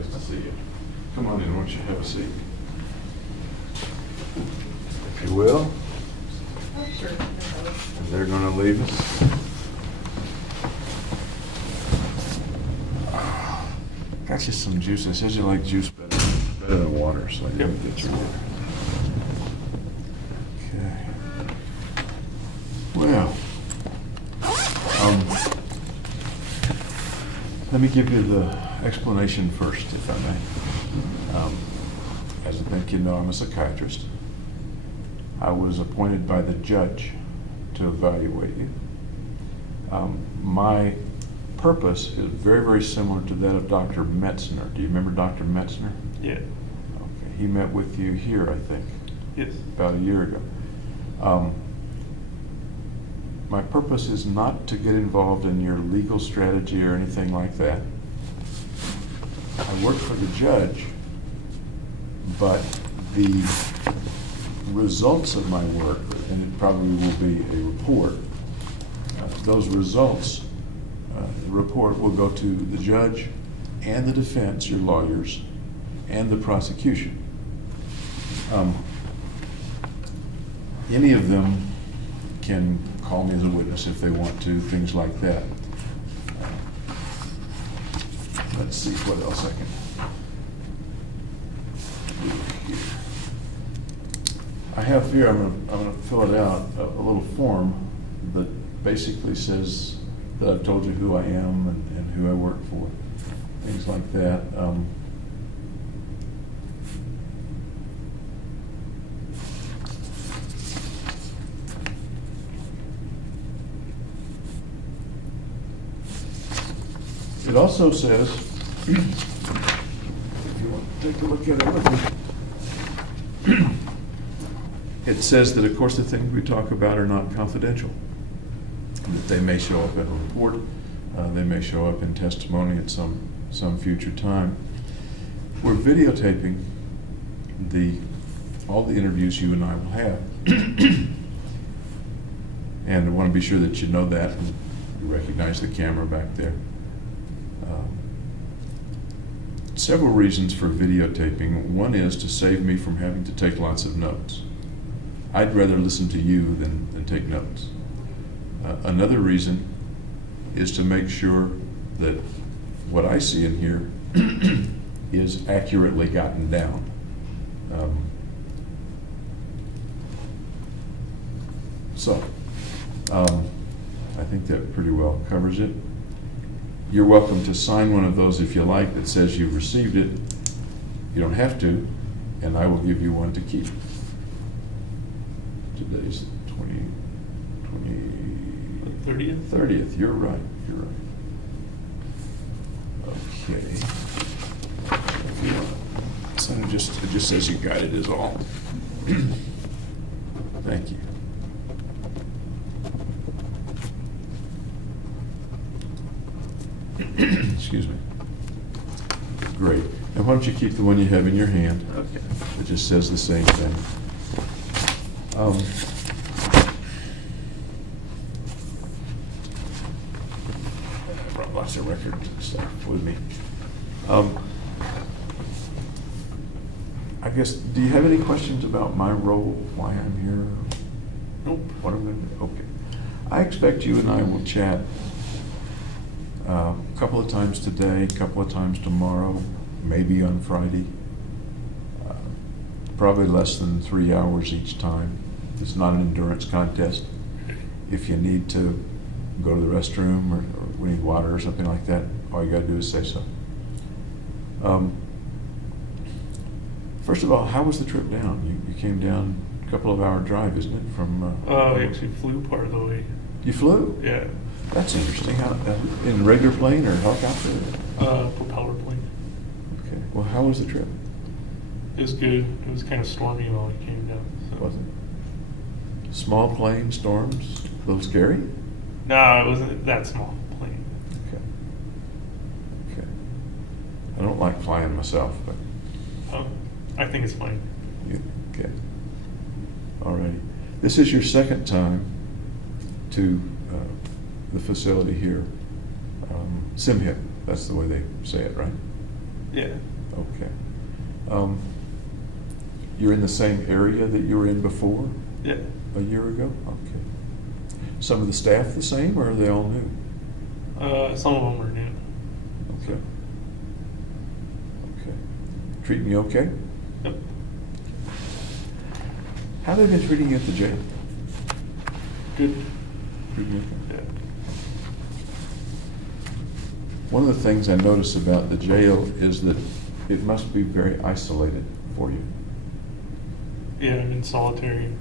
Nice to see you. Come on in, why don't you have a seat? If you will. Oh, sure. And they're gonna leave us. Got you some juice. It says you like juice better than water, so I didn't get your water. Okay. Well, let me give you the explanation first, if I may. As I think you know, I'm a psychiatrist. I was appointed by the judge to evaluate you. My purpose is very, very similar to that of Dr. Metzner. Do you remember Dr. Metzner? Yeah. Okay. He met with you here, I think, Yes. about a year ago. My purpose is not to get involved in your legal strategy or anything like that. I work for the judge, but the results of my work, and it probably will be a report, those results, the report will go to the judge and the defense, your lawyers, and the prosecution. Any of them can call me as a witness if they want to, things like that. Let's see what else I can do here. I have here, I'm gonna fill it out, a little form that basically says that I've told you who I am and who I work for, things like that. It also says, if you want to take a look at it with me, it says that, of course, the things we talk about are not confidential, that they may show up in a report, they may show up in testimony at some future time. We're videotaping all the interviews you and I will have. And I want to be sure that you know that, and you recognize the camera back there. Several reasons for videotaping. One is to save me from having to take lots of notes. I'd rather listen to you than take notes. Another reason is to make sure that what I see in here is accurately gotten down. I think that pretty well covers it. You're welcome to sign one of those if you like that says you've received it. You don't have to, and I will give you one to keep. Today's 30th. You're right. Okay. If you want, so it just says you got it is all. Thank you. Excuse me. Great. Now why don't you keep the one you have in your hand? Okay. It just says the same thing. I brought lots of records and stuff with me. I guess, do you have any questions about my role, why I'm here? Nope. What I'm going to do? Okay. I expect you and I will chat a couple of times today, a couple of times tomorrow, maybe on Friday. Probably less than 3 hours each time. It's not an endurance contest. If you need to go to the restroom or we need water or something like that, all you got to do is say so. First of all, how was the trip down? You came down a couple of hour drive, isn't it, from? We actually flew part of the way. You flew? Yeah. That's interesting. How, in a regular plane or helicopter? Propeller plane. Okay. Well, how was the trip? It was good. It was kind of stormy while we came down. So. Was it? Small plane, storms, a little scary? No, it wasn't that small plane. Okay. I don't like flying myself, but. I think it's fine. Okay. All righty. This is your second time to the facility here. SimHip, that's the way they say it, right? Yeah. Okay. You're in the same area that you were in before, Yeah. a year ago? Okay. Some of the staff the same, or are they all new? Some of them are new. Okay. Okay. Treating you okay? Yep. How have they been treating you at the jail? Good. Treating you okay? Yeah. One of the things I notice about the jail is that it must be very isolated for you. Yeah, I'm in solitary.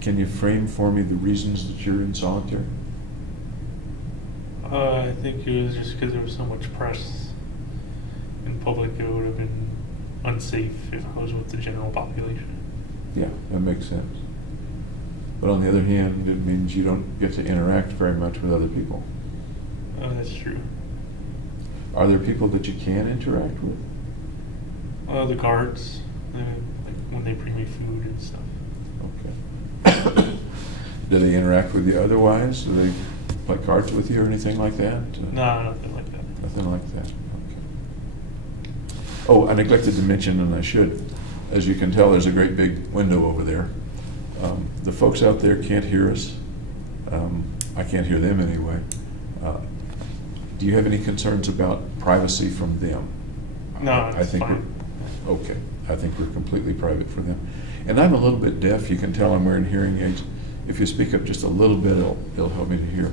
Can you frame for me the reasons that you're in solitary? I think it was just because there was so much press in public. It would have been unsafe if I was with the general population. Yeah, that makes sense. But on the other hand, it means you don't get to interact very much with other people. That's true. Are there people that you can interact with? The guards, like when they bring me food and stuff. Okay. Do they interact with you otherwise? Do they play cards with you or anything like that? No, nothing like that. Nothing like that. Okay. Oh, I neglected to mention, and I should. As you can tell, there's a great big window over there. The folks out there can't hear us. I can't hear them anyway. Do you have any concerns about privacy from them? No, I it's think fine. Okay, I think we're completely private for them. And I'm a little bit deaf. You can tell I'm wearing hearing aids. If you speak up just a little bit, it'll help me to hear.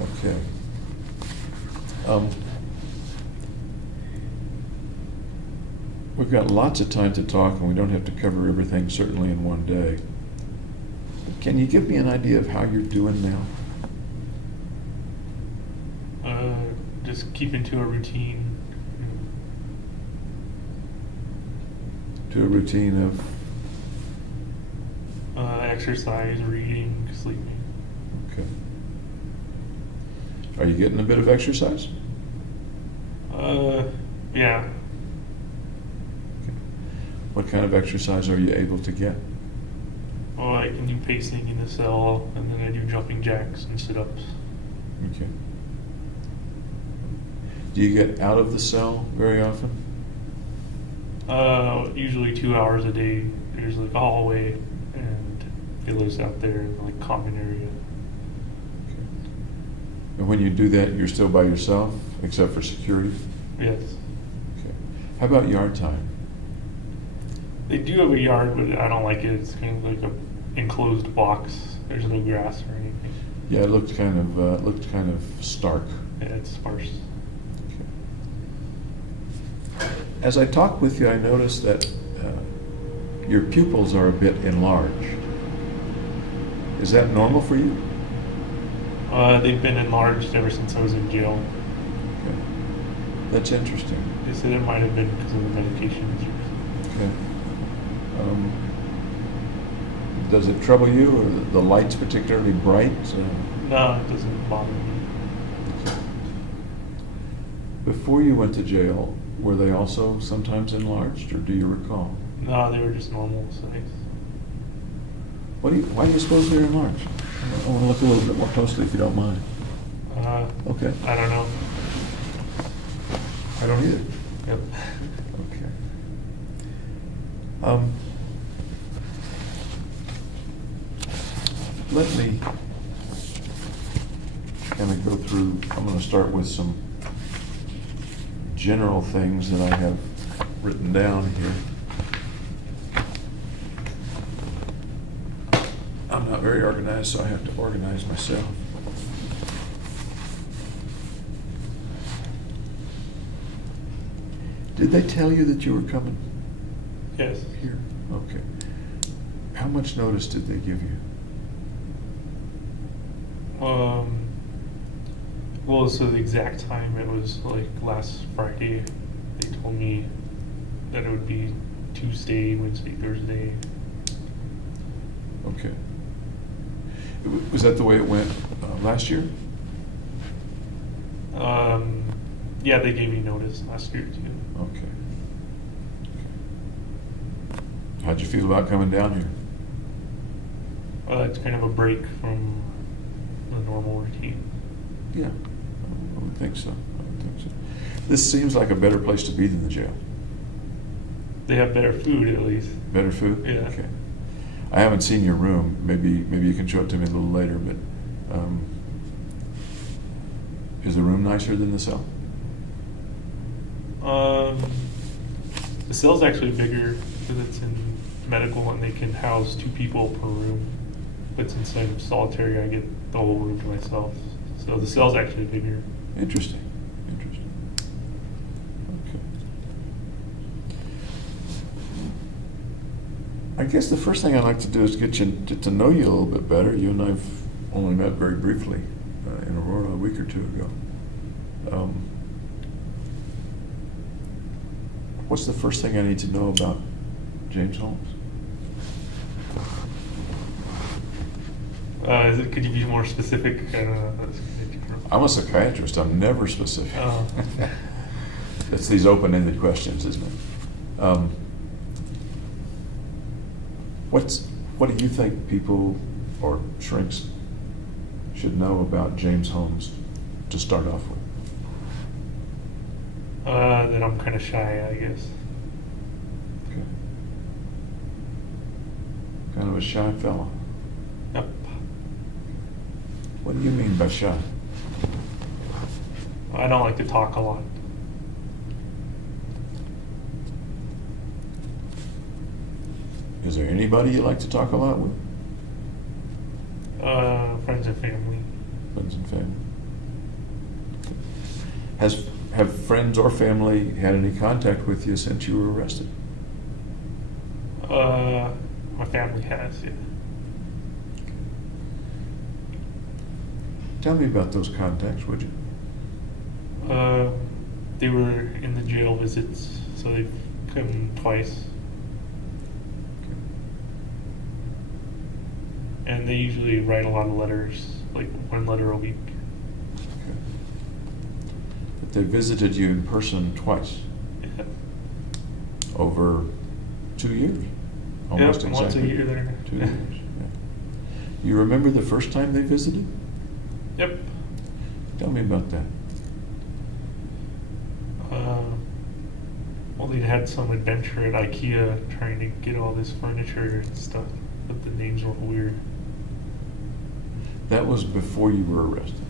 Okay. We've got lots of time to talk, and we don't have to cover everything certainly in one day. Can you give me an idea of how you're doing now? Just keep into a routine. To a routine of, Exercise, reading, sleeping. okay. Are you getting a bit of exercise? Yeah. Okay. What kind of exercise are you able to get? Well, I can do pacing in the cell, and then I do jumping jacks and sit-ups. Okay. Do you get out of the cell very often? Usually 2 hours a day. There's like a hallway, and it lives out there in like common area. Okay. And when you do that, you're still by yourself, except for security? Yes. Okay. How about yard time? They do have a yard, but I don't like it. It's kind of like a enclosed box. There's no grass or anything. Yeah, it looked kind of stark. Yeah, it's sparse. Okay. As I talk with you, I notice that your pupils are a bit enlarged. Is that normal for you? They've been enlarged ever since I was in jail. Okay. That's interesting. They said it might have been because of the medications. Okay. Does it trouble you, or the lights particularly bright? No, it doesn't bother me. Okay. Before you went to jail, were they also sometimes enlarged, or do you recall? No, they were just normal size. Why do you suppose they're enlarged? I want to look a little bit more closely if you don't mind. Okay. I don't know. I don't either. Yep. Okay. Let me kind of go through, I'm going to start with some general things that I have written down here. I'm not very organized, so I have to organize myself. Did they tell you that you were coming Yes. here? Okay. How much notice did they give you? Well, so the exact time, it was like last Friday. They told me that it would be Tuesday, Wednesday, Thursday. Okay. Was that the way it went last year? Yeah, they gave me notice last year too. Okay. How'd you feel about coming down here? It's kind of a break from the normal routine. Yeah, I would think so. This seems like a better place to be than the jail. They have better food at least. Better food? Yeah. Okay. I haven't seen your room. Maybe you can show it to me a little later, but is the room nicer than the cell? The cell's actually bigger because it's in medical and they can house 2 people per room. But since I'm solitary, I get the whole room to myself. So the cell's actually bigger. Interesting. Interesting. Okay. I guess the first thing I'd like to do is get to know you a little bit better. You and I've only met very briefly in Aurora a week or 2 ago. What's the first thing I need to know about James Holmes? Could you be more specific? I'm a psychiatrist. I'm never specific. Oh. It's these open-ended questions, isn't it? What do you think people or shrinks should know about James Holmes to start off with? That I'm kind of shy, I guess. Okay. Kind of a shy fella. Yep. What do you mean by shy? I don't like to talk a lot. Is there anybody you like to talk a lot with? Friends and family. Friends and family. Have friends or family had any contact with you since you were arrested? My family has, yeah. Tell me about those contacts, would you? They were in the jail visits, so they've come twice. And they usually write a lot of letters, like 1 letter a week. Okay. But they visited you in person twice Yeah. over 2 years? Almost Yep, exactly. once a year there. 2 years. Yeah. You remember the first time they visited? Yep. Tell me about that. Well, they had some adventure at IKEA trying to get all this furniture and stuff, but the names were weird. That was before you were arrested.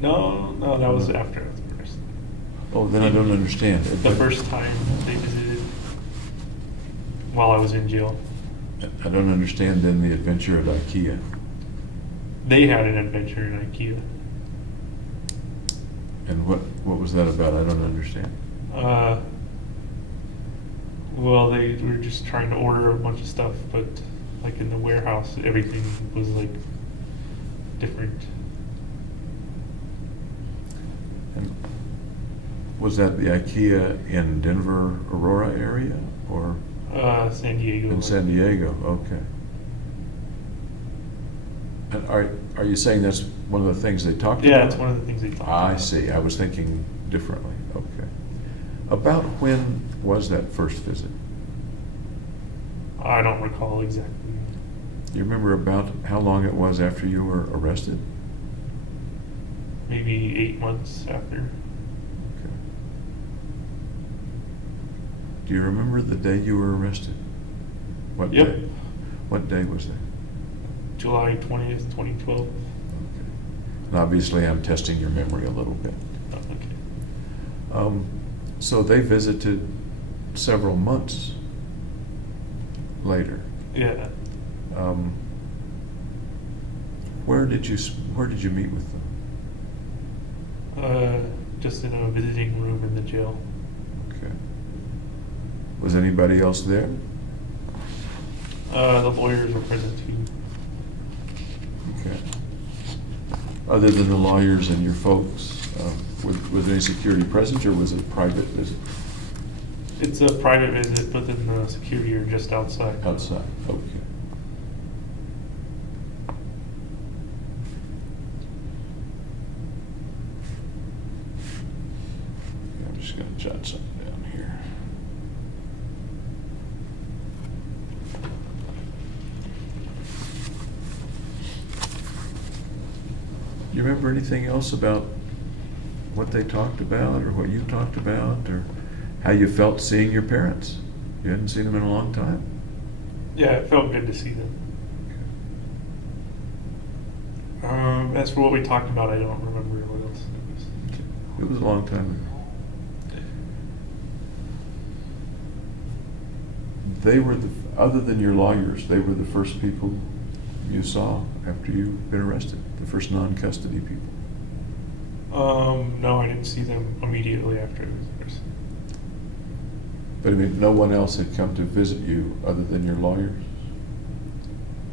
No, that was after I was arrested. Oh, then I don't understand. The first time they visited while I was in jail. I don't understand then the adventure at IKEA. They had an adventure in IKEA. And what was that about? I don't understand. Well, they were just trying to order a bunch of stuff, but like in the warehouse, everything was like different. And was that the IKEA in Denver, Aurora area, or San Diego. in San Diego? Okay. And are you saying that's one of the things they talked about? Yeah, it's one of the things they talked about. I see. I was thinking differently. Okay. About when was that first visit? I don't recall exactly. Do you remember about how long it was after you were arrested? Maybe 8 months after. Okay. Do you remember the day you were arrested? What Yep. day? What day was that? July 20th, 2012. Okay. And obviously, I'm testing your memory a little bit. Oh, okay. So they visited several months later. Yeah. Where did you meet with them? Just in a visiting room in the jail. Okay. Was anybody else there? The lawyers were present too. Okay. Other than the lawyers and your folks, was any security present, or was it a private visit? It's a private visit, but then the security are just outside. Outside. Okay. Okay, I'm just going to jot something down here. You remember anything else about what they talked about, or what you talked about, or how you felt seeing your parents? You hadn't seen them in a long time. Yeah, it felt good to see them. As for what we talked about, I don't remember what else It was a long time ago. They were other than your lawyers, they were the first people you saw after you'd been arrested, the first non-custody people. No, I didn't see them immediately after I was arrested. But I mean, no one else had come to visit you other than your lawyers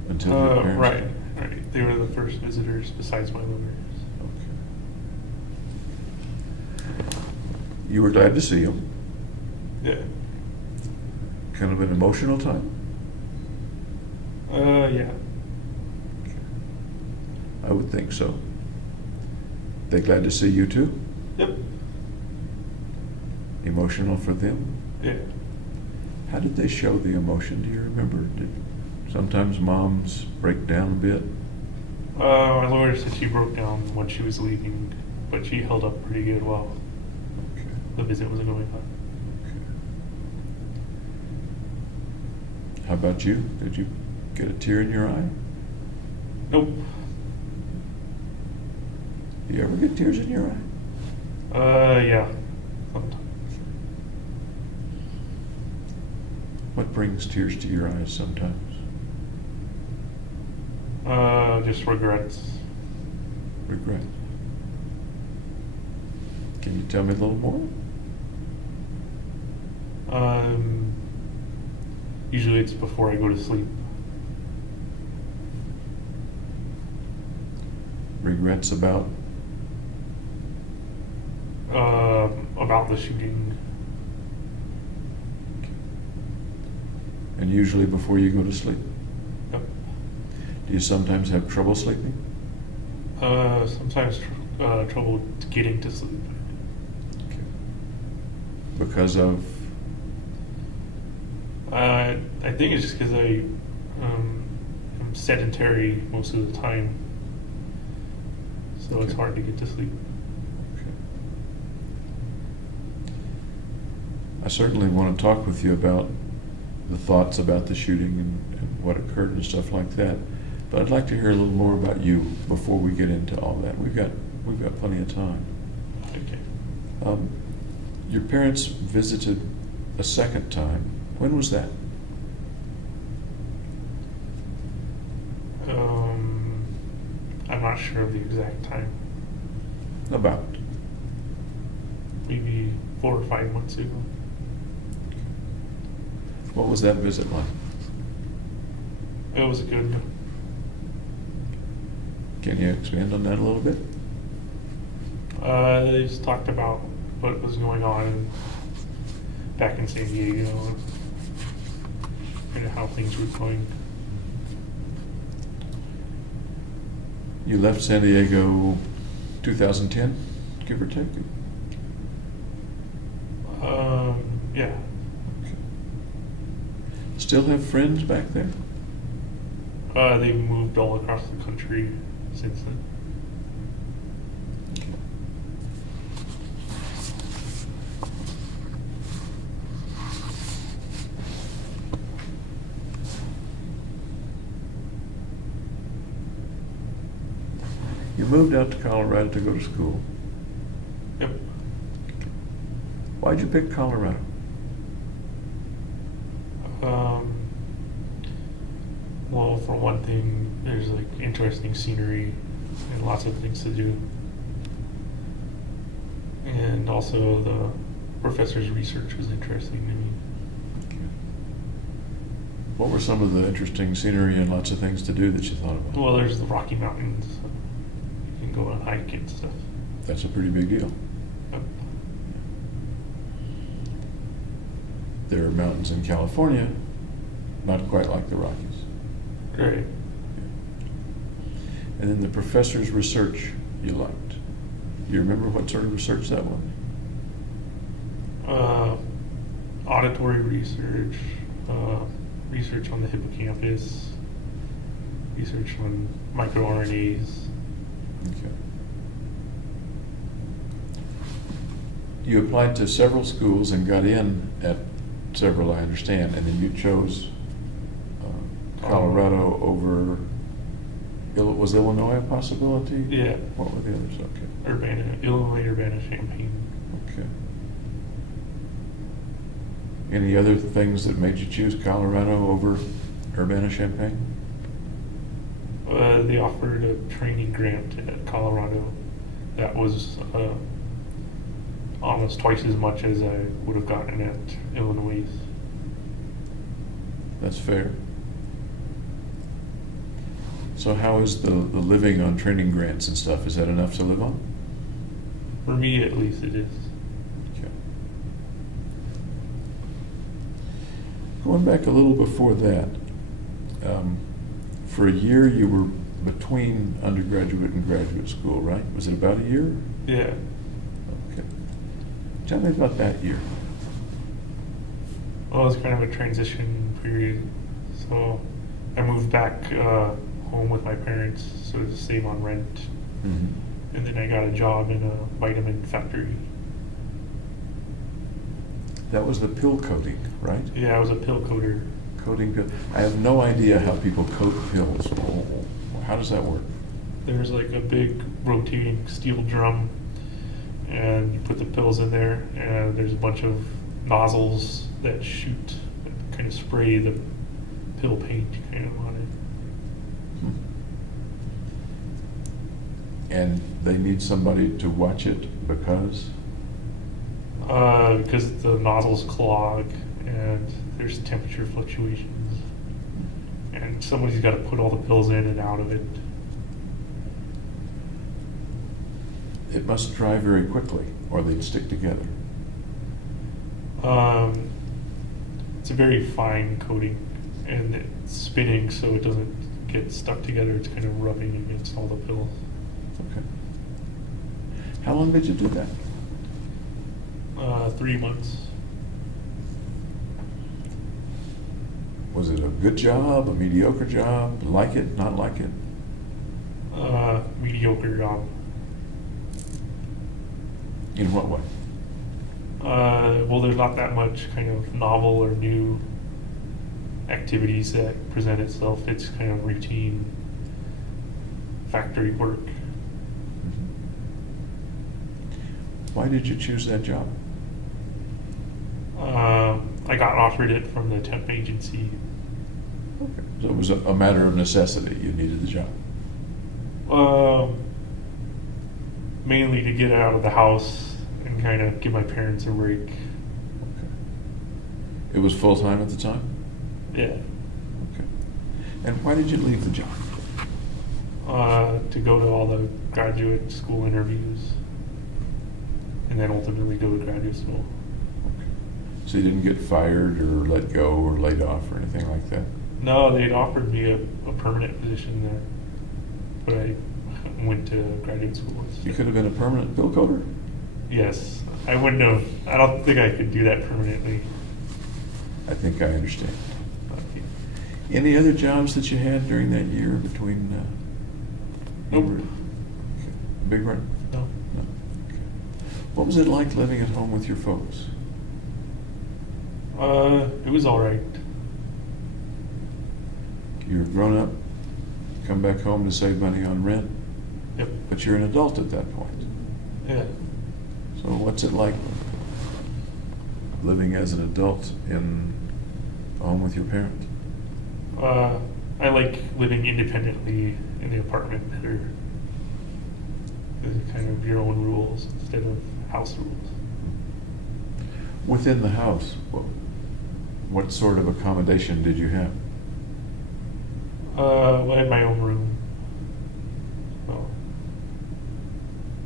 until your parents? Right. They were the first visitors besides my lawyers. Okay. You were glad to see them. Yeah. Kind of an emotional time? Yeah. I would think so. They glad to see you too? Yep. Emotional for them? Yeah. How did they show the emotion? Do you remember? Did sometimes moms break down a bit? My lawyer said she broke down when she was leaving, but she held up pretty good while Okay. the visit was going on. Okay. How about you? Did you get a tear in your eye? Nope. Do you ever get tears in your eye? Yeah. Sometimes. What brings tears to your eyes sometimes? Just regrets. Regret. Can you tell me a little more? Usually it's before I go to sleep. Regrets about? About the shooting. And usually before you go to sleep? Yep. Do you sometimes have trouble sleeping? Sometimes trouble getting to sleep. Okay. Because of? I think it's just because I'm sedentary most of the time, so it's Okay. hard to get to sleep. Okay. I certainly want to talk with you about the thoughts about the shooting and what occurred and stuff like that. But I'd like to hear a little more about you before we get into all that. We've got plenty of time. Okay. Your parents visited a second time. When was that? I'm not sure of the exact time. About. Maybe 4 or 5 months ago. What was that visit like? It was good. Can you expand on that a little bit? They just talked about what was going on back in San Diego and how things were going. You left San Diego 2010, give or take? Yeah. Okay. Still have friends back there? They've moved all across the country since then. You moved out to Colorado to go to school. Yep. Why'd you pick Colorado? Well, for one thing, there's like interesting scenery and lots of things to do. And also the professor's research was interesting to me. What were some of the interesting scenery and lots of things to do that you thought about? Well, there's the Rocky Mountains. You can go on hike and stuff. That's a pretty big deal. Yep. There are mountains in California, not quite like the Rockies. Great. And then the professor's research you liked. Do you remember what sort of research that was? Auditory research, research on the hippocampus, research on microRNAs. Okay. You applied to several schools and got in at several, I understand, and then you chose Colorado over, was Illinois a possibility? Yeah. What were the others? Okay. Illinois, Urbana-Champaign. Okay. Any other things that made you choose Colorado over Urbana-Champaign? They offered a training grant at Colorado that was almost twice as much as I would have gotten at Illinois. That's fair. So how is the living on training grants and stuff? Is that enough to live on? For me, at least, it is. Okay. Going back a little before that, for a year you were between undergraduate and graduate school, right? Was it about a year? Yeah. Okay. Tell me about that year. Well, it was kind of a transition period. So I moved back home with my parents so to save on rent. Mm-hmm. And then I got a job in a vitamin factory. That was the pill coating, right? Yeah, I was a pill coater. Coating pill. I have no idea how people coat pills. How does that work? There's like a big rotating steel drum, and you put the pills in there, and there's a bunch of nozzles that shoot, that kind of spray the pill paint kind of on it. And they need somebody to watch it because? Because the nozzles clog and there's temperature fluctuations, and somebody's got to put all the pills in and out of it. It must dry very quickly, or they'd stick together. It's a very fine coating, and it's spinning so it doesn't get stuck together. It's kind of rubbing against all the pills. Okay. How long did you do that? 3 months. Was it a good job, a mediocre job, like it, not like it? Mediocre job. In what way? Well, there's not that much kind of novel or new activities that present itself. It's kind of routine factory work. Why did you choose that job? I got offered it from the temp agency. Okay. So it was a matter of necessity. You needed the job. Mainly to get out of the house and kind of give my parents a break. Okay. It was full-time at the time? Yeah. Okay. And why did you leave the job? To go to all the graduate school interviews and then ultimately go to graduate school. Okay. So you didn't get fired or let go or laid off or anything like that? No, they'd offered me a permanent position there, but I went to graduate school instead. You could have been a permanent pill coater? Yes, I wouldn't have. I don't think I could do that permanently. I think I understand. Any other jobs that you had during that year between? Nope. Okay. Big run? No. No. Okay. What was it like living at home with your folks? It was all right. You're grown up, come back home to save money on rent, Yep. but you're an adult at that point. Yeah. So what's it like living as an adult in a home with your parents? I like living independently in the apartment better. There's kind of your own rules instead of house rules. Within the house, what sort of accommodation did you have? Well, I had my own room. So,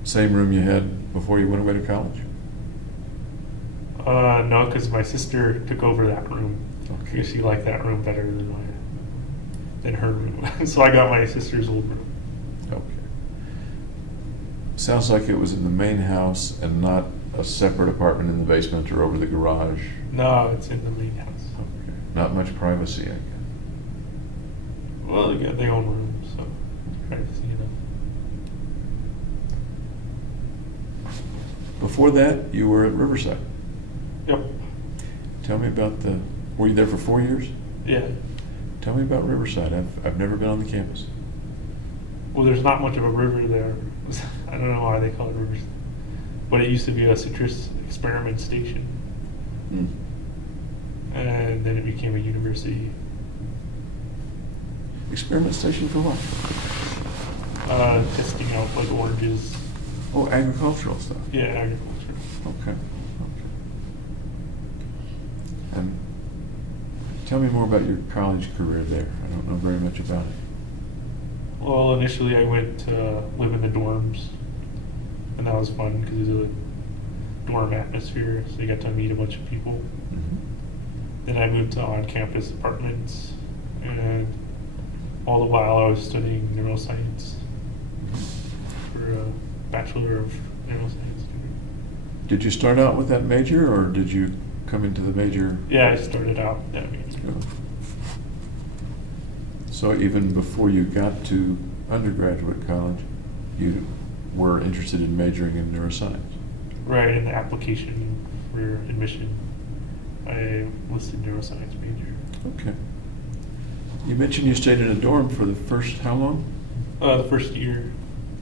Same room you had before you went away to college? no, because my sister took over that room. Okay. Because she liked that room better than her room. So I got my sister's old room. Okay. Sounds like it was in the main house and not a separate apartment in the basement or over the garage. No, it's in the main house. Okay. Not much privacy, I guess. Well, they got their own room, so privacy enough. Before that, you were at Riverside. Yep. Tell me about were you there for 4 years? Yeah. Tell me about Riverside. I've never been on the campus. Well, there's not much of a river there. I don't know why they call it rivers, but it used to be a citrus experiment station, and then it became a university. Experiment station for what? Testing out like oranges. Oh, agricultural stuff. Yeah, agriculture. Okay. And tell me more about your college career there. I don't know very much about it. Well, initially I went to live in the dorms, and that was fun because it was a dorm atmosphere, so you got to meet a bunch of people. Then I moved to on-campus apartments, and all the while I was studying neuroscience for a Bachelor of Neuroscience degree. Did you start out with that major, or did you come into the major? Yeah, I started out with that major. So even before you got to undergraduate college, you were interested in majoring in neuroscience? Right, in the application for admission, I listed neuroscience major. Okay. You mentioned you stayed in a dorm for the first, how long? The first year.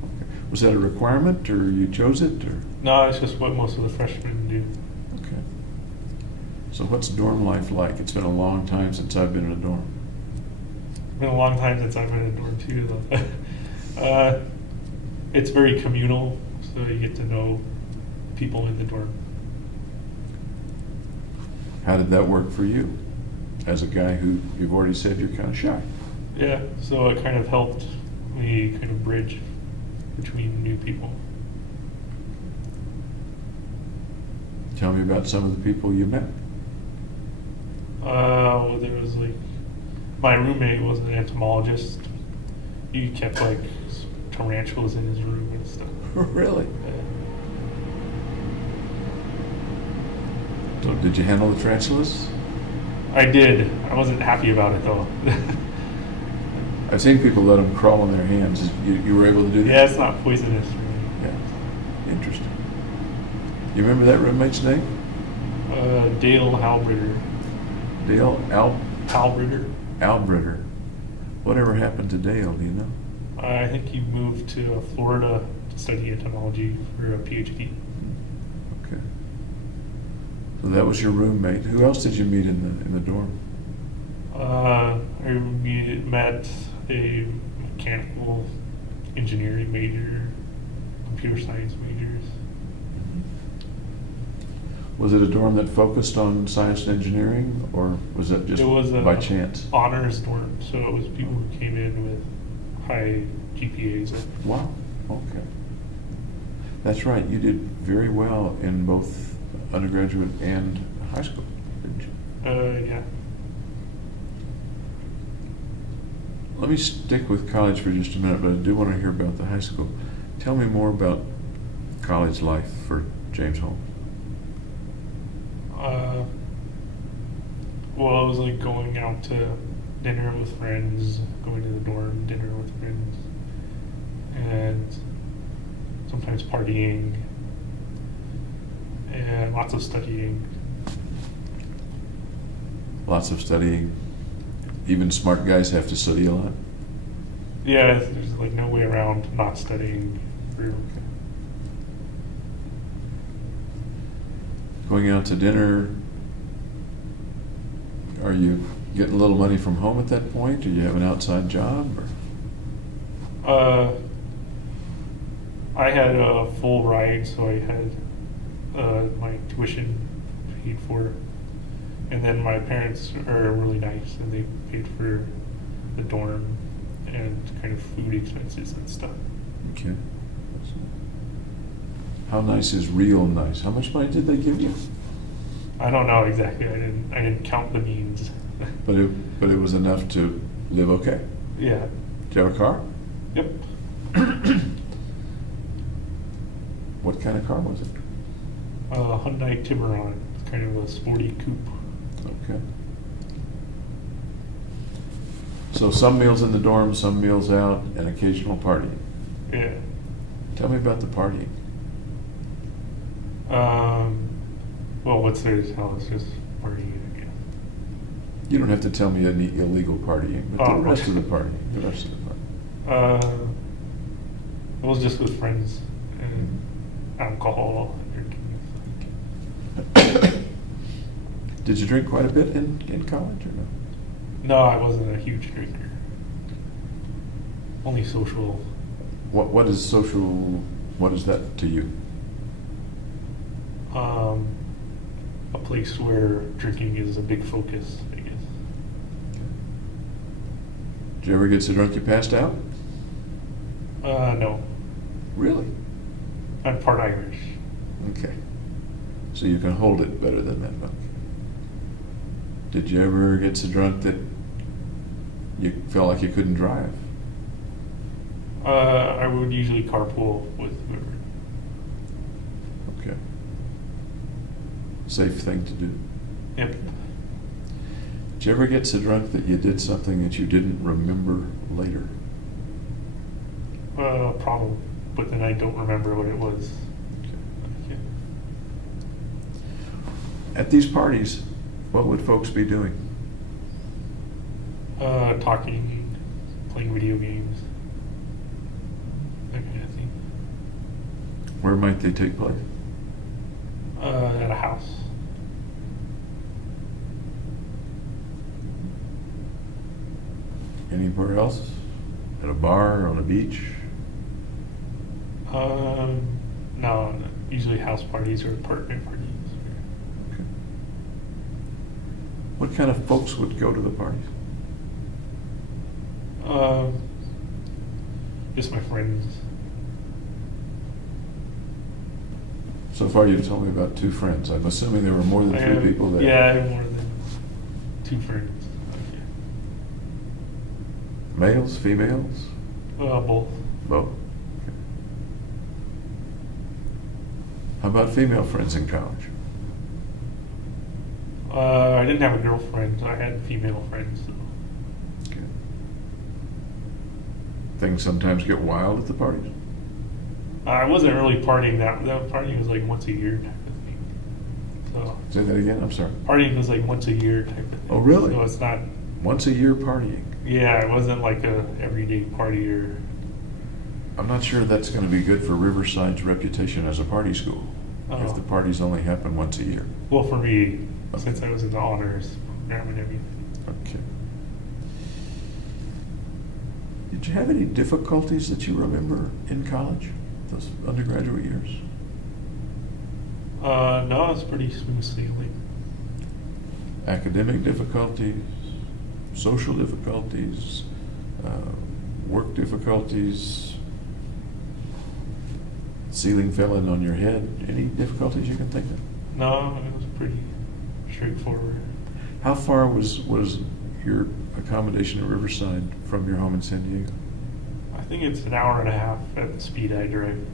Okay. Was that a requirement, or you chose it, or? No, it's just what most of the freshmen do. Okay. So what's dorm life like? It's been a long time since I've been in a dorm. It's been a long time since I've been in a dorm too, though. It's very communal, so you get to know people in the dorm. How did that work for you? As a guy who, you've already said you're kind of shy. Yeah, so it kind of helped me kind of bridge between new people. Tell me about some of the people you met. Well, there was like, my roommate was an entomologist. He kept like tarantulas in his room and stuff. Really? So did you handle the tarantulas? I did. I wasn't happy about it though. I've seen people let them crawl on their hands. You were able to do that? Yeah, it's not poisonous. Yeah. Interesting. You remember that roommate's name? Dale Halbritter. Dale Halbritter. Albritter. Whatever happened to Dale, do you know? I think he moved to Florida to study entomology for a PhD. Okay. So that was your roommate. Who else did you meet in the dorm? I met a mechanical engineering major, computer science majors. Was it a dorm that focused on science and engineering, or was that just It was by chance? honors dorm, so it was people who came in with high GPAs. Wow. Okay. That's right. You did very well in both undergraduate and high school, didn't you? Yeah. Let me stick with college for just a minute, but I do want to hear about the high school. Tell me more about college life for James Holmes. Well, I was like going out to dinner with friends, going to the dorm, dinner with friends, and sometimes partying, and lots of studying. Lots of studying. Even smart guys have to study a lot. Yeah, there's like no way around not studying. Going out to dinner, are you getting a little money from home at that point? Do you have an outside job? Or? I had a full ride, so I had my tuition paid for, and then my parents are really nice, and they paid for the dorm and kind of food expenses and stuff. Okay. How nice is real nice? How much money did they give you? I don't know exactly. I didn't count the beans. But it was enough to live okay. Yeah. Do you have a car? Yep. What kind of car was it? Hyundai Tiburon. It's kind of a sporty coupe. Okay. So some meals in the dorm, some meals out, and occasional partying. Yeah. Tell me about the partying. Well, what's there to tell? It's just partying, I guess. You don't have to tell me any illegal partying, but Oh, the rest okay. of the party, the rest of the party. It was just with friends and alcohol drinking. Did you drink quite a bit in college or no? No, I wasn't a huge drinker. Only social. What is social, what is that to you? A place where drinking is a big focus, I guess. Did you ever get so drunk you passed out? No. Really? I'm part Irish. Okay. So you can hold it better than that. Okay. Did you ever get so drunk that you felt like you couldn't drive? I would usually carpool with whoever. Okay. Safe thing to do. Yep. Did you ever get so drunk that you did something that you didn't remember later? Problem, but then I don't remember what it was. Okay. At these parties, what would folks be doing? Talking, playing video games, that kind of thing. Where might they take place? At a house. Anywhere else? At a bar, on a beach? No, usually house parties or apartment parties. Okay. What kind of folks would go to the parties? Just my friends. So far, you've told me about 2 friends. I'm assuming there were more than 3 people there. Yeah, I have more than 2 friends. Okay. Males, females, Both. both. Okay. How about female friends in college? I didn't have a girlfriend, so I had female friends. So. Okay. Things sometimes get wild at the parties. I wasn't really partying that partying was like once a year type of thing. So Say that again. I'm sorry. partying was like once a year type of thing. Oh, really? So it's not. Once a year partying. Yeah, it wasn't like a everyday partier. I'm not sure that's going to be good for Riverside's reputation as a party school if Oh. the parties only happen once a year. Well, for me, Okay. since I was in the honors program and everything. Okay. Did you have any difficulties that you remember in college, those undergraduate years? No, it's pretty smooth sailing. Academic difficulties, social difficulties, work difficulties, ceiling fell in on your head. Any difficulties you can think of? No, it was pretty straightforward. How far was your accommodation at Riverside from your home in San Diego? I think it's an hour and a half at the speed I drive.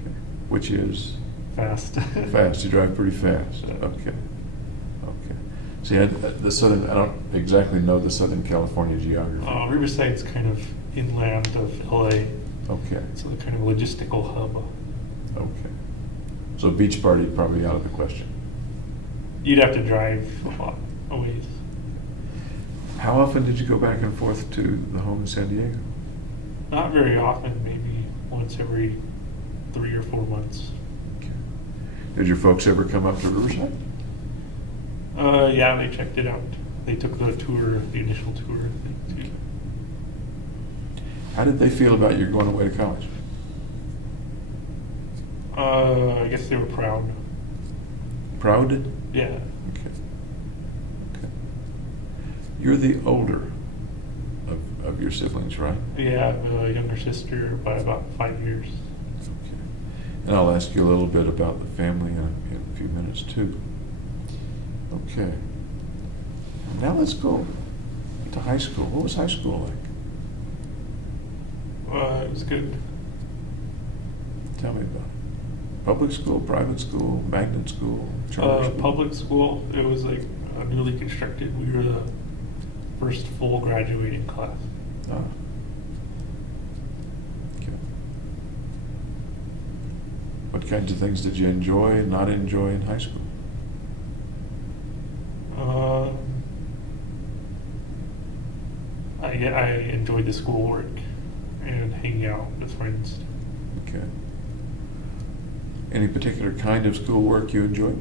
Okay. Which is Fast. fast. You drive pretty fast. Yeah. Okay. Okay. See, I don't exactly know the Southern California geography. Riverside's kind of inland of LA, Okay. so the kind of logistical hub. Okay. So beach party probably out of the question. You'd have to drive a lot a ways. How often did you go back and forth to the home in San Diego? Not very often, maybe once every 3 or 4 months. Okay. Did your folks ever come up to Riverside? Yeah, they checked it out. They took the tour, the initial tour, I think, too. How did they feel about you going away to college? I guess they were proud. Proud? Yeah. Okay. Okay. You're the older of your siblings, right? Yeah, I have a younger sister by about 5 years. Okay. And I'll ask you a little bit about the family in a few minutes too. Okay. Now let's go to high school. What was high school like? It was good. Tell me about it. Public school, private school, magnet school, charter school? Public school, it was like newly constructed. We were the first full graduating class. Ah. Okay. What kinds of things did you enjoy and not enjoy in high school? I enjoyed the schoolwork and hanging out with friends. Okay. Any particular kind of schoolwork you enjoyed?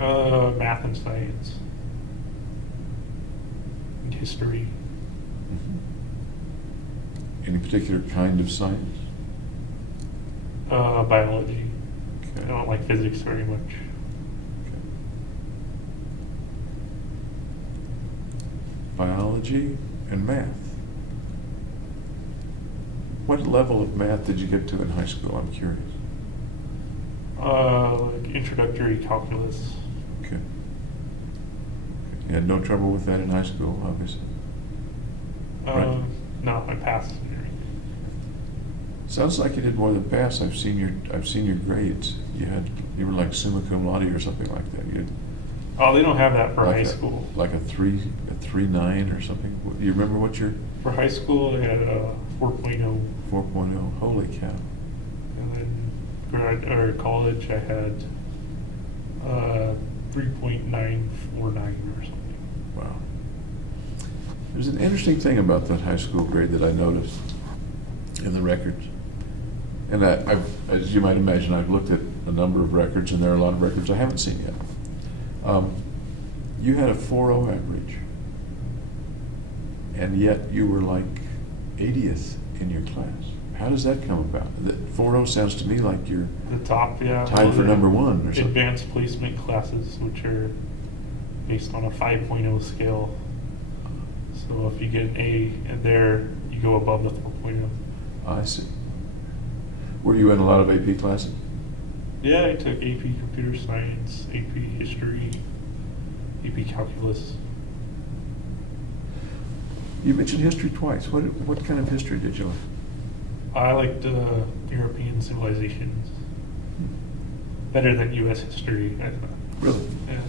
Math and science, and history. Any particular kind of science? Biology. Okay. I don't like physics very much. Okay. Biology and math. What level of math did you get to in high school? I'm curious. Like introductory calculus. Okay. You had no trouble with that in high school, obviously. Right. No, I passed and everything. Sounds like you did more than pass. I've seen your grades. You were like summa cum laude or something like that. You had Oh, they don't have that for like high a- school. Like a 3.9 or something. You remember what your For high school, I had a 4.0, 4.0? Holy cow! and then college, I had 3.949 or something. Wow. There's an interesting thing about that high school grade that I noticed in the records. And as you might imagine, I've looked at a number of records, and there are a lot of records I haven't seen yet. You had a 4.0 average, and yet you were like 80th in your class. How does that come about? That 4.0 sounds to me like you're The top, yeah. tied for number one or something. Advanced placement classes, which are based on a 5.0 scale. So if you get an A in there, you go above the 4.0. I see. Were you in a lot of AP classes? Yeah, I took AP Computer Science, AP History, AP Calculus. You mentioned history twice. What kind of history did you like? I liked European civilizations better than U.S. history, I thought. Really? Yeah.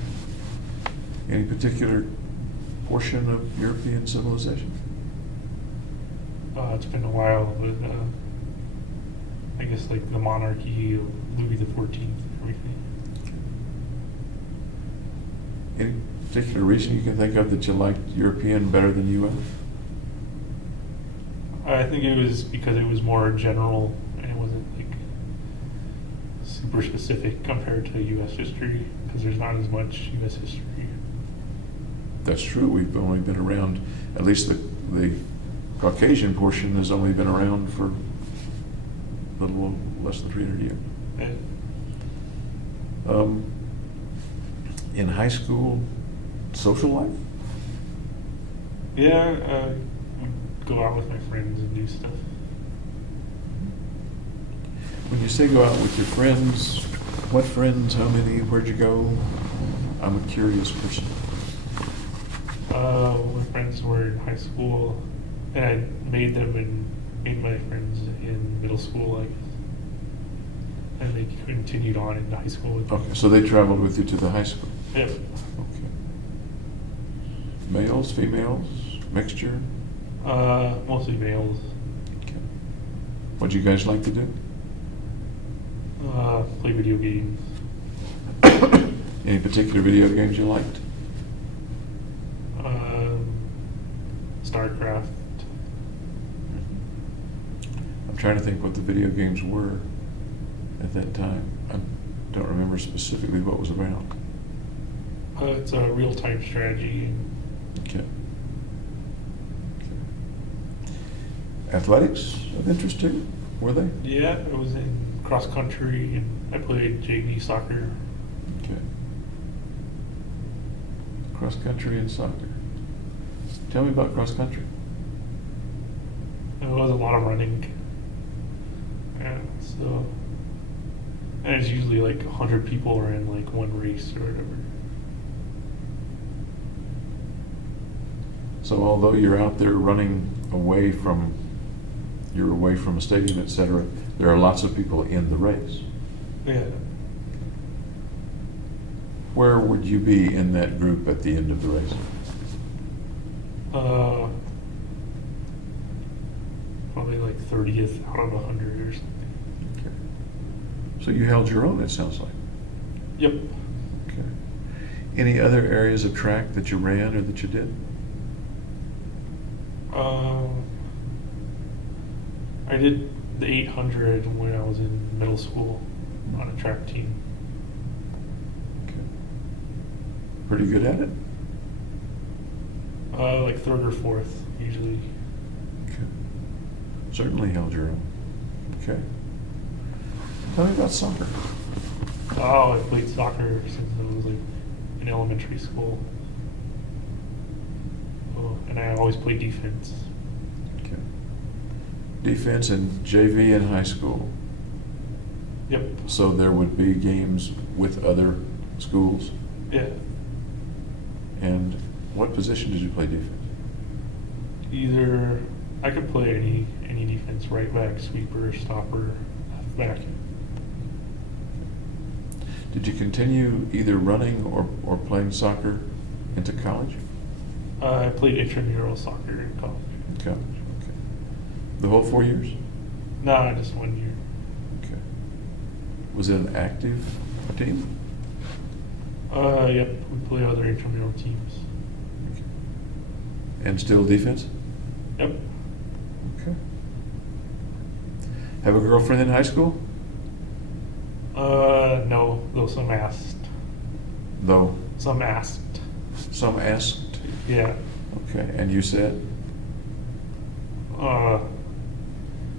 Any particular portion of European civilization? It's been a while, but I guess like the monarchy of Louis XIV and everything. Any particular reason you can think of that you liked European better than U.S.? I think it was because it was more general and it wasn't like super specific compared to U.S. history, because there's not as much U.S. history. That's true. We've only been around, at least the Caucasian portion has only been around for a little less than 300 years. And In high school, social life? yeah, we'd go out with my friends and do stuff. When you say go out with your friends, what friends, how many, where'd you go? I'm a curious person. My friends were in high school, and I made my friends in middle school, I guess. And they continued on into high school with me. Okay, so they traveled with you to the high school? Yeah. Okay. Males, females, mixture? Mostly males. Okay. What'd you guys like to do? Play video games. Any particular video games you liked? StarCraft. I'm trying to think what the video games were at that time. I don't remember specifically what it was about. It's a real-time strategy. Okay. Athletics of interest to you? Were they? Yeah, I was in cross country and I played JV soccer. Okay. Cross country and soccer. Tell me about cross country. It was a lot of running. And it's usually like 100 people are in like one race or whatever. So although you're out there running away from a stadium, etc., there are lots of people in the race. Yeah. Where would you be in that group at the end of the race? Probably like 30th out of 100 or something. Okay. So you held your own, it sounds like. Yep. Okay. Any other areas of track that you ran or that you did? I did the 800 when I was in middle school on a track team. Okay. Pretty good at it? Like third or fourth, usually. Okay. Certainly held your own. Okay. Tell me about soccer. Oh, I played soccer since I was like in elementary school. Oh, and I always played defense. Okay. Defense in JV in high school. Yep. So there would be games with other schools. Yeah. And what position did you play defense? Either I could play any defense, right back, sweeper, stopper, left back. Did you continue either running or playing soccer into college? I played intramural soccer in college. College, okay. The whole 4 years? No, just 1 year. Okay. Was it an active team? Yep, we play other intramural teams. Okay. And still defense? Yep. Okay. Have a girlfriend in high school? No, though some asked. Though Some asked. some asked. Yeah. Okay, and you said? I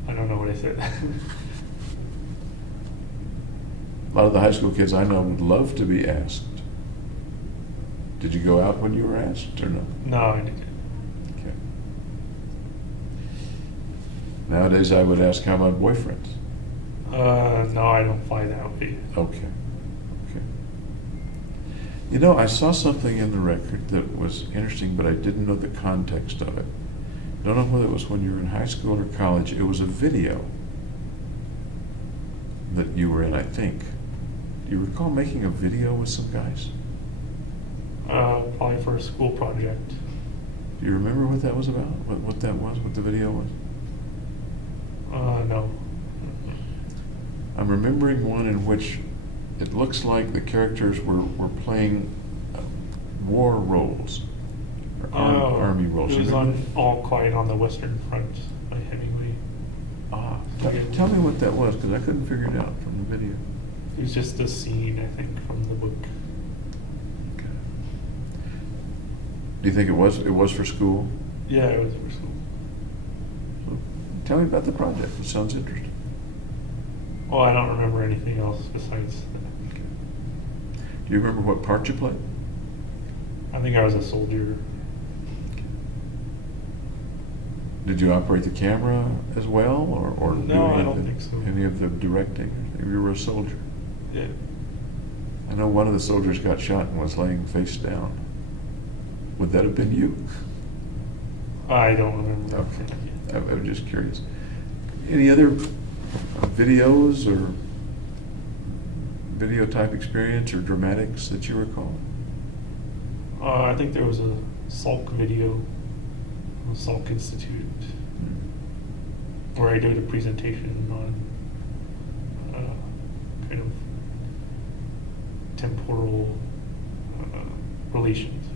don't know what I said. A lot of the high school kids I know would love to be asked. Did you go out when you were asked or no? No, I didn't. Okay. Nowadays I would ask, how about boyfriends? No, I don't fly that way. Okay. Okay. You know, I saw something in the record that was interesting, but I didn't know the context of it. Don't know whether it was when you were in high school or college. It was a video that you were in, I think. Do you recall making a video with some guys? Probably for a school project. Do you remember what that was about? What that was? What the video was? No. I'm remembering one in which it looks like the characters were playing war roles, or army roles. It You was remember on All Quiet on the Western Front by Hemingway. Ah, tell me what that was, because I couldn't figure it out from the video. It was just a scene, I think, from the book. Okay. Do you think it was for school? Yeah, it was for school. So, tell me about the project. It sounds interesting. Well, I don't remember anything else besides that. Okay. Do you remember what part you played? I think I was a soldier. Did you operate the camera as well, or No, do I any of don't think so. Any of the directing? You were a soldier. Yeah. I know one of the soldiers got shot and was laying face down. Would that have been you? I don't remember. Okay. I was just curious. Any other videos or video type experience or dramatics that you recall? I think there was a Salk video, the Salk Institute, where I did a presentation on kind of temporal relations.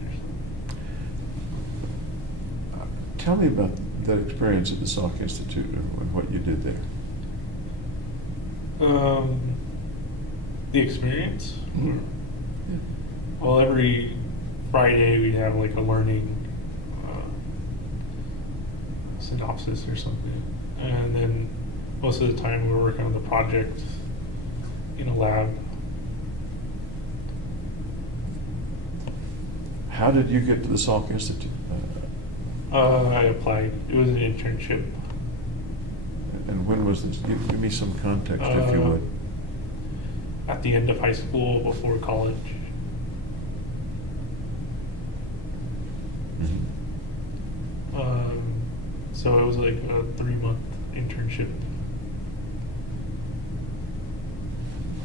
Tell me about that experience at the Salk Institute and what you did there. The experience? Mhm. Well, every Friday we'd have like a learning synopsis or something. And then most of the time we were working on the project in a lab. How did you get to the Salk Institute? I applied. It was an internship. And when was this? Give me some context, if you would. At the end of high school, before college. Mhm. So it was like a 3-month internship.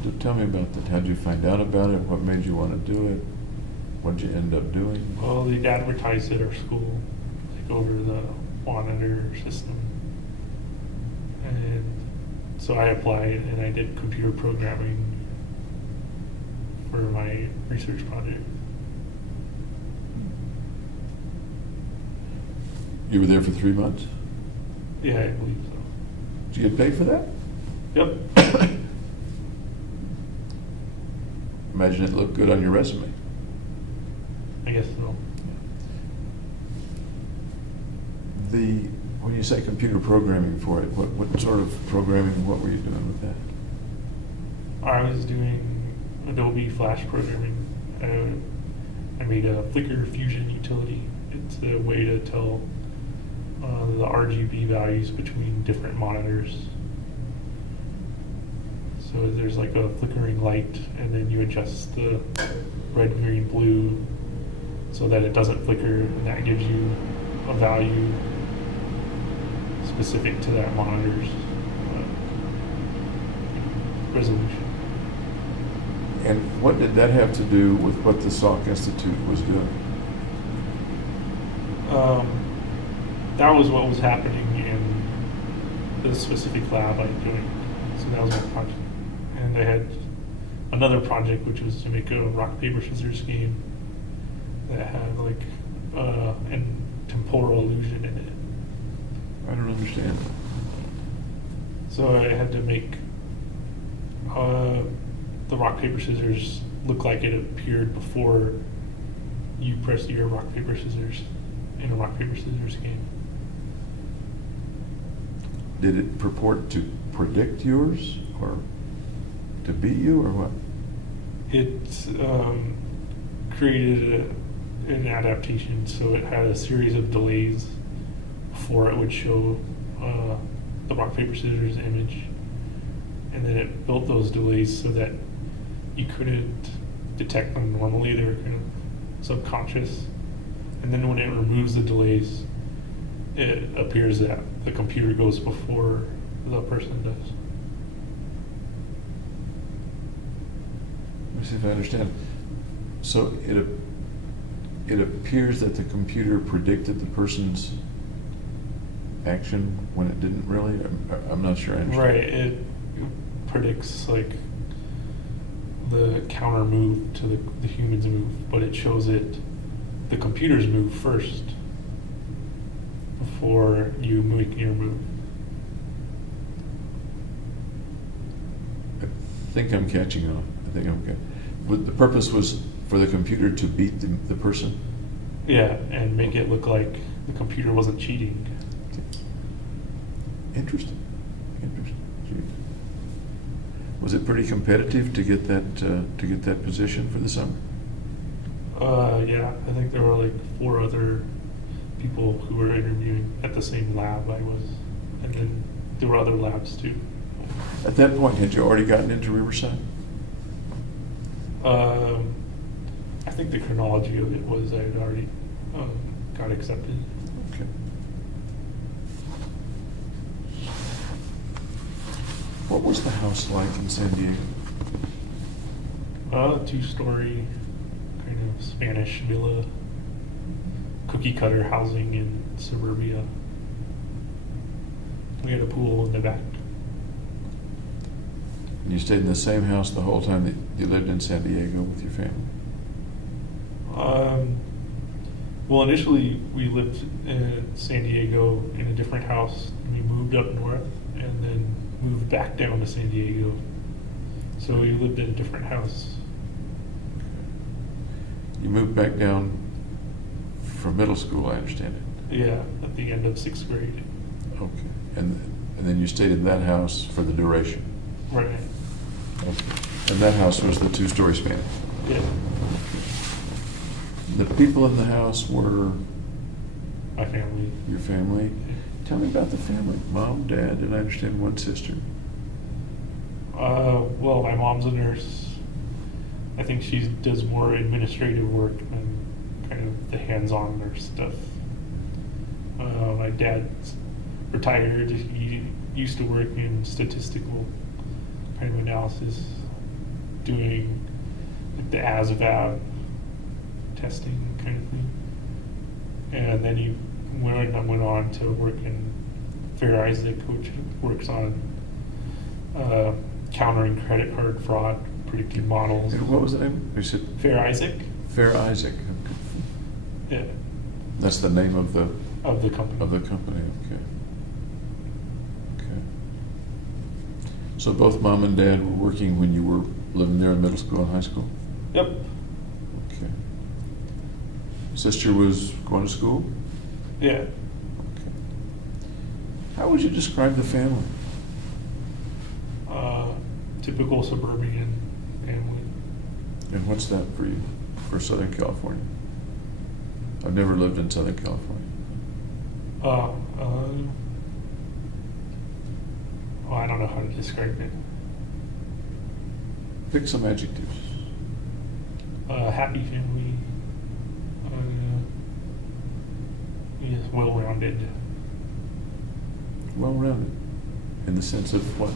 So tell me about that. How did you find out about it? What made you want to do it? What did you end up doing? Well, they'd advertised at our school, like over the monitor system. And So I applied and I did computer programming for my research project. You were there for 3 months? Yeah, I believe so. Did you get paid for that? Yep. Imagine it looked good on your resume. I guess so. When you say computer programming for it, what sort of programming, what were you doing with that? I was doing Adobe Flash programming. I made a Flickr Fusion utility. It's a way to tell the RGB values between different monitors. So there's like a flickering light, and then you adjust the red, green, blue so that it doesn't flicker, and that gives you a value specific to that monitor's resolution. And what did that have to do with what the Salk Institute was doing? That was what was happening in the specific lab I joined. So that was my project. And I had another project, which was to make a rock, paper, scissors game that had like an temporal illusion in it. I don't understand. So I had to make the rock, paper, scissors look like it appeared before you pressed your rock, paper, scissors in a rock, paper, scissors game. Did it purport to predict yours or to beat you or what? It created an adaptation, so it had a series of delays before it would show the rock, paper, scissors image. And then it built those delays so that you couldn't detect them normally. They were kind of subconscious. And then when it removes the delays, it appears that the computer goes before the person does. Let me see if I understand. So it appears that the computer predicted the person's action when it didn't really? I'm not sure I understand. Right. It predicts like the counter move to the human's move, but it shows it the computer's move first before you make your move. I think I'm catching on. I think I'm catching. But the purpose was for the computer to beat the person? Yeah, and make it look like the computer wasn't cheating. Interesting. Gee. Was it pretty competitive to get that position for the summer? Yeah, I think there were like 4 other people who were interviewing at the same lab I was, and then there were other labs too. At that point, had you already gotten into Riverside? I think the chronology of it was I had already got accepted. Okay. What was the house like in San Diego? 2-story kind of Spanish villa, cookie cutter housing in suburbia. We had a pool in the back. And you stayed in the same house the whole time that you lived in San Diego with your family? Well, initially we lived in San Diego in a different house. We moved up north and then moved back down to San Diego. So we lived in a different house. You moved back down for middle school, I understand it. Yeah, at the end of 6th grade. Okay. And then you stayed in that house for the duration? Right. Okay. And that house was the 2-story span? Yeah. The people in the house were My family. your family? Tell me about the family. Mom, dad, and I understand one sister. Well, my mom's a nurse. I think she does more administrative work than kind of the hands-on nurse stuff. My dad's retired. He used to work in statistical kind of analysis, doing like the ASVAB testing kind of thing. And then he went on to work in Fair Isaac, which works on countering credit card fraud, predicting models. And what was the name? You said Fair Isaac, Fair Isaac. Okay. yeah, That's the name of the company. company. Okay. Okay. So both mom and dad were working when you were living there in middle school and high school? Yep. Okay. Sister was going to school? Yeah. Okay. How would you describe the family? Typical suburban family. And what's that for you, for Southern California? I've never lived in Southern California. Oh, I don't know how to describe it. Pick some adjectives. Happy family. Yes, well-rounded. Well-rounded. In the sense of what?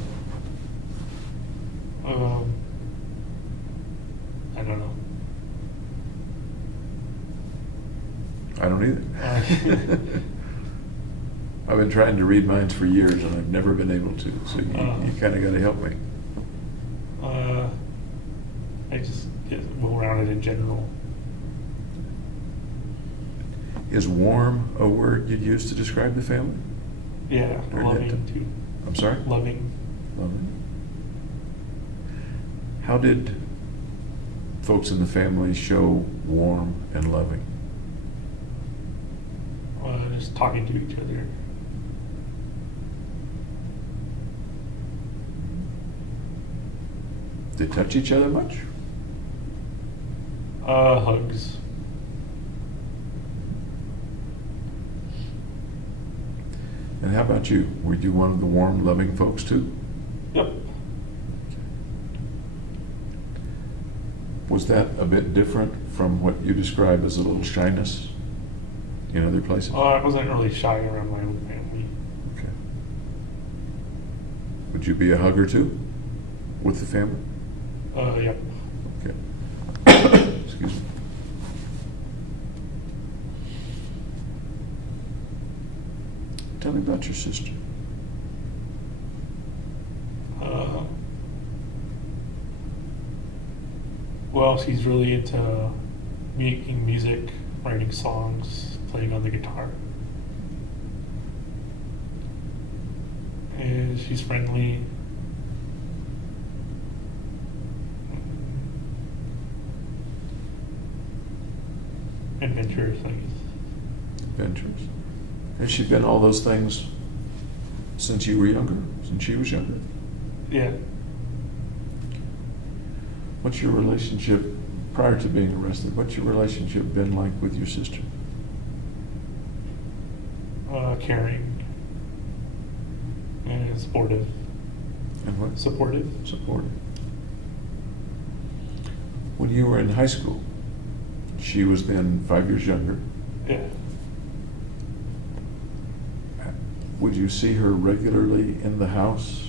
I don't know. I don't either. I've been trying to read minds for years and I've never been able to, so you kind of got to help me. I just get well-rounded in general. Is warm a word you'd use to describe the family? Yeah, Or loving that- too. I'm sorry? Loving. Loving. How did folks in the family show warm and loving? Just talking to each other. They touch each other much? Hugs. And how about you? Were you one of the warm, loving folks too? Yep. Was that a bit different from what you describe as a little shyness in other places? I wasn't really shy around my own family. Okay. Would you be a hugger too with the family? Yep. Okay. Excuse me. Tell me about your sister. Well, she's really into making music, writing songs, playing on the guitar. And she's friendly. Adventurous, I guess. Adventures. Has she been all those things since you were younger? Since she was younger? Yeah. What's your relationship, prior to being arrested, what's your relationship been like with your sister? Caring. And supportive. And what? Supportive. Supportive. When you were in high school, she was then 5 years younger. Yeah. Would you see her regularly in the house?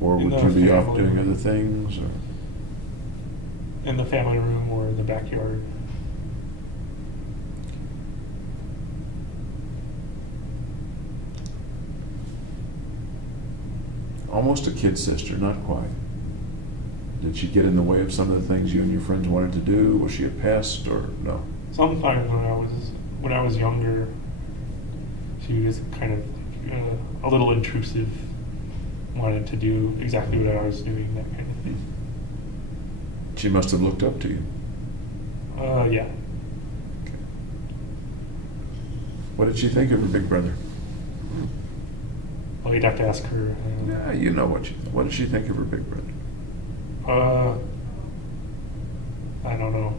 Or In would the you be off family doing room. other things? Or? In the family room or in the backyard. Almost a kid sister, not quite. Did she get in the way of some of the things you and your friends wanted to do? Was she a pest or no? Sometimes when I was younger, she was kind of a little intrusive, wanted to do exactly what I was doing, that kind of thing. She must have looked up to you. Yeah. Okay. What did she think of her big brother? Well, you'd have to ask her. Yeah, you know what did she think of her big brother? I don't know.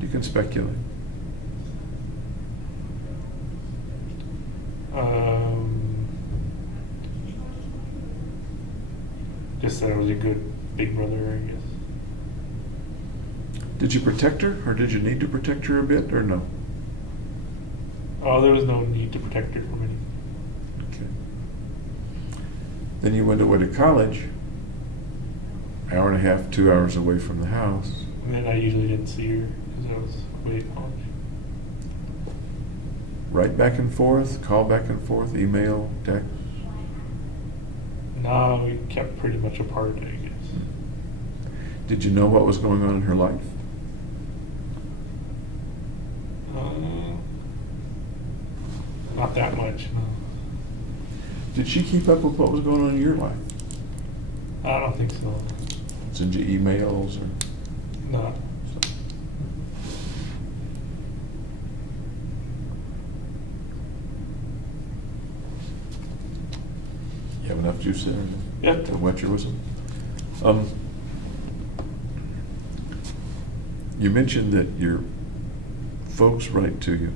You can speculate. Just that I was a good big brother, I guess. Did you protect her, or did you need to protect her a bit, or no? Oh, there was no need to protect her from anything. Okay. Then you went away to college, hour and a half, 2 hours away from the house. And then I usually didn't see her because I was away at college. Write back and forth, call back and forth, email, text. No, we kept pretty much apart, I guess. Did you know what was going on in her life? Not that much, no. Did she keep up with what was going on in your life? I don't think so. Send you emails or? No. You have enough juice there Yep. to wet your whistle? You mentioned that your folks write to you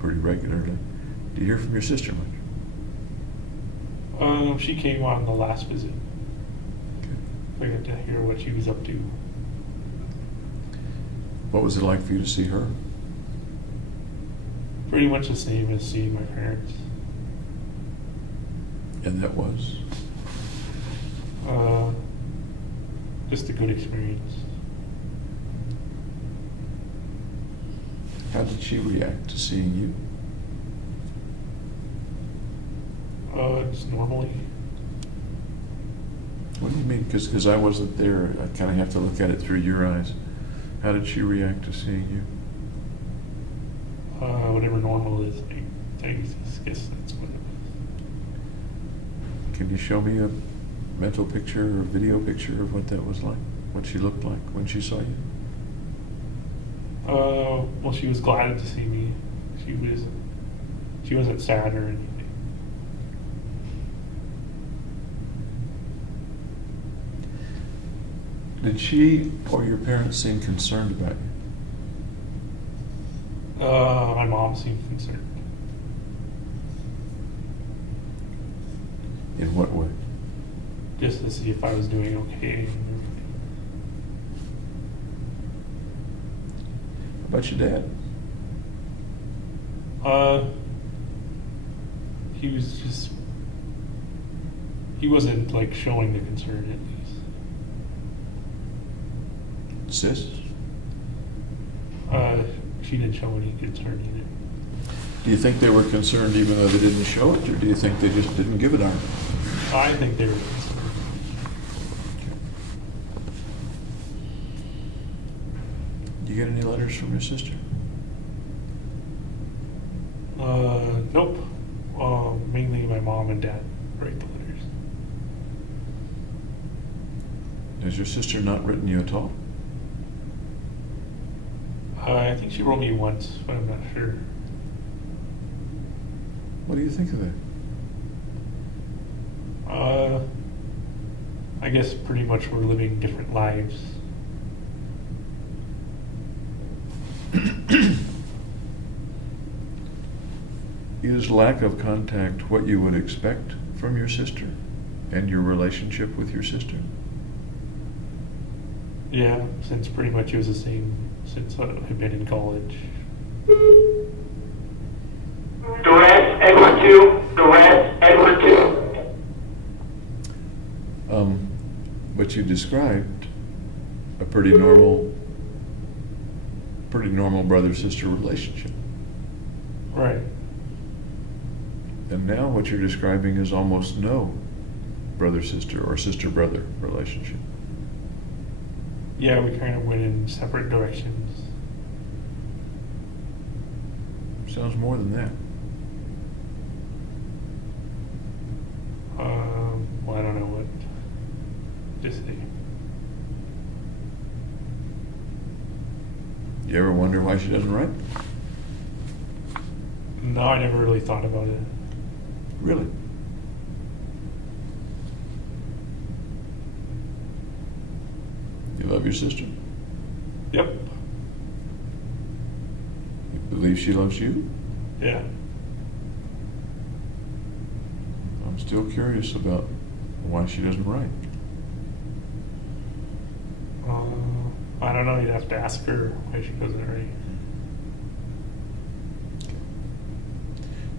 pretty regularly. Do you hear from your sister much? She came on the last visit. Okay. I got to hear what she was up to. What was it like for you to see her? Pretty much the same as seeing my parents. And that was? Just a good experience. How did she react to seeing you? Just normally. What do you mean? Because I wasn't there. I kind of have to look at it through your eyes. How did she react to seeing you? Whatever normal is, I guess that's what it Can you show me a mental picture or video picture of what that was like? What she looked like when she saw you? Well, she was glad to see me. She wasn't sad or anything. Did she or your parents seem concerned about you? My mom seemed concerned. In what way? Just to see if I was doing okay. How about your dad? He wasn't like showing the concern at least. Sis? She didn't show any concern either. Do you think they were concerned even though they didn't show it, or do you think they just didn't give it on? I think they were concerned. You get any letters from your sister? Nope. Mainly my mom and dad write the letters. Has your sister not written you at all? I think she wrote me once, but I'm not sure. What do you think of that? I guess pretty much we're living different lives. Is lack of contact what you would expect from your sister and your relationship with your sister? Yeah, since pretty much it was the same since I've been in college. Duress, Edward 2. Duress, Edward 2. But you described a pretty normal brother-sister relationship. Right. And now what you're describing is almost no brother-sister or sister-brother relationship. Yeah, we kind of went in separate directions. Sounds more than that. Well, I don't know what to say. You ever wonder why she doesn't write? No, I never really thought about it. Really? You love your sister? Yep. You believe she loves you? Yeah. I'm still curious about why she doesn't write. I don't know. You'd have to ask her why she doesn't write.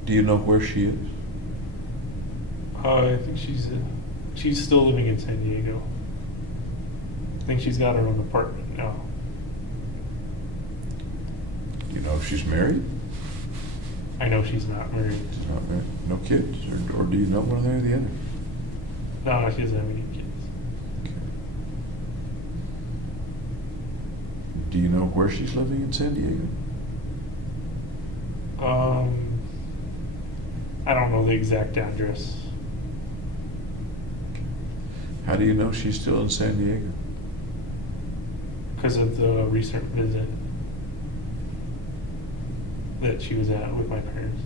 Do you know where she is? I think she's still living in San Diego. I think she's got her own apartment now. Do you know if she's married? I know she's not married. She's not married. No kids? Or do you know one or the other? No, she doesn't have any kids. Okay. Do you know where she's living in San Diego? I don't know the exact address. How do you know she's still in San Diego? Because of the recent visit that she was at with my parents.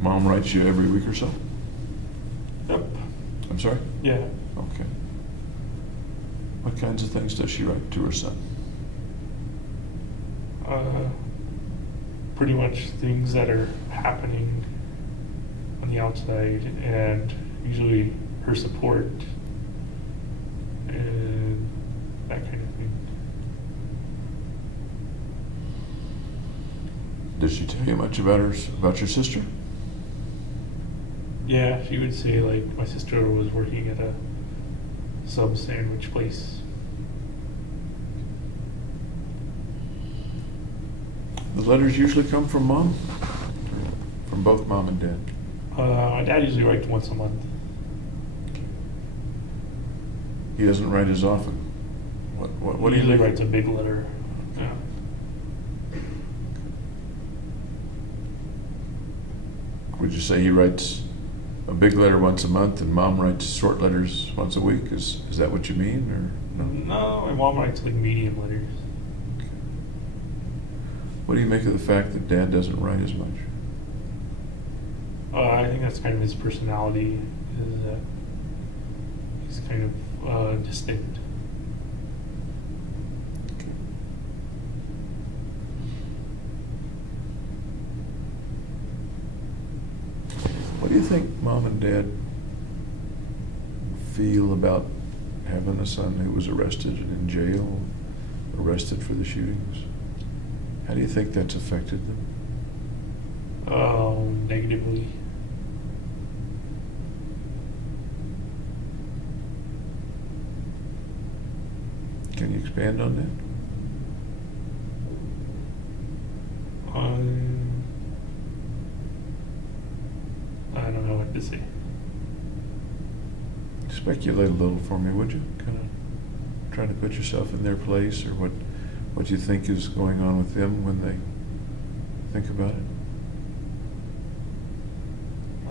Mom writes you every week or so? Yep. I'm sorry? Yeah. Okay. What kinds of things does she write to her son? Pretty much things that are happening on the outside, and usually her support and that kind of thing. Does she tell you much about about your sister? Yeah, she would say like my sister was working at a sub sandwich place. The letters usually come from Mom? From both Mom and Dad? My dad usually writes once a month. He doesn't write as often. What do He you usually think? writes a big letter. Yeah. Would you say he writes a big letter once a month and Mom writes short letters once a week? Is that what you mean, or no? No, my mom writes like medium letters. What do you make of the fact that Dad doesn't write as much? I think that's kind of his personality. Is that he's kind of distinct. What do you think Mom and Dad feel about having a son who was arrested in jail, arrested for the shootings? How do you think that's affected them? Negatively. Can you expand on I don't know what to say. that? Speculate a little for me, would you? Kind of trying to put yourself in their place, or what you think is going on with them when they think about it?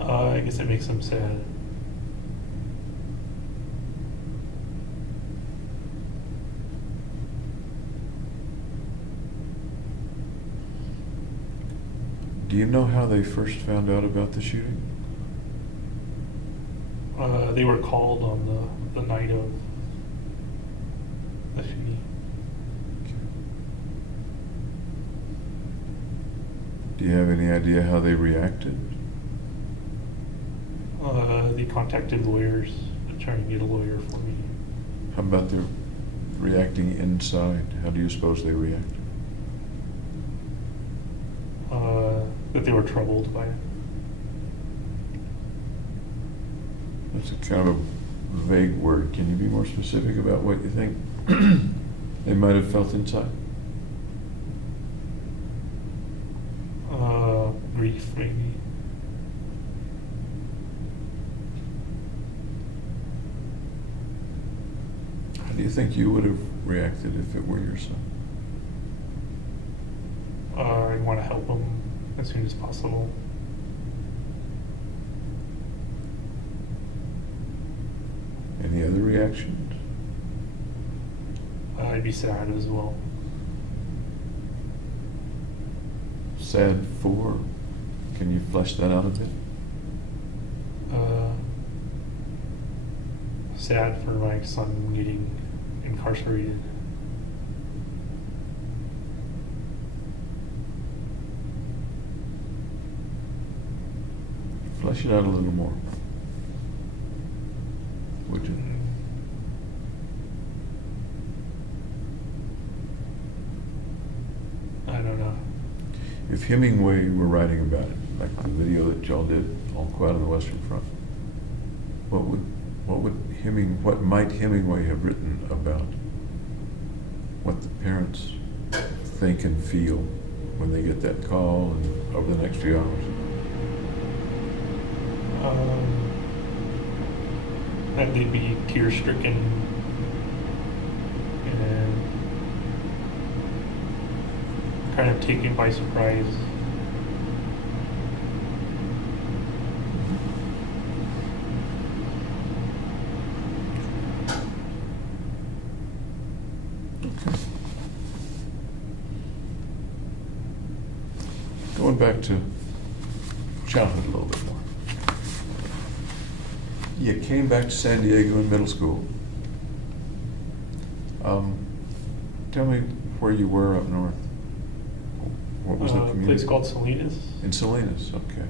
I guess it makes them sad. Do you know how they first found out about the shooting? They were called on the night of the shooting. Do you have any idea how they reacted? They contacted lawyers to try and get a lawyer for me. How about their reacting inside? How do you suppose they reacted? That they were troubled by it. That's a kind of a vague word. Can you be more specific about what you think they might have felt inside? Grief, maybe. How do you think you would have reacted if it were your son? I want to help them as soon as possible. Any other reactions? I'd be sad as well. Sad for? Can you flesh that out a bit? Sad for my son getting incarcerated. Flesh it out a little more. Would you? I don't know. If Hemingway were writing about it, like the video that y'all did, All Quiet on the Western Front, what might Hemingway have written about what the parents think and feel when they get that call and over the next few hours? That they'd be tear-stricken and kind of taken by surprise. Okay. Going back to childhood a little bit more. You came back to San Diego in middle school. Tell me where you were up north. What was the A community? place called Salinas. In Salinas, okay.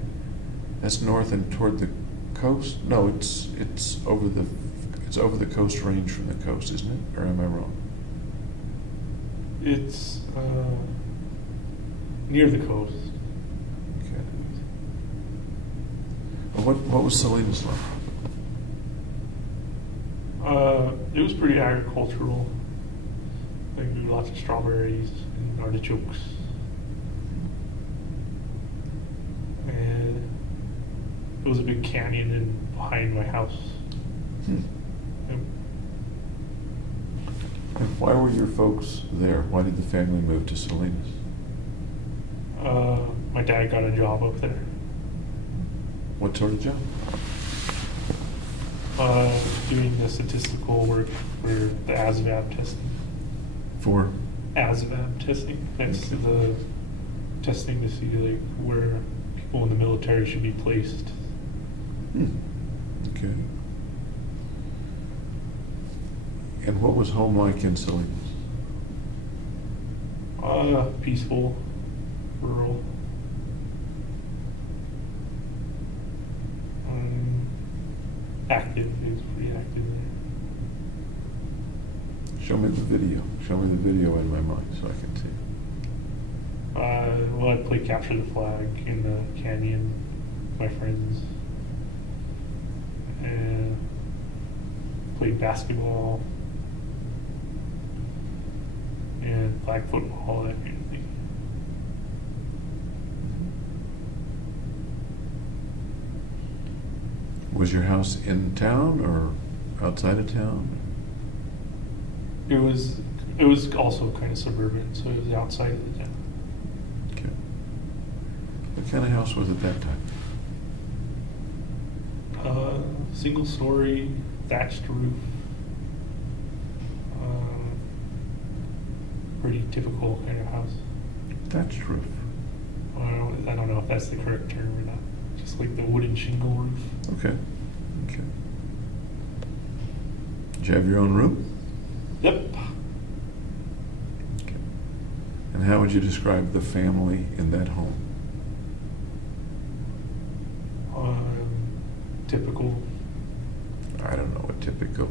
That's north and toward the coast? No, it's over the coast range from the coast, isn't it? Or am I wrong? It's near the coast. Okay. Well, what was Salinas like? It was pretty agricultural. Like we grew lots of strawberries and artichokes. And it was a big canyon behind my house. Hmm. Yep. And why were your folks there? Why did the family move to Salinas? My dad got a job up there. What sort of job? Doing the statistical work for the ASVAB testing. For? ASVAB testing. That's the testing to see like where people in the military should be placed. Okay. And what was home like in Salinas? Peaceful, rural. Active. It was pretty active there. Show me the video. Show me the video in my mind so I can see. Well, I played capture the flag in the canyon with my friends. And played basketball and flag football, that kind of thing. Was your house in town or outside of town? It was also kind of suburban, so it was outside of the town. Okay. What kind of house was it that time? Single story, thatched roof. Pretty typical kind of house. Thatched roof. I don't know if that's the correct term or not. Just like the wooden shingle roof. Okay. Okay. Did you have your own room? Yep. Okay. And how would you describe the family in that home? Typical. I don't know what typical is.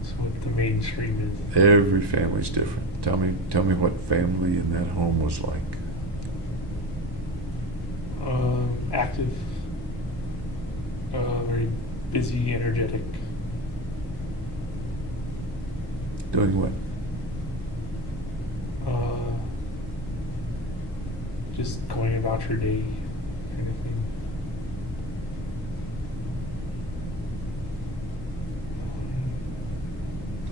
That's what the mainstream is. Every family's different. Tell me what family in that home was like. Active. Very busy, energetic. Doing what? Just going about your day, kind of thing.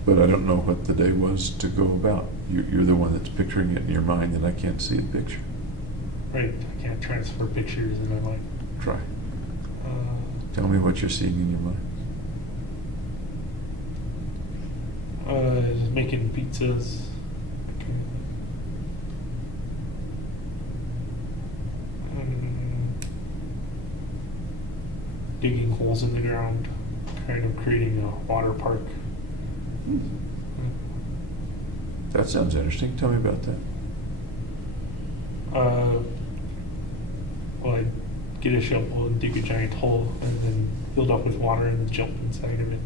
But I don't know what the day was to go about. You're the one that's picturing it in your mind, and I can't see the picture. Right, I can't transfer pictures in my mind. Try. Tell me what you're seeing in your mind. Just making pizzas. Digging holes in the ground, kind of creating a water park. That sounds interesting. Tell me about that. Well, I'd get a shovel and dig a giant hole and then fill it up with water and then jump inside of it.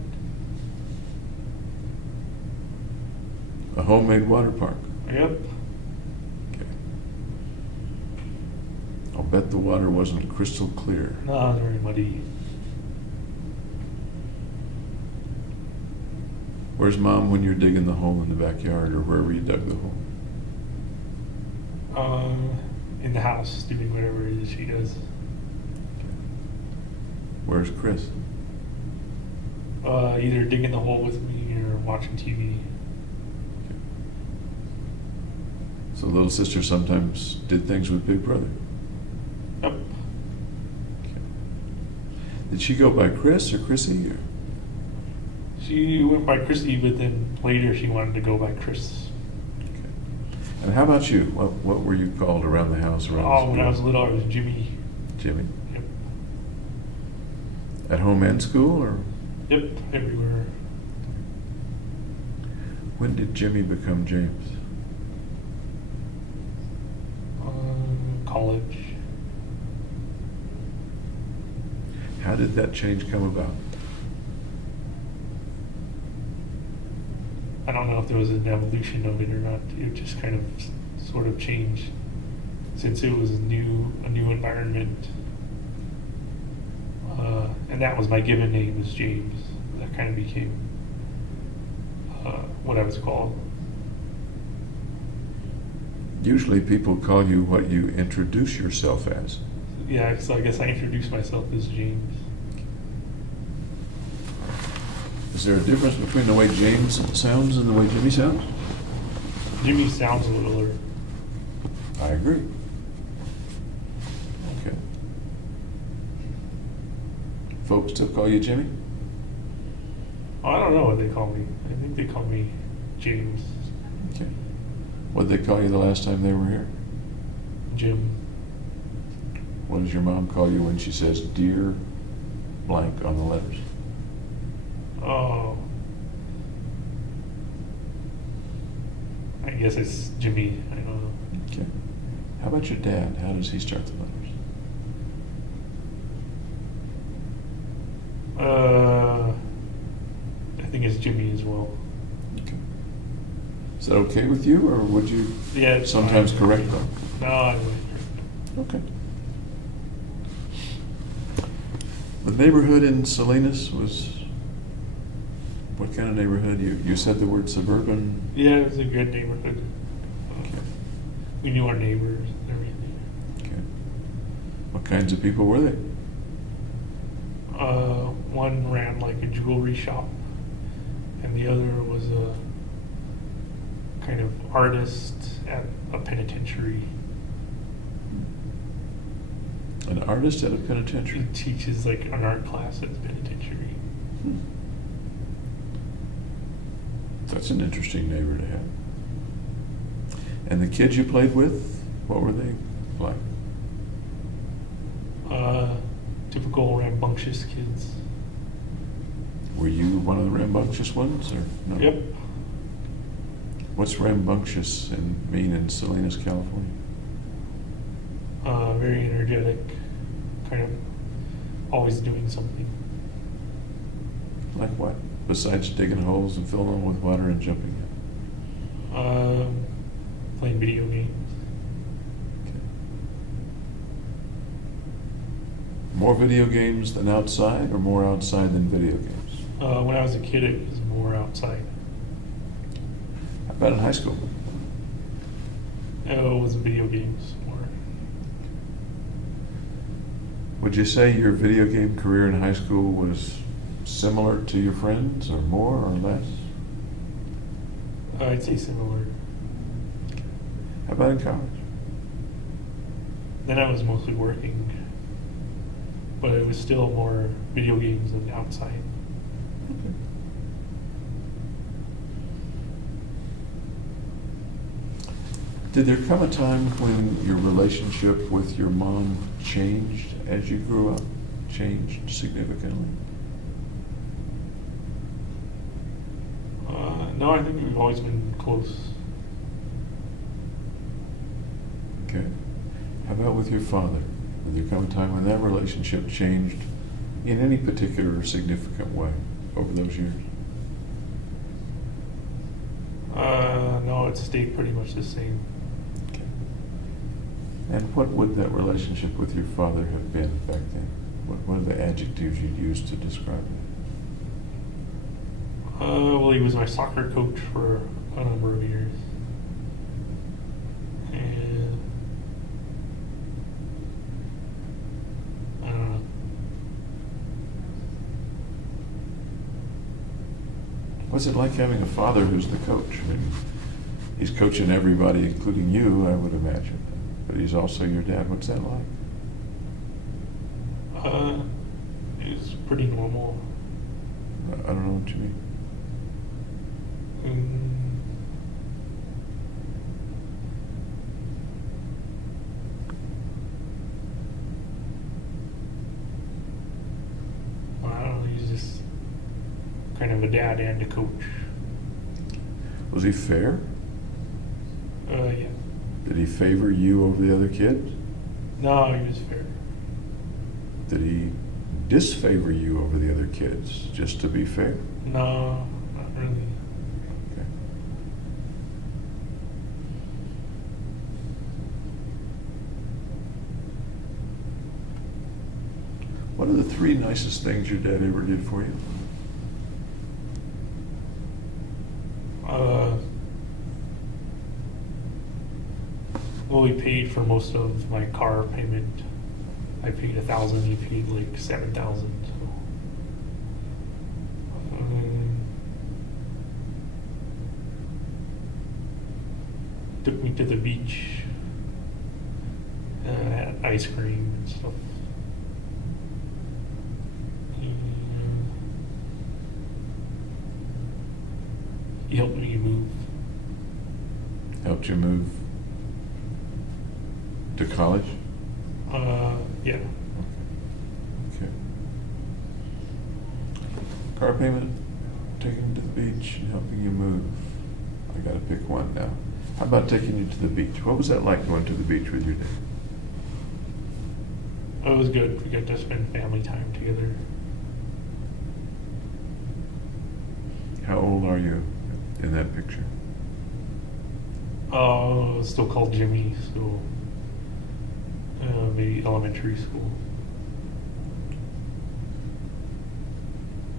A homemade water park. Yep. Okay. I'll bet the water wasn't crystal clear. No, very muddy. Where's Mom when you're digging the hole in the backyard or wherever you dug the hole? in the house doing whatever it is she does. Where's Chris? Either digging the hole with me or watching TV. So little sister sometimes did things with big brother. Yep. Did she go by Chris or Chrissy? Or? She went by Chrissy, but then later she wanted to go by Chris. Okay. And how about you? What were you called around the house? Around When I was little, I was Jimmy. Jimmy. Yep. At home and school, or Yep, everywhere. when did Jimmy become James? College. How did that change come about? I don't know if there was an evolution of it or not. It just kind of sort of changed since it was a new environment. And that was my given name, was James. That kind of became what I was called. Usually people call you what you introduce yourself as. Yeah, so I guess I introduced myself as James. Is there a difference between the way James sounds and the way Jimmy sounds? Jimmy sounds littler. I agree. Okay. Folks still call you Jimmy? I don't know what they call me. I think they call me James. Okay. What did they call you the last time they were here? Jim. What does your mom call you when she says dear blank on the letters? Oh. I guess it's Jimmy. I don't know. Okay. How about your dad? How does he start the letters? I think it's Jimmy as well. Okay. Is that okay with you, or would you Yeah, it's sometimes fine. correct them? No, I wouldn't. Okay. The neighborhood in Salinas was, what kind of neighborhood? You said the word suburban. Yeah, it was a good neighborhood. Okay. We knew our neighbors and everything. Okay. What kinds of people were they? One ran like a jewelry shop, and the other was a kind of artist at a penitentiary. An artist at a penitentiary. He teaches like an art class at the penitentiary. Hmm. That's an interesting neighbor to have. And the kids you played with, what were they like? Typical rambunctious kids. Were you one of the rambunctious ones, or no? Yep. What's rambunctious mean in Salinas, California? Very energetic, kind of always doing something. Like what? Besides digging holes and filling them with water and jumping in? Playing video games. Okay. More video games than outside, or more outside than video games? When I was a kid, it was more outside. How about in high school? It was video games more. Would you say your video game career in high school was similar to your friends, or more or less? I'd say similar. How about in college? Then I was mostly working, but it was still more video games than outside. Okay. Did there come a time when your relationship with your mom changed as you grew up? Changed significantly? No, I think we've always been close. Okay. How about with your father? Did there come a time when that relationship changed in any particular significant way over those years? No, it stayed pretty much the same. Okay. And what would that relationship with your father have been back then? What are the adjectives you'd use to describe it? Well, he was my soccer coach for a number of years. And What's it like having a father who's the coach? I mean, he's coaching everybody, including you, I would imagine. But he's also your dad. What's that like? It's pretty normal. I don't know what you mean. Well, I don't know, he's just kind of a dad and a coach. Was he fair? Yeah. Did he favor you over the other kids? No, he was fair. Did he disfavor you over the other kids, just to be fair? No, not really. Okay. What are the 3 nicest things your dad ever did for you? Well, he paid for most of my car payment. I paid $1,000. He paid like $7,000. So, took me to the beach. Had ice cream and stuff. He helped me move. Helped you move to college? Yeah. Okay. Car payment, taking you to the beach, and helping you move. I gotta pick one now. How about taking you to the beach? What was that like going to the beach with your dad? It was good. We got to spend family time together. How old are you in that picture? Still called Jimmy, so maybe elementary school.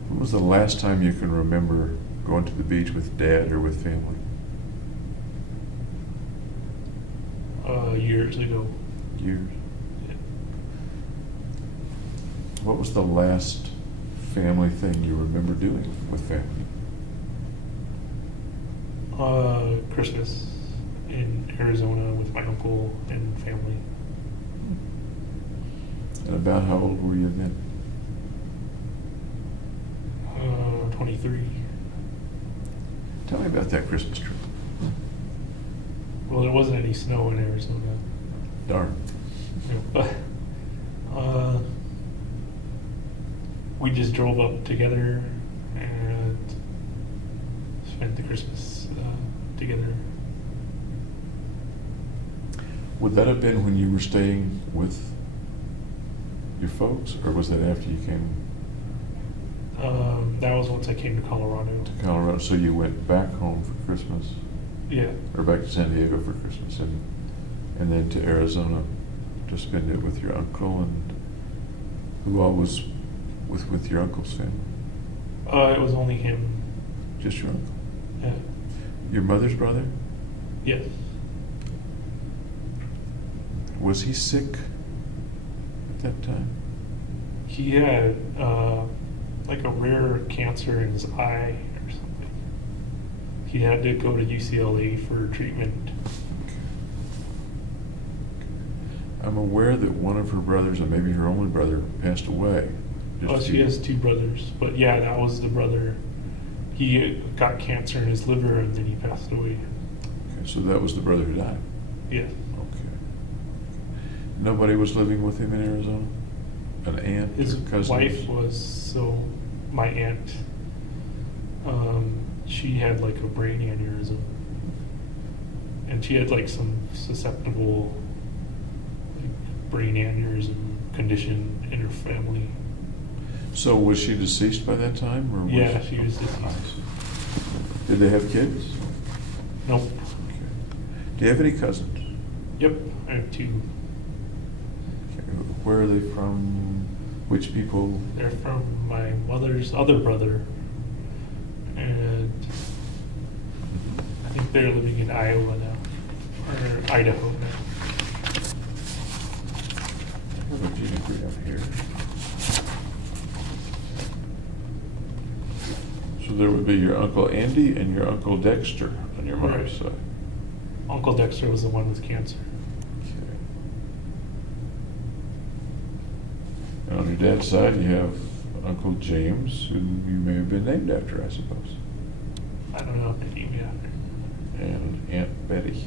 When was the last time you can remember going to the beach with dad or with family? Years ago. Years. What was the last family thing you remember doing with family? Christmas in Arizona with my uncle and family. And about how old were you then? 23. Tell me about that Christmas trip. Well, there wasn't any snow in Arizona. Darn. But we just drove up together and spent the Christmas together. Would that have been when you were staying with your folks, or was that after you came That was once I came to Colorado. to Colorado? So you went back home for Christmas, Yeah. or back to San Diego for Christmas, and then to Arizona to spend it with your uncle, and who all was with your uncle's family? It was only him. Just your uncle? Yeah. Your mother's brother? Yes. Was he sick at that time? He had like a rare cancer in his eye or something. He had to go to UCLA for treatment. I'm aware that one of her brothers, and maybe her only brother, passed away. She has 2 brothers, but yeah, that was the brother. He got cancer in his liver and then he passed away. Okay, so that was the brother who died. Yeah. Okay. Nobody was living with him in Arizona? An aunt His or cousin? wife was, so my aunt, she had like a brain aneurysm. And she had like some susceptible like, brain aneurysm condition in her family. So was she deceased by that time? Or was Yeah, she was deceased. I see. Did they have kids? Nope. Okay. Do you have any cousins? Yep, I have 2. Okay. Where are they from? Which people? They're from my mother's other brother. And I think they're living in Iowa now. Or Idaho now. I have a genealogy up here. So there would be your Uncle Andy and your Uncle Dexter on your mom's Right. side. Uncle Dexter was the one with cancer. Okay. And on your dad's side, you have Uncle James, who you may have been named after, I suppose, I don't know if they named me after. and Aunt Betty.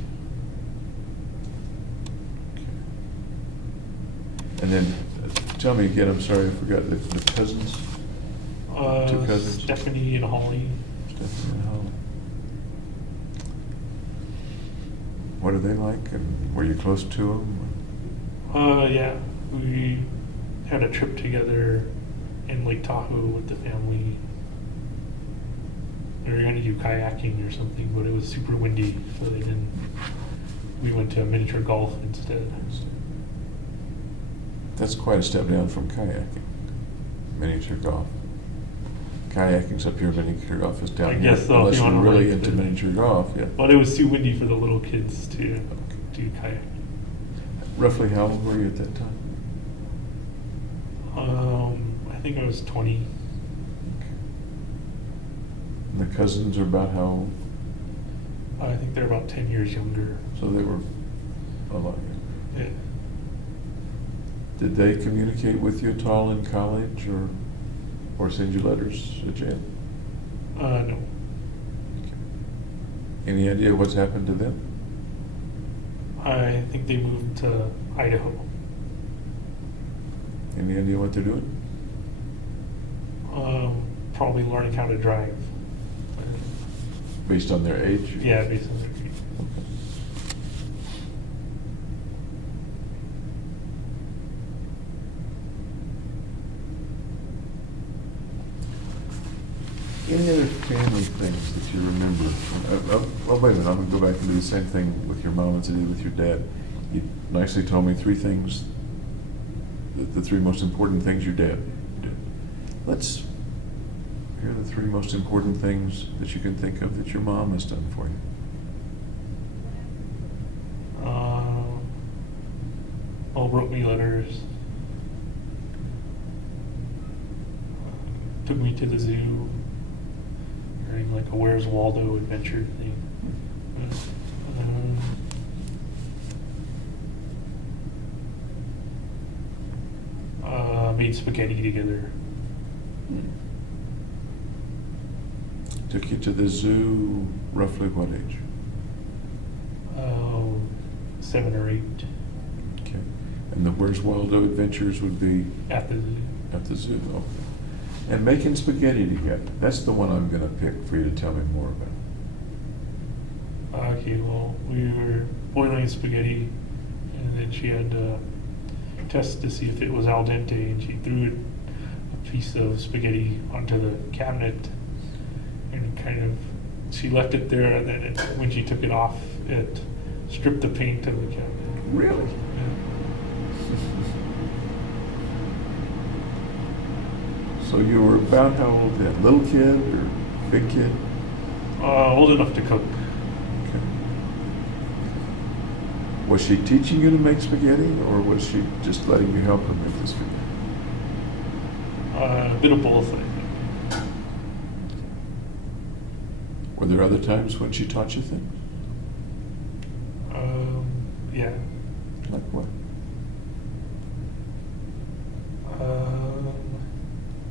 Okay. And then, tell me again, I'm sorry, I forgot the cousins? Two cousins? Stephanie and Holly. Stephanie and Holly. What are they like, and were you close to them? Yeah, we had a trip together in Lake Tahoe with the family. We were gonna do kayaking or something, but it was super windy, so they didn't. We went to miniature golf instead. That's quite a step down from kayaking. Miniature golf. Kayaking's up here, miniature golf is down I here. guess so, if Unless you you're wanna really like into the- miniature golf, yeah. But it was too windy for the little kids to do kayaking. Roughly how old were you at that time? I think I was 20. And the cousins are about how old? I think they're about 10 years younger. So they were a lot younger. Yeah. Did they communicate with you at all in college or send you letters at jail? No. Any idea what's happened to them? I think they moved to Idaho. Any idea what they're doing? Probably learning how to drive. Based on their age? Yeah, based on their age. Any other family things that you remember? Oh, wait a minute, I'm gonna go back and do the same thing with your mom as I did with your dad. You nicely told me three things, the three most important things your dad did. Let's hear the three most important things that you can think of that your mom has done for you. All wrote me letters. Took me to the zoo. During like a Where's Waldo adventure thing. Made spaghetti together. Took you to the zoo, roughly what age? 7 or 8 Okay. And the Where's Waldo adventures would be at the zoo. at the zoo, okay. And making spaghetti together, that's the one I'm gonna pick for you to tell me more about. Okay, well, we were boiling spaghetti, and then she had to test to see if it was al dente, and she threw a piece of spaghetti onto the cabinet, and kind of, she left it there, and then when she took it off, it stripped the paint of the cabinet. Really? Yeah. So you were about how old then? Little kid or big kid? Old enough to cook. Okay. Was she teaching you to make spaghetti, or was she just letting you help her make the spaghetti? A bit of both, I think. Were there other times when she taught you things? Yeah. Like what?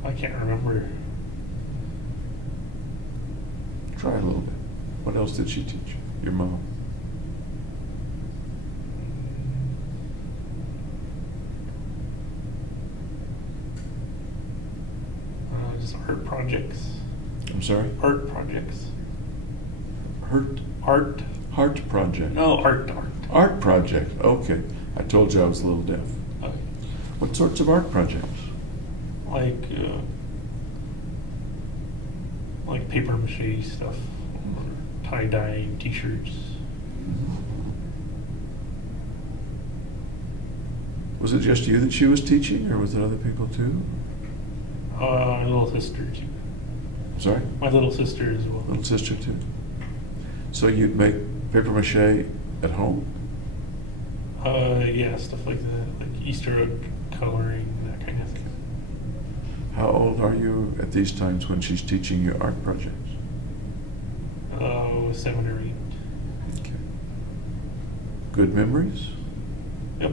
I can't remember. Try a little bit. What else did she teach you? Your mom? Just art projects. I'm sorry? Art projects. Hurt? Art. Heart project. No, art. Art project, okay. I told you I was a little deaf. Okay. What sorts of art projects? Like paper mache stuff, or tie dye T-shirts. Was it just you that she was teaching, or was it other people too? My little sister too. Sorry? My little sister as well. Little sister too. So you'd make paper mache at home? Yeah, stuff like that, like Easter egg coloring, that kind of thing. How old old are you at these times when she's teaching you art projects? 7 or 8. Okay. Good memories? Yep.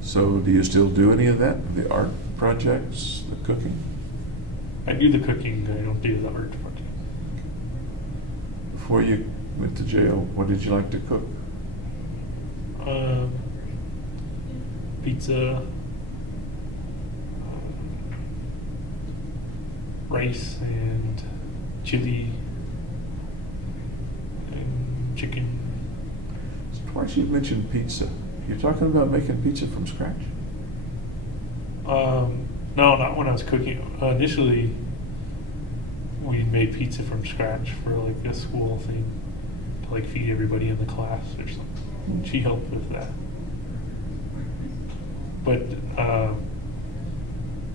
So do you still do any of that? The art projects, the cooking? I do the cooking, I don't do the art project. Before you went to jail, what did you like to cook? Pizza, rice and chili and chicken. Twice you've mentioned pizza. You're talking about making pizza from scratch? No, not when I was cooking. Initially, we made pizza from scratch for like a school thing to like feed everybody in the class or something. She helped with that. But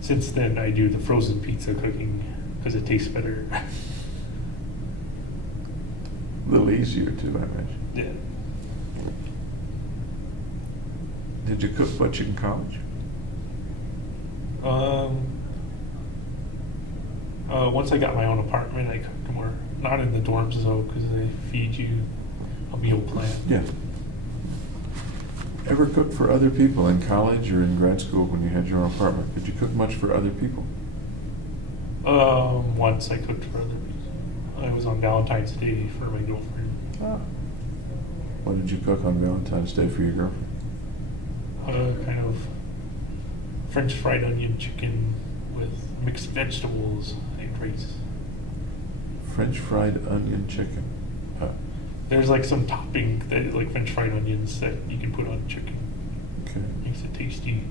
since then, I do the frozen pizza cooking because it tastes better. A little easier too, I imagine. Yeah. Did you cook much in college? Once I got my own apartment, I cooked more. Not in the dorms though, because they feed you a meal plan. Yeah. Ever cook for other people in college or in grad school when you had your own apartment? Did you cook much for other people? Once I cooked for others. I was on Valentine's Day for my girlfriend. What did you cook on Valentine's Day for your girlfriend? Kind of French fried onion chicken with mixed vegetables and rice. French fried onion chicken. There's like some topping that like French fried onions that you can put on chicken. Okay. Makes it tasty.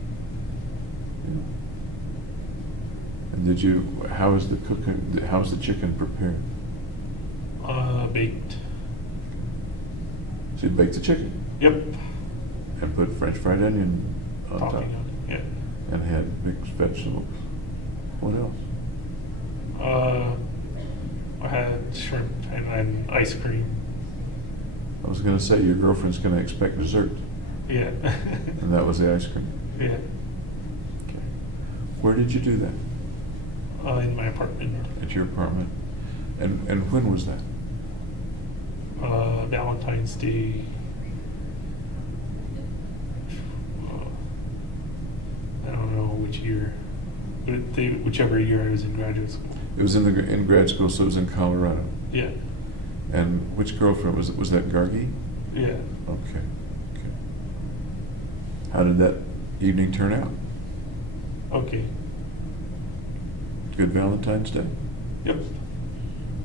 And did you? How is the cooking? How's the chicken prepared? Baked. So you baked the chicken Yep. and put French fried onion on top, Topping on it. Yeah. and had mixed vegetables. What else? I had shrimp and then ice cream. I was going to say your girlfriend's going to expect dessert, Yeah. and that was the ice cream. Yeah. Okay. Where did you do that? In my apartment. At your apartment. And when was that? Valentine's Day. I don't know which year, but whichever year I was in graduate school. It was in grad school, so it was in Colorado. Yeah. And which girlfriend was it? Was that Gargi? Yeah. Okay. Okay. How did that evening turn out? Okay. Good Valentine's Day? Yep.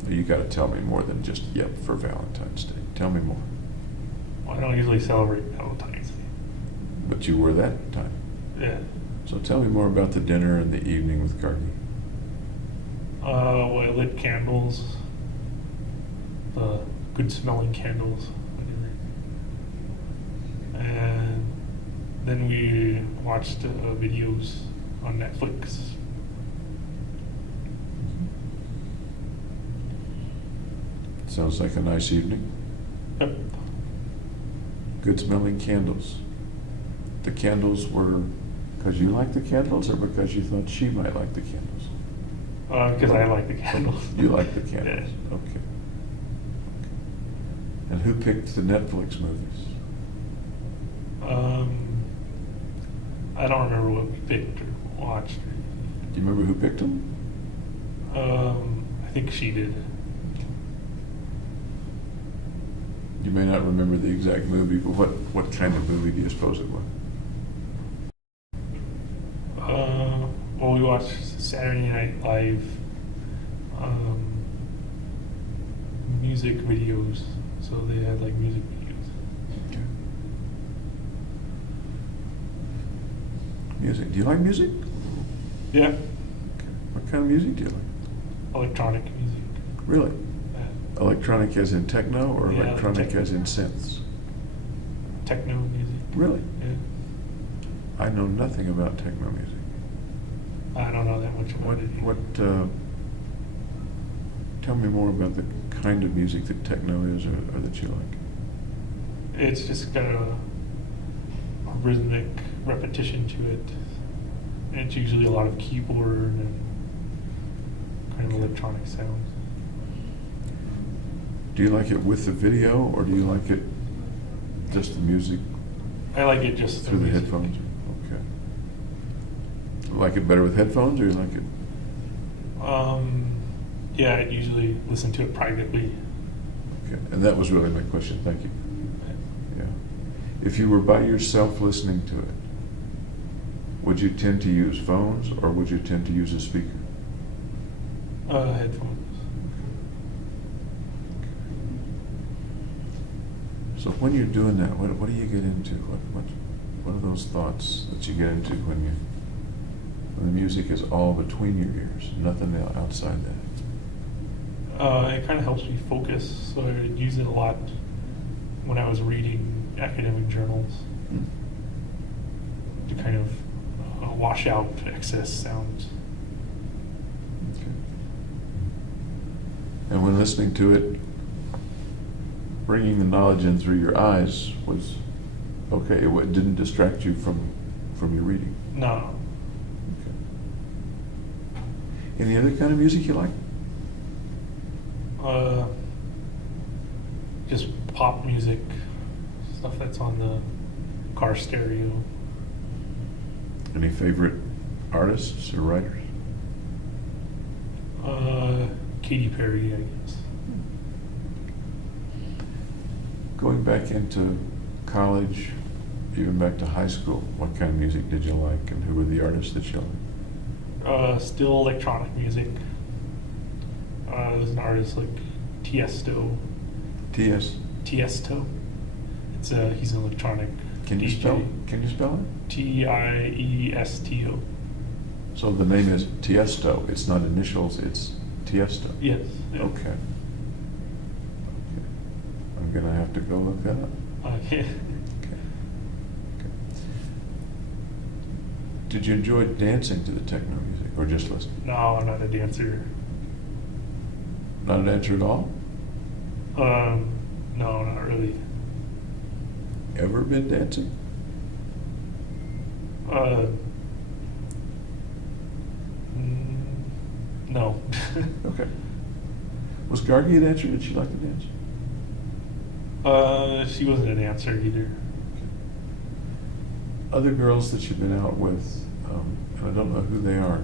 You got to tell me more than just yep for Valentine's Day. Tell me more. Well, I don't usually celebrate Valentine's Day. But you were that time. Yeah. So tell me more about the dinner and the evening with Gargi. Well, I lit candles. The good smelling candles. And then we watched videos on Netflix. Sounds like a nice evening. Yep. Good smelling candles. The candles were because you liked the candles or because you thought she might like the candles? Because I like the candles. You like the candles? Yeah. Okay. And who picked the Netflix movies? I don't remember what we picked or watched. Do you remember who picked them? I think she did. You may not remember the exact movie, but what kind of movie do you suppose it was? Well, we watched Saturday Night Live music videos. So they had like music videos. Okay. Music. Do you like music? Yeah. Okay. What kind of music do you like? Electronic music. Really? Yeah. Electronic as in techno or Yeah, electronic techno. as in synths? Techno music. Really? Yeah. I know nothing about techno music. I don't know that much about it. Tell me more about the kind of music that techno is or that you like. It's just got a rhythmic repetition to it. And it's usually a lot of keyboard and kind of electronic sounds. Do you like it with the video, or do you like it just the music I like it just through the music. headphones? Okay. Like it better with headphones, or you like it? Yeah, I usually listen to it privately. Okay, and that was really my question. Thank you. Yeah. If you were by yourself listening to it, would you tend to use phones, or would you tend to use a speaker? Headphones. So when you're doing that, what do you get into? What are those thoughts that you get into when the music is all between your ears, nothing outside that? It kind of helps me focus, so I use it a lot when I was reading academic journals Hmm. to kind of wash out excess sounds. Okay. And when listening to it, bringing the knowledge in through your eyes was okay. It didn't distract you from your reading. No, Okay. Any other kind of music you like? just pop music, stuff that's on the car stereo. Any favorite artists or writers? Katy Perry, I guess. Going back into college, even back to high school, what kind of music did you like, and who were the artists that you liked? Still electronic music. There's an artist like Tiesto. T.S. Tiesto. He's an electronic Can you DJ. spell? Can you spell it? Tiesto. So the name is Tiesto. It's not initials. It's Tiesto. Yes. Yeah. Okay. I'm gonna have to go look that up. Okay. Okay. Okay. Did you enjoy dancing to the techno music, or just listening? No, I'm not a dancer. Not a dancer at all? No, not really. Ever been dancing? No. Okay. Was Gargi a dancer? Did she like to dance? She wasn't a dancer either. Other girls that you've been out with, and I don't know who they are.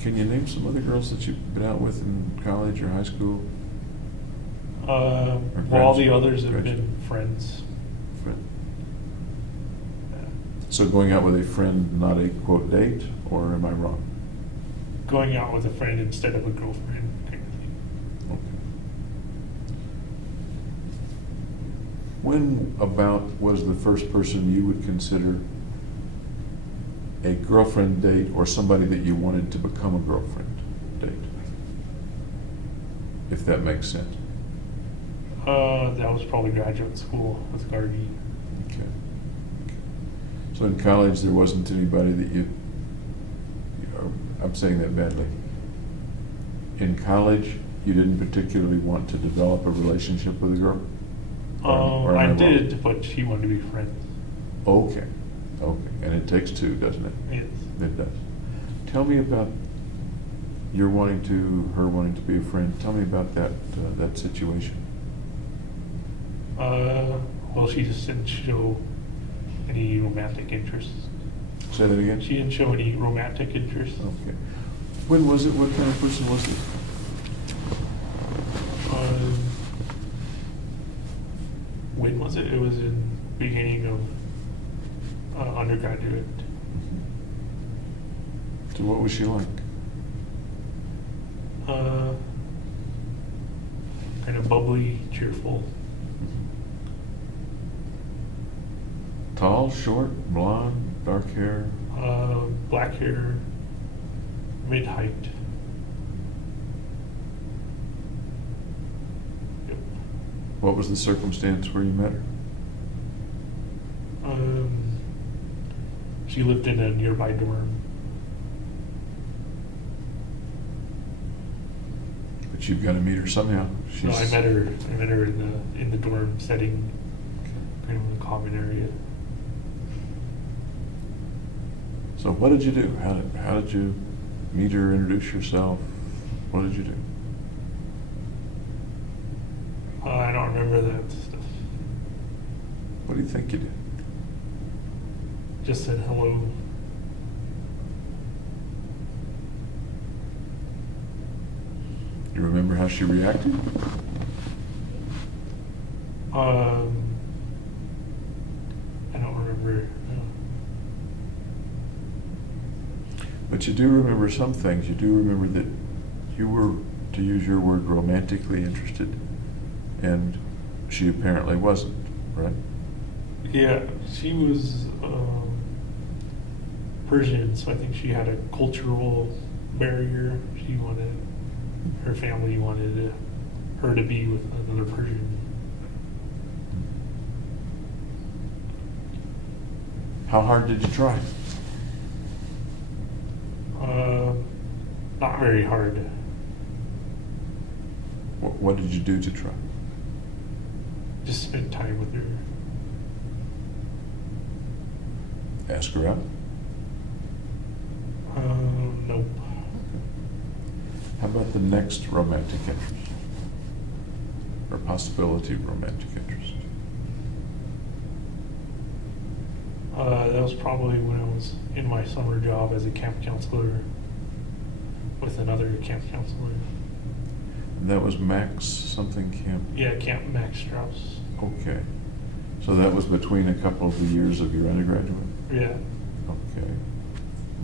Can you name some other girls that you've been out with in college or high school? Well, all the grad- others have grad- been friends. Friend. So going out with a friend, not a quote date, or am I wrong? Going out with a friend instead of a girlfriend, kind of thing. Okay. When about was the first person you would consider a girlfriend date, or somebody that you wanted to become a girlfriend date? If that makes sense. That was probably graduate school with Gargi. Okay. So in college, there wasn't anybody that I'm saying that badly. In college, you didn't particularly want to develop a relationship with a girl? Or am I wrong? did, but she wanted to be friends. Okay, okay, and it takes two, doesn't it? Yes. It does. Tell me about her wanting to be a friend. Tell me about that situation. Well, she just didn't show any romantic interest. Say that again? She didn't show any romantic interest. Okay. When was it? What kind of person was it? When was it? It was in beginning of undergraduate. So what was she like? Kind of bubbly, cheerful. Tall, short, blonde, dark hair? Black hair, mid-height. Yep. What was the circumstance where you met her? She lived in a nearby dorm. But you've got to meet her somehow. No, I met her in the dorm setting, kind of in the common area. So what did you do? How did you meet her, introduce yourself? What did you do? I don't remember that stuff. What do you think you did? Just said hello. You remember how she reacted? I don't remember. No. But you do remember some things. You do remember that you were, to use your word, romantically interested, and she apparently wasn't, right? Yeah, she was Persian, so I think she had a cultural barrier. Her family wanted her to be with another Persian. How hard did you try? Not very hard. What did you do to try? Just spend time with her. Ask her out? Nope. How about the next romantic interest? Or possibility of romantic interest? That was probably when I was in my summer job as a camp counselor with another camp counselor. And that was Max something camp? Yeah, Camp Max Strauss. Okay. So that was between a couple of the years of your undergraduate? Yeah. Okay.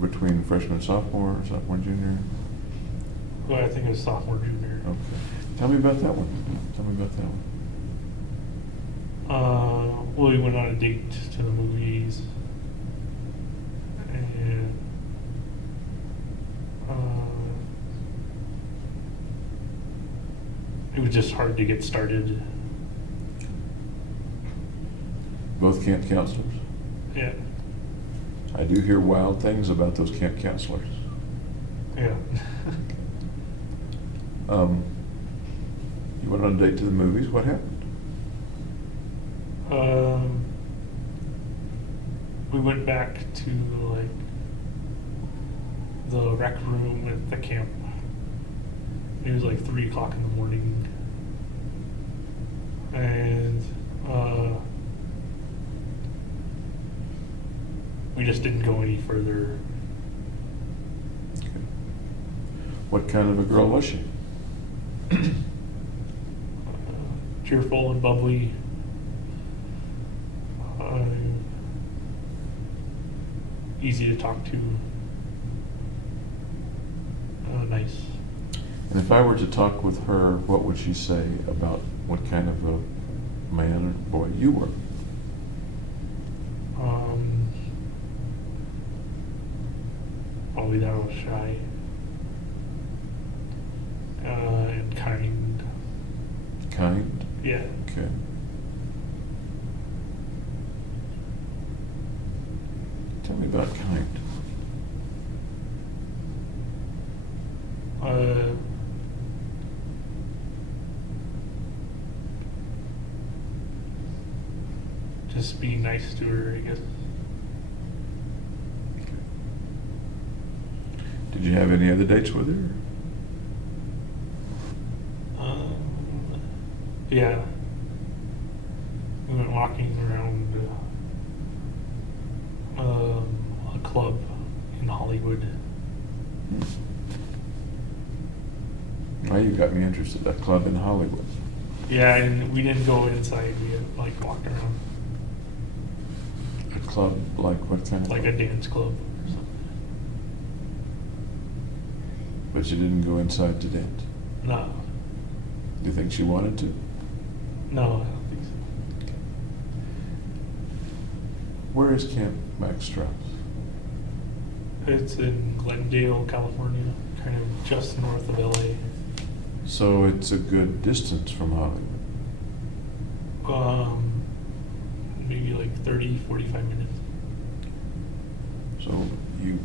Between freshman, sophomore, junior? Well, I think it was sophomore, junior. Okay. Tell me about that one. Well, we went on a date to the movies, and it was just hard to get started. Both camp counselors? Yeah, I do hear wild things about those camp counselors. yeah. You went on a date to the movies. What happened? We went back to like the rec room at the camp. It was like 3 o'clock in the morning, and we just didn't go any further. Okay. What kind of a girl was she? Cheerful and bubbly. Easy to talk to. Nice. And if I were to talk with her, what would she say about what kind of a man or boy you were? Probably that I was shy. And kind. Kind? Yeah. Okay. Tell me about kind. Just being nice to her, I guess. Did you have any other dates with her? Yeah. We went walking around a club in Hollywood. Well, you got me interested. That club in Hollywood. Yeah, and we didn't go inside. We had, like walked around, A club like what kind of? like a club? dance club or something. But you didn't go inside to dance. No, Do you think she wanted to? no, I don't think so. Where is Camp Max Strauss? It's in Glendale, California, kind of just north of LA. So it's a good distance from Hollywood. Maybe like 30, 45 minutes. So you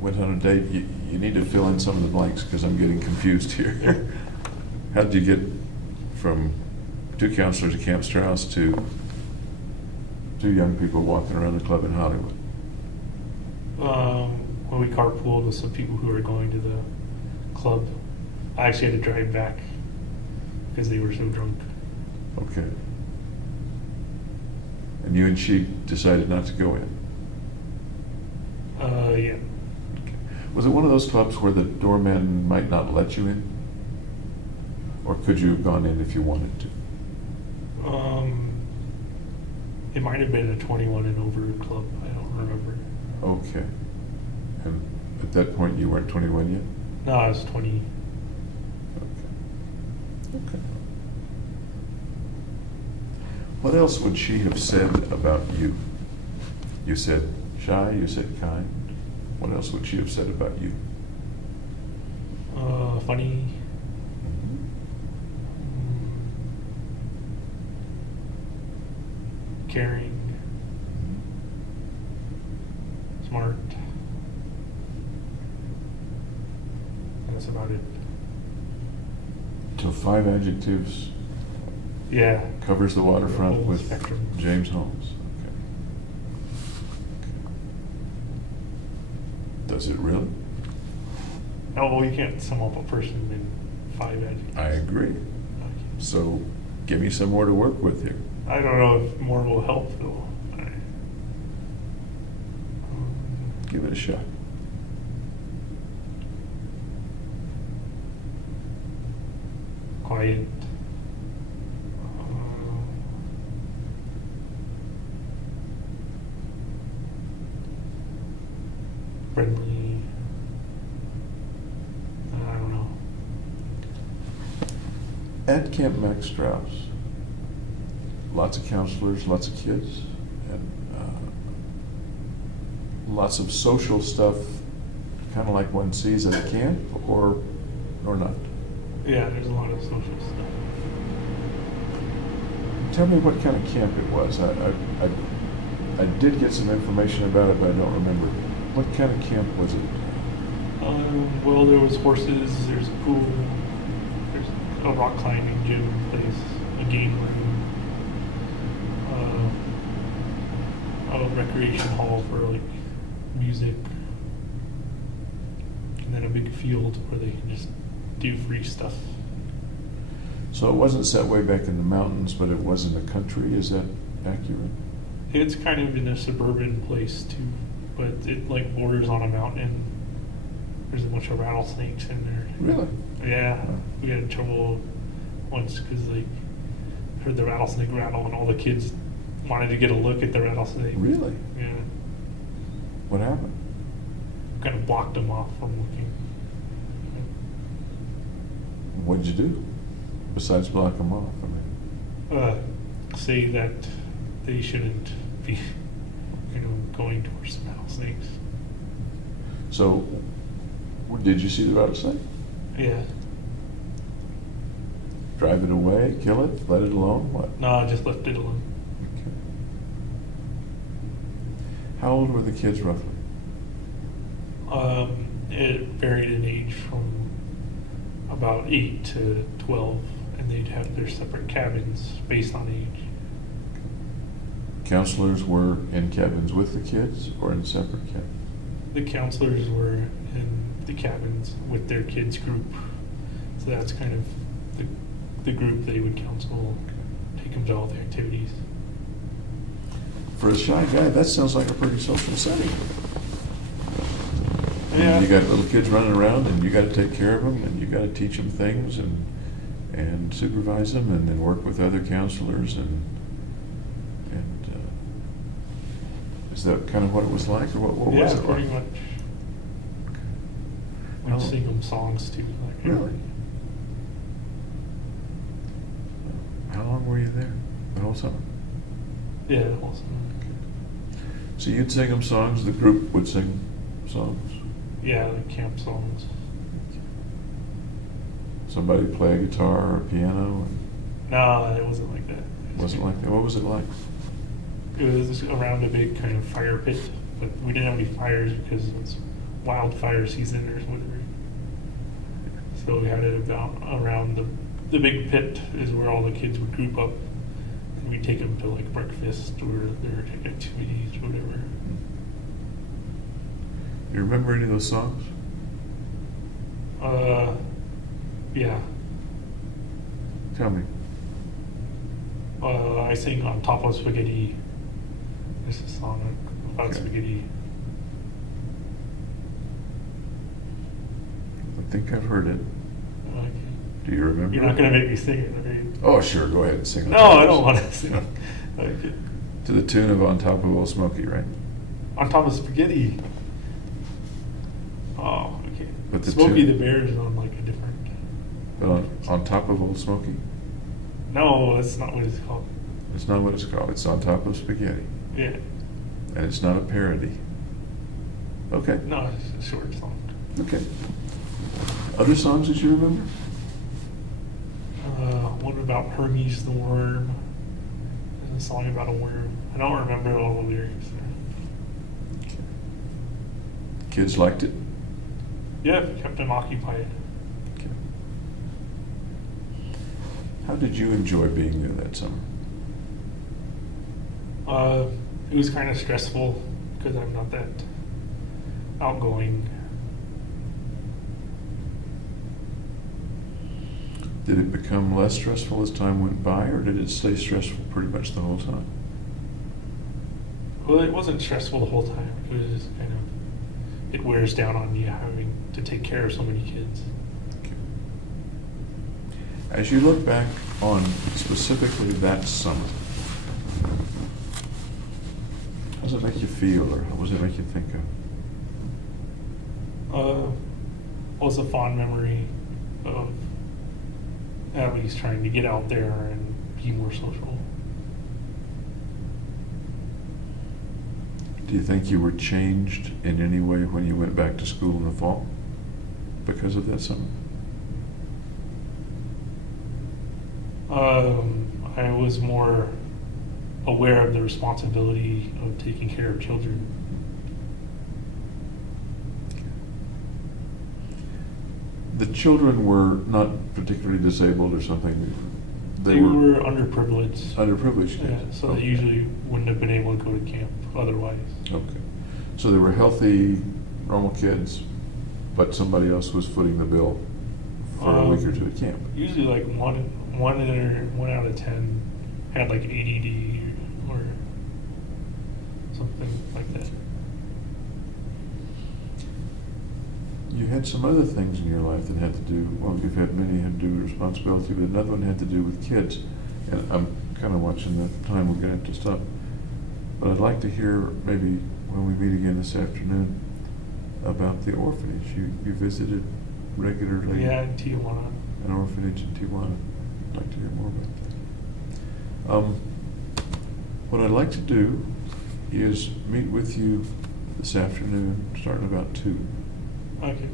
went on a date. You need to fill in some of the blanks because I'm getting confused here. How did you get from two counselors at Camp Strauss to two young people walking around the club in Hollywood? When we carpooled with some people who were going to the club, I actually had to drive back because they were so drunk. Okay. And you and she decided not to go in? Yeah. Was it one of those clubs where the doorman might not let you in? Or could you have gone in if you wanted to? It might have been a 21 and over club. I don't remember. Okay. And at that point, you weren't 21 yet? No, I was 20. Okay. Okay. What else would she have said about you? You said shy, you said kind. What else would she have said about you? Funny. Caring. Smart. That's about it. So 5 adjectives Yeah. covers the waterfront Whole with spectrum. James Holmes. Okay. Does it really? Oh, well, you can't sum up a person in 5 adjectives. I agree. So give me some more to work with here. I don't know if more will help, though. Give it a shot. Quiet. Friendly. I don't know. At Camp Max Strauss, lots of counselors, lots of kids, and lots of social stuff, kind of like one sees at a camp, or not. Yeah, there's a lot of social stuff. Tell me what kind of camp it was. I did get some information about it, but I don't remember. What kind of camp was it? Well, there was horses, there's a pool, there's a rock climbing gym place, a game room, a recreation hall for like music, and then a big field where they can just do free stuff. So it wasn't set way back in the mountains, but it was in the country. Is that accurate? It's kind of in a suburban place too, but it like borders on a mountain. There's a bunch of rattlesnakes in there. Really? Yeah, we got in trouble once because like heard the rattlesnake rattle and all the kids wanted to get a look at the rattlesnake. Really? Yeah, What happened? kind of blocked them off from looking. What did you do besides block them off? I mean, Say that they shouldn't be, going towards the rattlesnakes. so did you see the rattlesnake? Yeah. Drive it away, kill it, let it alone? What? No, I just left it alone. Okay. How old were the kids roughly? It varied in age from about 8 to 12, and they'd have their separate cabins based on age. Counselors were in cabins with the kids or in separate cabins? The counselors were in the cabins with their kids group, so that's kind of the group they would counsel, take them to all the activities. For a shy guy, that sounds like a pretty social setting. Yeah. You got little kids running around, and you got to take care of them, and you got to teach them things, and supervise them, and then work with other counselors, and is that kind of what it was like, or what was it like? Pretty much. We'd How- sing them songs too. Like, Really? How long were you there? The whole summer? Yeah, that was. So you'd sing them songs, the group would sing songs? Yeah, like camp songs. Somebody play a guitar or a piano? No, it wasn't like that. It wasn't like that? What was it like? It was around a big kind of fire pit, but we didn't have any fires because it was wildfire season or whatever. So we had it about around the big pit is where all the kids would group up, and we'd take them to like breakfast or their activities or whatever. You remember any of those songs? Yeah. Tell me. I sing On Top of Spaghetti. It's a song about Okay. spaghetti. I think I've heard it. Okay. Do you remember? You're not it? going to make me sing it, are you? Oh, sure. Go ahead and sing. On No, Top I of don't want to Spaghetti. sing. Okay. To the tune of On Top of Old Smoky, right? On Top of Spaghetti. Oh, okay. But the Smokey two- the Bear is on like a different. But on Top of Old Smoky? No, that's not what it's called. It's not what it's called. It's On Top of Spaghetti. Yeah. And it's not a parody. Okay. No, it's a short song. Okay. Other songs that you remember? One about Hermes the worm. There's a song about a worm. I don't remember all the lyrics. Kids liked it? Yeah, it kept them occupied. Okay. How did you enjoy being there that summer? It was kind of stressful because I'm not that outgoing. Did it become less stressful as time went by, or did it stay stressful pretty much the whole time? Well, it wasn't stressful the whole time. It was just kind of, it wears down on you having to take care of so many kids. Okay. As you look back on specifically that summer, how does it make you feel, or what does it make you think of? Was a fond memory of at least trying to get out there and be more social. Do you think you were changed in any way when you went back to school in the fall because of that summer? I was more aware of the responsibility of taking care of children. The children were not particularly disabled or something. They were underprivileged. Underprivileged kids. Yeah, so Okay. they usually wouldn't have been able to go to camp otherwise. Okay. So they were healthy, normal kids, but somebody else was footing the bill for a week or two at camp. Usually, like one out of 10 had like ADD or something like that. You had some other things in your life that had to do, well, you've had many had to do with responsibility, but another one had to do with kids. And I'm kind of watching the time, we're going to have to stop. But I'd like to hear, maybe when we meet again this afternoon, about the orphanage. You visited regularly? Yeah, in Tijuana. An orphanage in Tijuana. I'd like to hear more about that. What I'd like to do is meet with you this afternoon, starting about 2. Okay.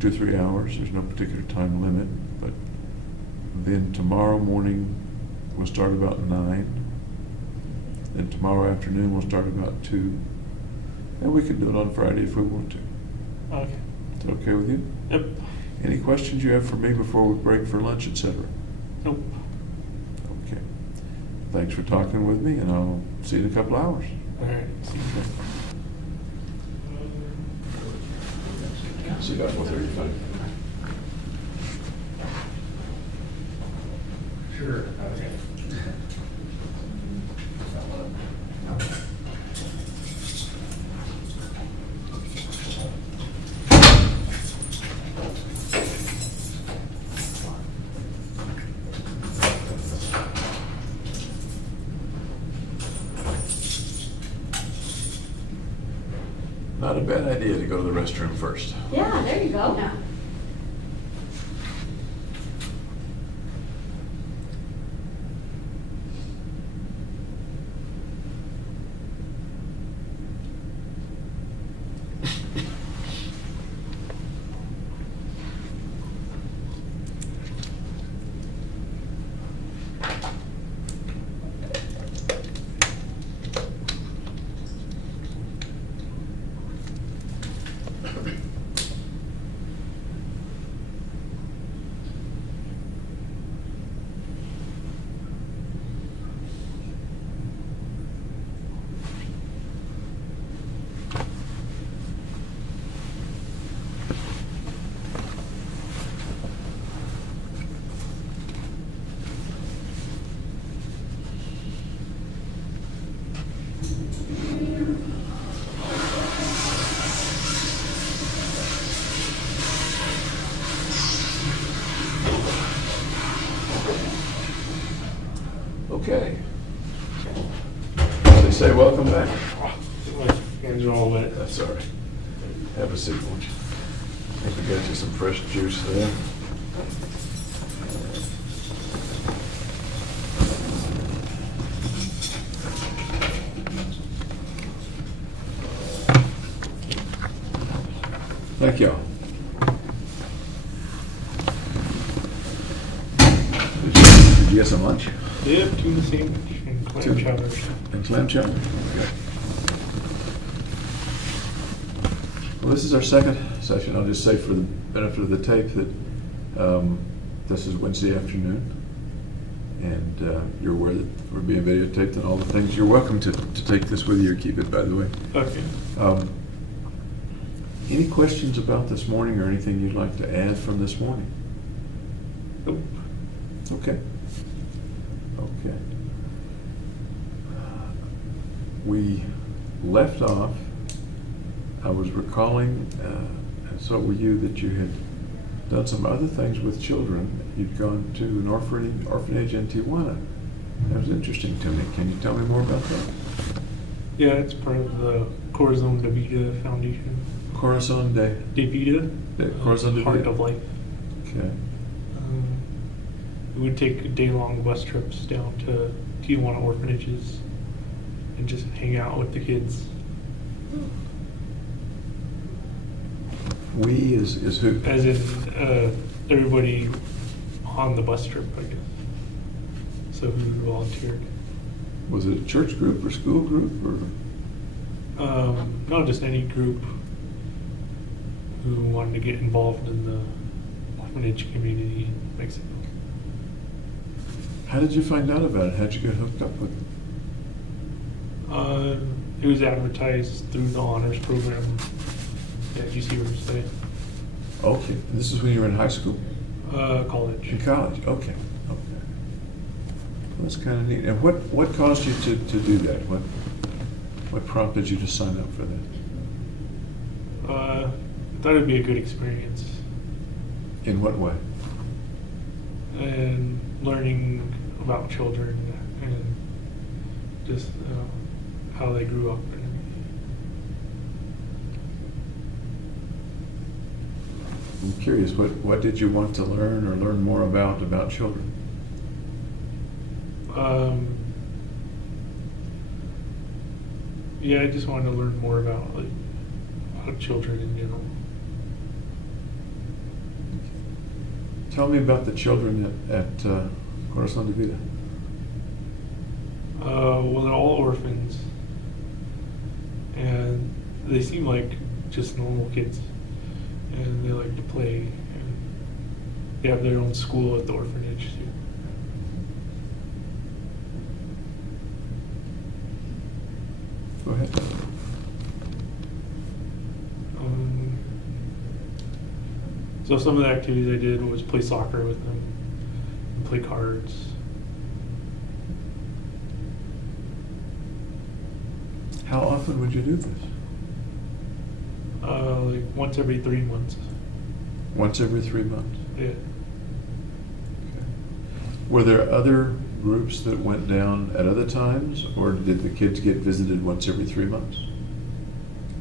2 or 3 hours. There's no particular time limit, but then tomorrow morning we'll start about 9. Then tomorrow afternoon we'll start about 2. And we can do it on Friday if we want to. Okay. Is that okay with you? Yep. Any questions you have for me before we break for lunch, etc.? Nope. Okay. Thanks for talking with me, and I'll see you in a couple hours. All right. See you then. See you at 4:35. Sure. Okay. Not a bad idea to go to the restroom first. Yeah, there you go. Yeah. say welcome back? My hands are all wet. That's all right. Have a seat, won't you? I think we got you some fresh juice there. Thank you. Did you get some lunch? Yeah, tuna sandwich and clam Tuna. chowder. And clam chowder? Okay. Well, this is our second session. I'll just say for the benefit of the tape that this is Wednesday afternoon. And you're aware that we're being videotaped and all the things. You're welcome to take this with you or keep it, by the way. Okay. Any questions about this morning or anything you'd like to add from this morning? Nope. Okay. Okay. We left off, I was recalling, and so were you, that you had done some other things with children. You'd gone to an orphanage in Tijuana. That was interesting to me. Can you tell me more about that? Yeah, it's part of the Corazon de Vida Foundation. Corazon de Vida? Corazon de Heart Vida. of Life. Okay. We would take day-long bus trips down to Tijuana orphanages and just hang out with the kids. We is who? As in everybody on the bus trip, I guess. So who volunteered? Was it a church group or school group or? No, just any group who wanted to get involved in the orphanage community in Mexico. How did you find out about it? How'd you get hooked up with it? It was advertised through the honors program at UC Riverside. Okay, and this is when you were in high school? College. In college, okay. Okay. Well, that's kind of neat. And what caused you to do that? What prompted you to sign up for that? I thought it'd be a good experience. In what way? And learning about children and just how they grew up. I'm curious, what did you want to learn or learn more about children? Yeah, I just wanted to learn more about children in general. Tell me about the children at Corazon de Vida. Well, they're all orphans, and they seem like just normal kids, and they like to play, and they have their own school at the orphanage too. Go ahead. So some of the activities I did was play soccer with them, and play cards. How often would you do this? Like once every 3 months. Once every 3 months? Yeah. Okay. Were there other groups that went down at other times, or did the kids get visited once every 3 months?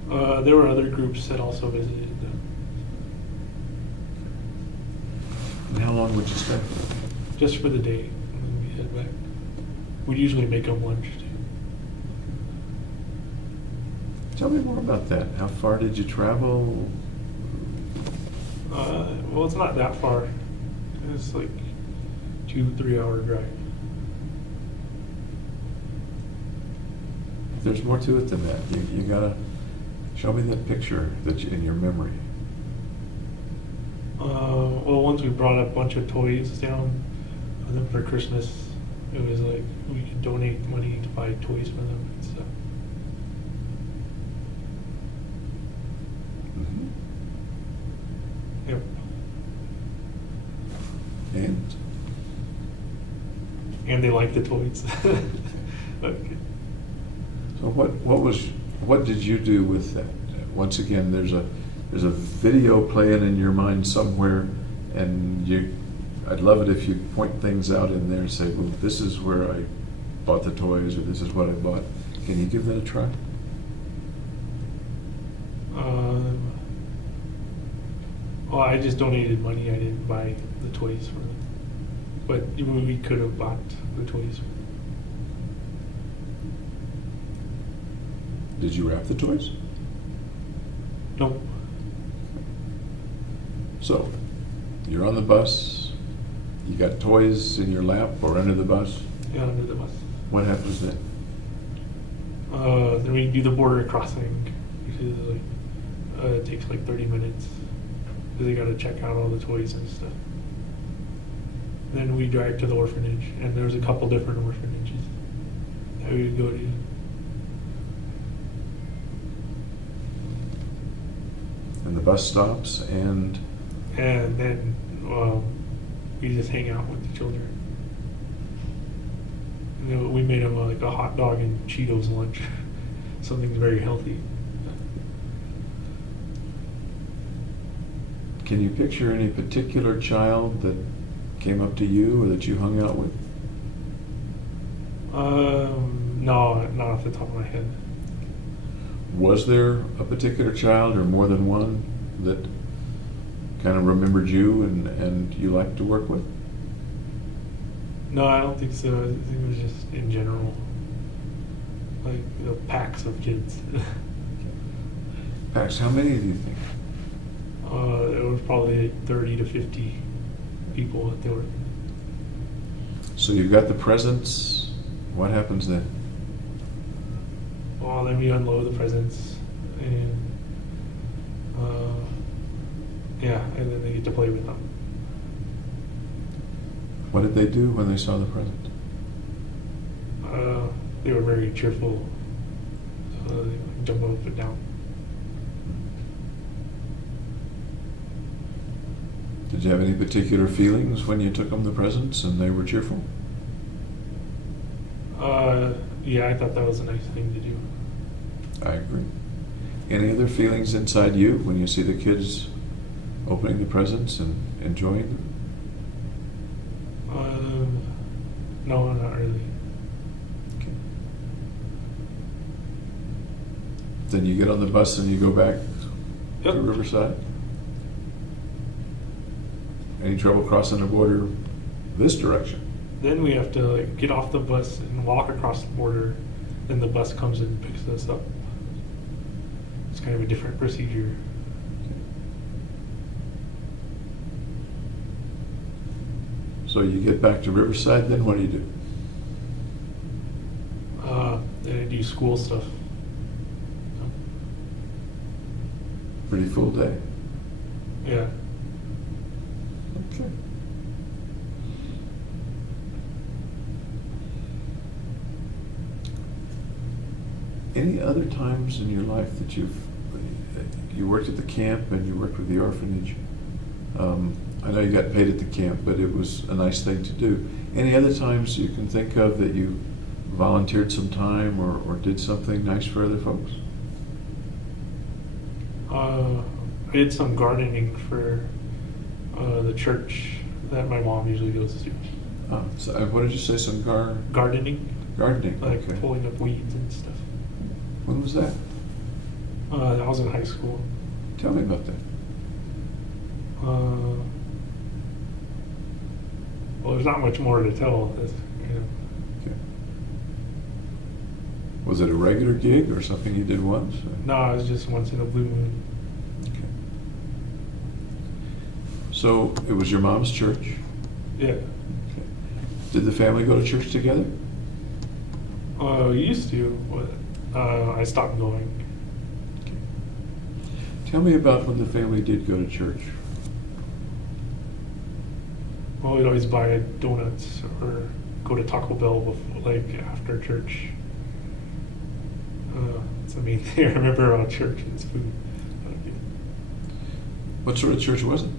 There were other groups that also visited them. And how long would you stay? Just for the day, and then we head back. We'd usually make them lunch too. Tell me more about that. How far did you travel? Well, it's not that far. It's like 2-3 hour drive. There's more to it than that. You gotta show me that picture in your memory. Well, once we brought a bunch of toys down for them for Christmas, it was like we could donate money to buy toys for them and stuff. Mm-hmm. Yep. And they like the toys. Okay. So what did you do with that? Once again, there's a video playing in your mind somewhere, and I'd love it if you point things out in there and say, well, this is where I bought the toys, or this is what I bought. Can you give that a try? Well, I just donated money. I didn't buy the toys for them. But we could have bought the toys. Did you wrap the toys? Nope. So, you're on the bus, you got toys in your lap or under the bus. Yeah, under the bus. What happens then? Then we do the border crossing, which is like, it takes like 30 minutes. Because they got to check out all the toys and stuff. Then we drive to the orphanage, and there's a couple different orphanages that we would go to. And the bus stops and And then we just hang out with the children. You know, we made them like a hot dog and Cheetos lunch, something very healthy. can you picture any particular child that came up to you or that you hung out with? No, not off the top of my head. Was there a particular child or more than one that kind of remembered you and you liked to work with? No, I don't think so. I think it was just in general, like packs of kids. Pax, how many do you think? It was probably like 30 to 50 people at the orphanage. So you've got the presents. What happens then? Well, then we unload the presents, and yeah, and then they get to play with them. What did they do when they saw the present? They were very cheerful. They would jump up and down. Did you have any particular feelings when you took them the presents and they were cheerful? Yeah, I thought that was a nice thing to do. I agree. Any other feelings inside you when you see the kids opening the presents and enjoying them? No, not really. Okay. Then you get on the bus and you go back Yep. to Riverside? Any trouble crossing the border this direction? Then we have to like get off the bus and walk across the border. Then the bus comes and picks us up. It's kind of a different procedure. So you get back to Riverside, then what do you do? Then I do school stuff. Pretty full day. Yeah. Okay. Any other times in your life that you worked at the camp and you worked with the orphanage? I know you got paid at the camp, but it was a nice thing to do. Any other times you can think of that you volunteered some time or did something nice for other folks? I did some gardening for the church that my mom usually goes to. So, what did you say? Some Gardening, gardening? like Okay. pulling up weeds and stuff. When was that? I was in high school. Tell me about that. Well, there's not much more to tell. You know. Okay. Was it a regular gig or something you did once? No, it was just once in a blue moon. Okay. So it was your mom's church? Yeah. Okay. Did the family go to church together? We used to, but I stopped going. Okay. Tell me about when the family did go to church. Well, we'd always buy donuts or go to Taco Bell before, like after church. It's the main thing I remember about church is food. What sort of church was it?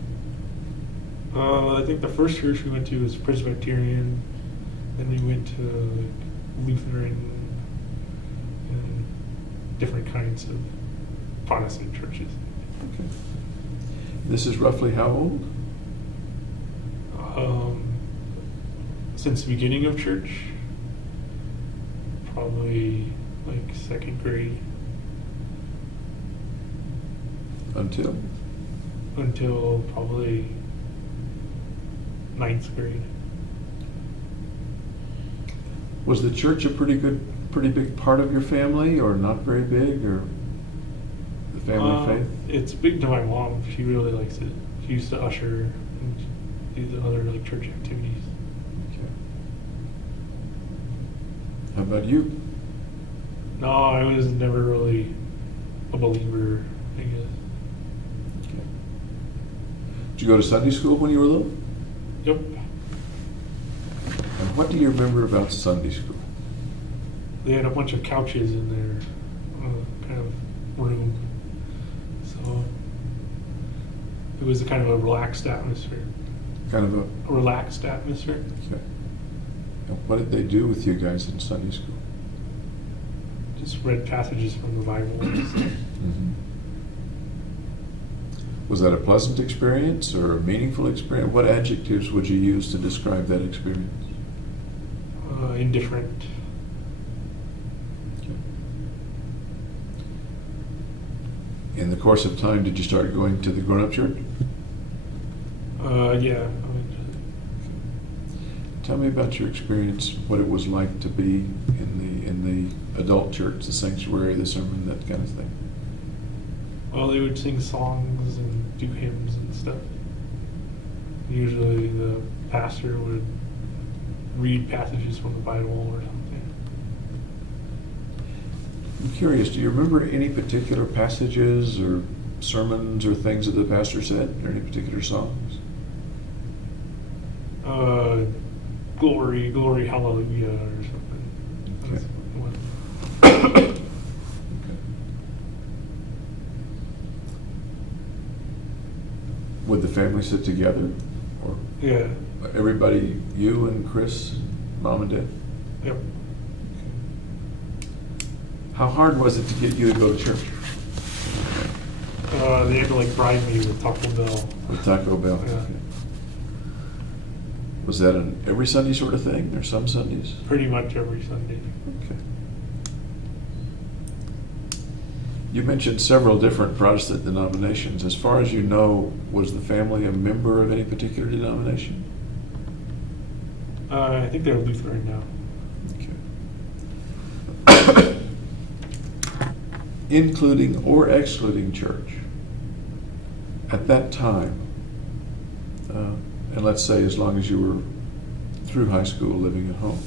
I think the first church we went to was Presbyterian. Then we went to like, Lutheran and different kinds of Protestant churches. Okay. This is roughly how old? Since the beginning of church, probably like second grade Until? until probably ninth grade. Was the church a pretty big part of your family, or not very big, or the family faith? It's big to my mom. She really likes it. She used to usher and do the other like church activities. Okay. How about you? No, I was never really a believer, I guess. Okay. Did you go to Sunday school when you were little? Yep. And what do you remember about Sunday school? They had a bunch of couches in their kind of room. So it was a kind of a relaxed atmosphere. Kind of a... A relaxed atmosphere. Okay. And what did they do with you guys in Sunday school? Just read passages from the Bible. Mm-hmm. Was that a pleasant experience or a meaningful experience? What adjectives would you use to describe that experience? Indifferent. Okay. In the course of time, did you start going to the grown-up church? Yeah. Tell me about your experience, what it was like to be in the adult church, the sanctuary, the sermon, that kind of thing. Well, they would sing songs and do hymns and stuff. Usually the pastor would read passages from the Bible or something. I'm curious, do you remember any particular passages or sermons or things that the pastor said, or any particular songs? Glory, glory, hallelujah, or something. Okay. That's one. Okay. Would the family sit together, or Yeah. everybody, you and Chris, mom and dad? Yep. How hard was it to get you to go to church? They had to like bribe me with Taco Bell. With Taco Bell? Yeah. Okay. Was that an every Sunday sort of thing, or some Sundays? Pretty much every Sunday. Okay. You mentioned several different Protestant denominations. As far as you know, was the family a member of any particular denomination? I think they're Lutheran now. Okay. Including or excluding church, at that time, and let's say as long as you were through high school living at home,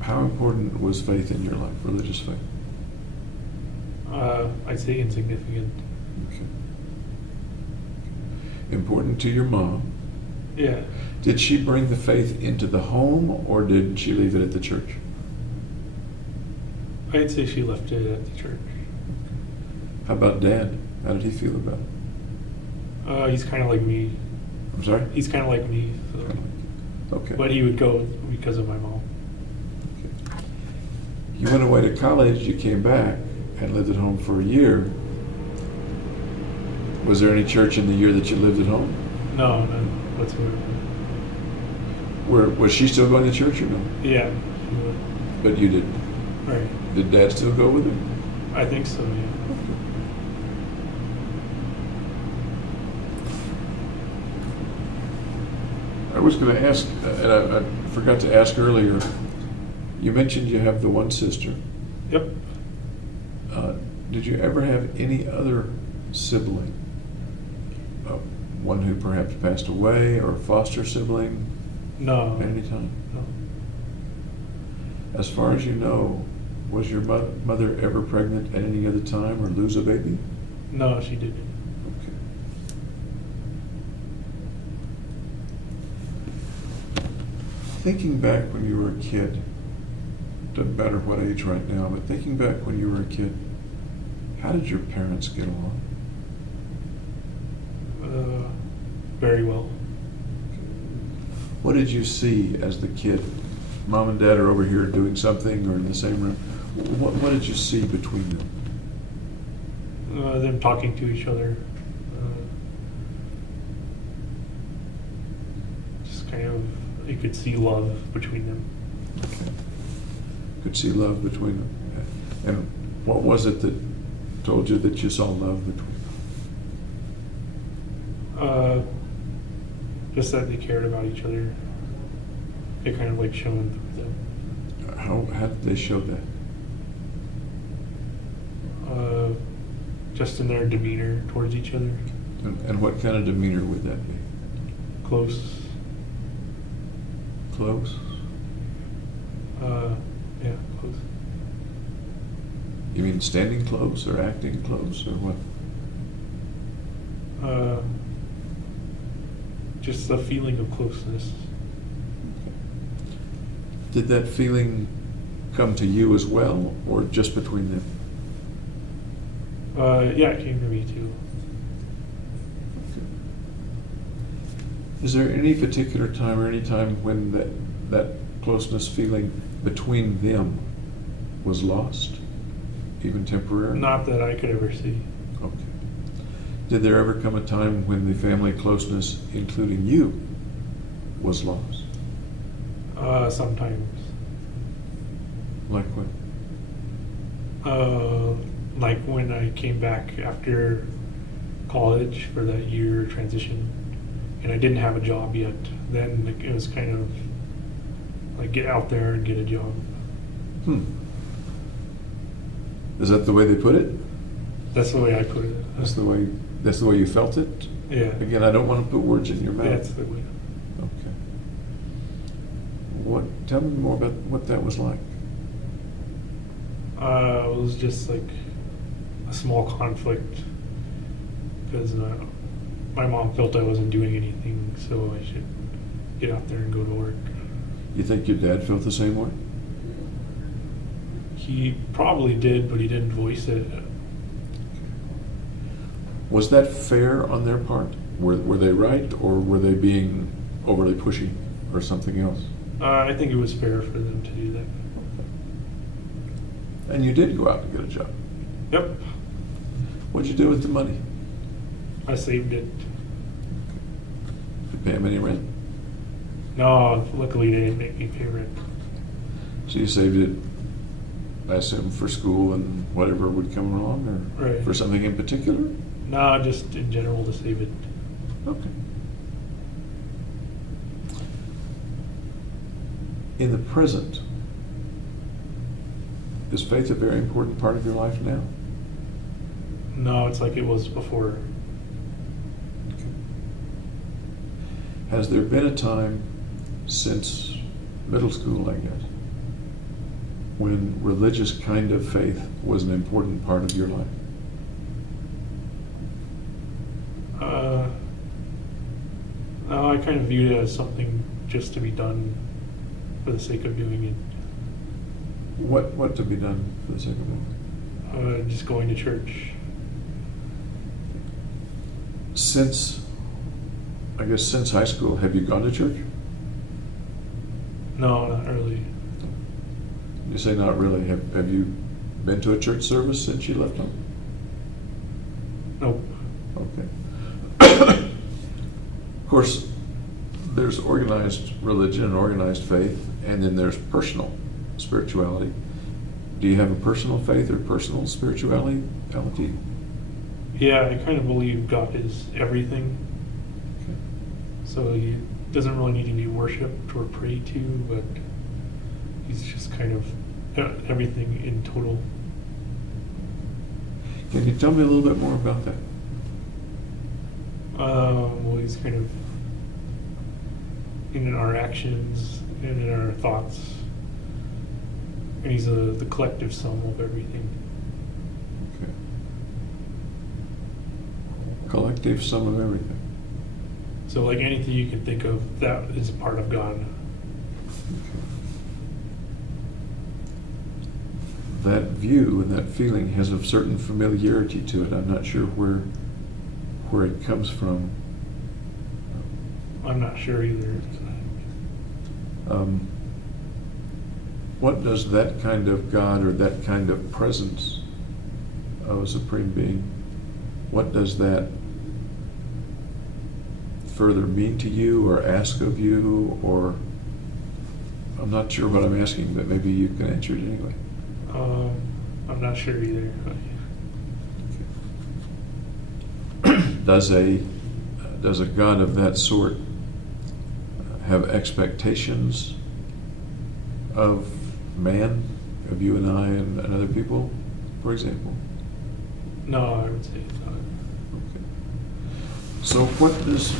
how important was faith in your life, religious faith? I'd say insignificant. Okay. Important to your mom. Yeah. Did she bring the faith into the home, or did she leave it at the church? I'd say she left it at the church. How about Dad? How did he feel about it? He's kind of like me. I'm sorry? He's kind of like me. So. Okay. But he would go because of my mom. Okay. You went away to college, you came back, and lived at home for a year. Was there any church in the year that you lived at home? No, none whatsoever. Was she still going to church or no? Yeah. But you didn't. Right. Did Dad still go with her? I think so, yeah. I was going to ask, and I forgot to ask earlier, you mentioned you have the one sister. Yep. Did you ever have any other sibling? One who perhaps passed away, or a foster sibling No. at any time? No. As far as you know, was your mother ever pregnant at any other time or lose a baby? No, she didn't. Okay. Thinking back when you were a kid, doesn't matter what age right now, but thinking back when you were a kid, how did your parents get along? Very well. What did you see as the kid? Mom and Dad are over here doing something or in the same room. What did you see between them? Them talking to each other. Just kind of, you could see love between them. Okay. Could see love between them. And what was it that told you that you saw love between them? Just that they cared about each other. It kind of like shone through them. How did they show that? Just in their demeanor towards each other. And what kind of demeanor would that be? Close. Close? Yeah, close. You mean standing close or acting close or what? Just a feeling of closeness. Did that feeling come to you as well, or just between them? Yeah, it came to me too. Is there any particular time or any time when that closeness feeling between them was lost, even temporarily? Not that I could ever see. Okay. Did there ever come a time when the family closeness, including you, was lost? Sometimes. Like what? Like when I came back after college for that year transition, and I didn't have a job yet. Then it was kind of like get out there and get a job. Is that the way they put it? That's the way I put it. That's the way you felt it? Yeah. Again, I don't want to put words in your mouth. That's the way. Okay. Tell me more about what that was like. It was just like a small conflict because my mom felt I wasn't doing anything, so I should get out there and go to work. You think your dad felt the same way? He probably did, but he didn't voice it. Was that fair on their part? Were they right, or were they being overly pushy, or something else? I think it was fair for them to do that. And you did go out and get a job. Yep. What'd you do with the money? I saved it. Did you pay them any rent? No, luckily they didn't make me pay rent. So you saved it, I assume, for school and whatever would come along, or Right. for something in particular? No, just in general to save it. Okay. In the present, is faith a very important part of your life now? No, it's like it was before. Okay. Has there been a time since middle school, I guess, when religious kind of faith was an important part of your life? No, I kind of viewed it as something just to be done for the sake of doing it. What to be done for the sake of it? Just going to church. Since high school, have you gone to church? No, not really. You say not really. Have you been to a church service since you left home? Nope. Okay. Of course, there's organized religion and organized faith, and then there's personal spirituality. Do you have a personal faith or personal spirituality? Yeah, I kind of believe God is everything. Okay. So he doesn't really need to be worshipped or prayed to, but he's just kind of everything in total. Can you tell me a little bit more about that? Well, he's kind of in our actions and in our thoughts. And he's the collective sum of everything. Okay. Collective sum of everything. So like anything you can think of, that is a part of God. Okay. That view and that feeling has a certain familiarity to it. I'm not sure where it comes from. I'm not sure either. What does that kind of God or that kind of presence of a supreme being, what does that further mean to you or ask of you? Or I'm not sure what I'm asking, but maybe you can answer it anyway. I'm not sure either. Does a God of that sort have expectations of man, of you and I and other people, for example? No, I would say not. Okay. So what does,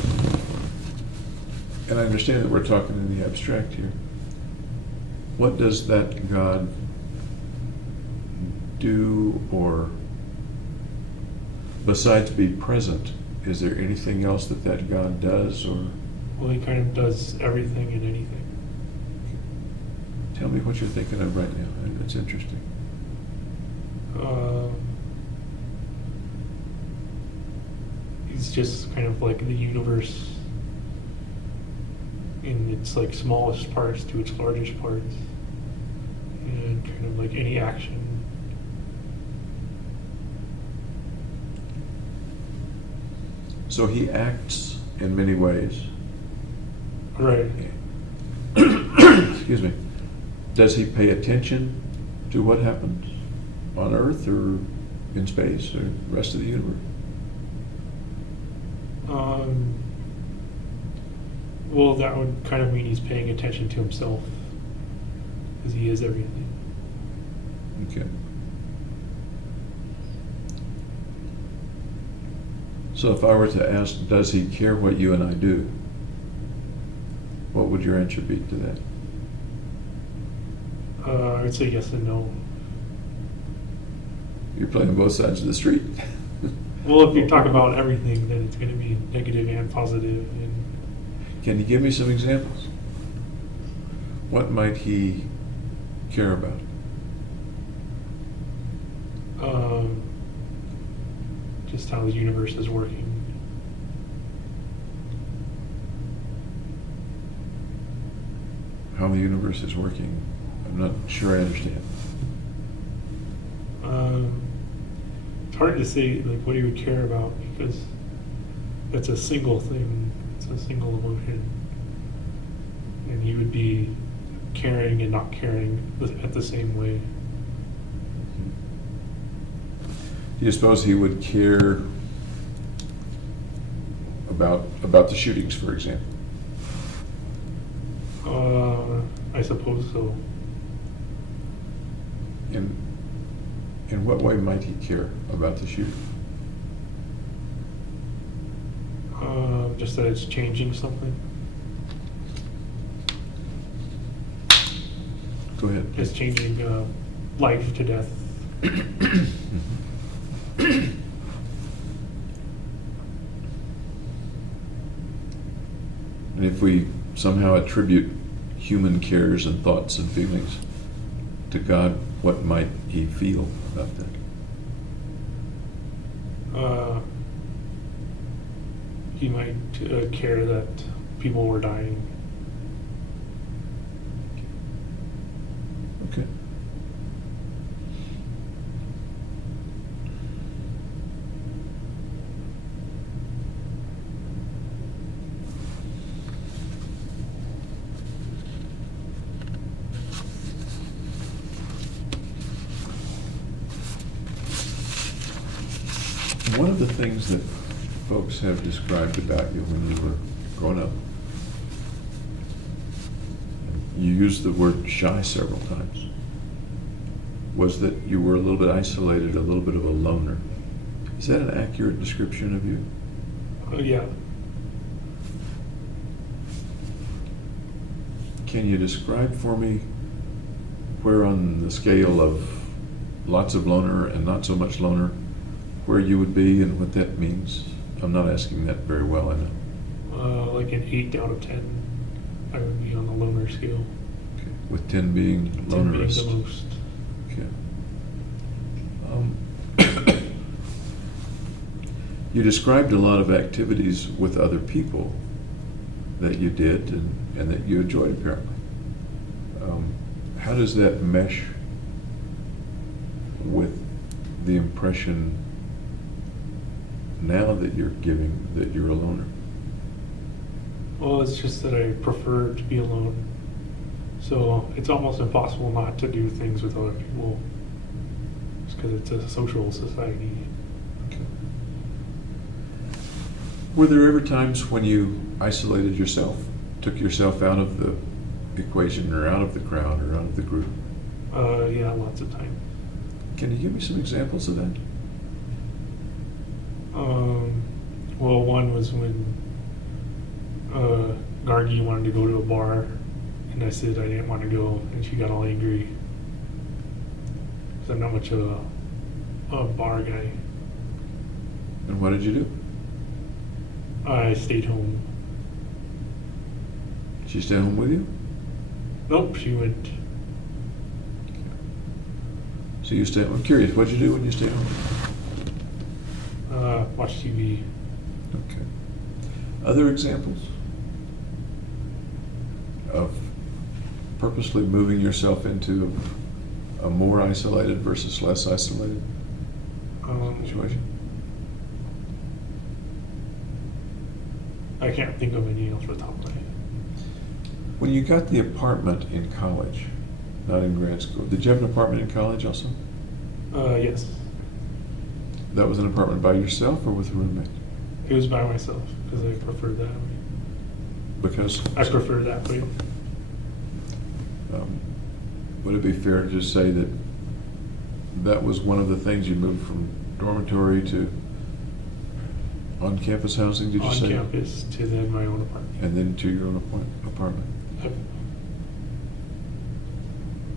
and I understand that we're talking in the abstract here, what does that God do, or besides be present, is there anything else that God does, or? Well, he kind of does everything and anything. Tell me what you're thinking of right now. That's interesting. He's just kind of like the universe in its like smallest parts to its largest parts, and kind of like any action. So he acts in many ways. Right. Excuse me. Does he pay attention to what happens on Earth or in space or the rest of the universe? Well, that would kind of mean he's paying attention to himself, because he is everything. Okay. So if I were to ask, does he care what you and I do? What would your answer be to that? I would say yes and no. You're playing both sides of the street. Well, if you talk about everything, then it's going to be negative and positive. And Can you give me some examples? What might he care about? just how the universe is working. How the universe is working? I'm not sure I understand. It's hard to say like what he would care about, because that's a single thing. It's a single emotion, and he would be caring and not caring at the same way. Do you suppose he would care about the shootings, for example? I suppose so. In what way might he care about the shooting? Just that it's changing something. Go ahead. It's changing life to death. And if we somehow attribute human cares and thoughts and feelings to God, what might he feel about that? He might care that people were dying. Okay. One of the things that folks have described about you when you were growing up, you used the word shy several times, was that you were a little bit isolated, a little bit of a loner. Is that an accurate description of you? Yeah. Can you describe for me where on the scale of lots of loner and not so much loner, where you would be and what that means? I'm not asking that very well, I know. Like an 8 out of 10, I would be on the loner scale. Okay. With 10 being 10 being lonerist. the most. Okay. You described a lot of activities with other people that you did and that you enjoyed, apparently. How does that mesh with the impression now that you're giving that you're a loner? Well, it's just that I prefer to be alone. So it's almost impossible not to do things with other people. because it's a social society. Okay. Were there ever times when you isolated yourself, took yourself out of the equation or out of the crowd or out of the group? Yeah, lots of time. Can you give me some examples of that? Well, one was when Gargi wanted to go to a bar, and I said I didn't want to go, and she got all angry. So I'm not much of a bar guy. And what did you do? I stayed home. She stayed home with you? Nope, she went. So you stayed, I'm curious, what'd you do when you stayed home? Watch TV. Okay. Other examples of purposely moving yourself into a more isolated versus less isolated situation? I can't think of anything else for the top of my head. When you got the apartment in college, not in grad school, did you have an apartment in college also? Yes. That was an apartment by yourself or with a roommate? It was by myself because I preferred that way. Because? I prefer that way. Would it be fair to just say that that was one of the things you moved from dormitory to on-campus housing, did you On say? campus to then my own apartment. And then to your own apartment. Yep.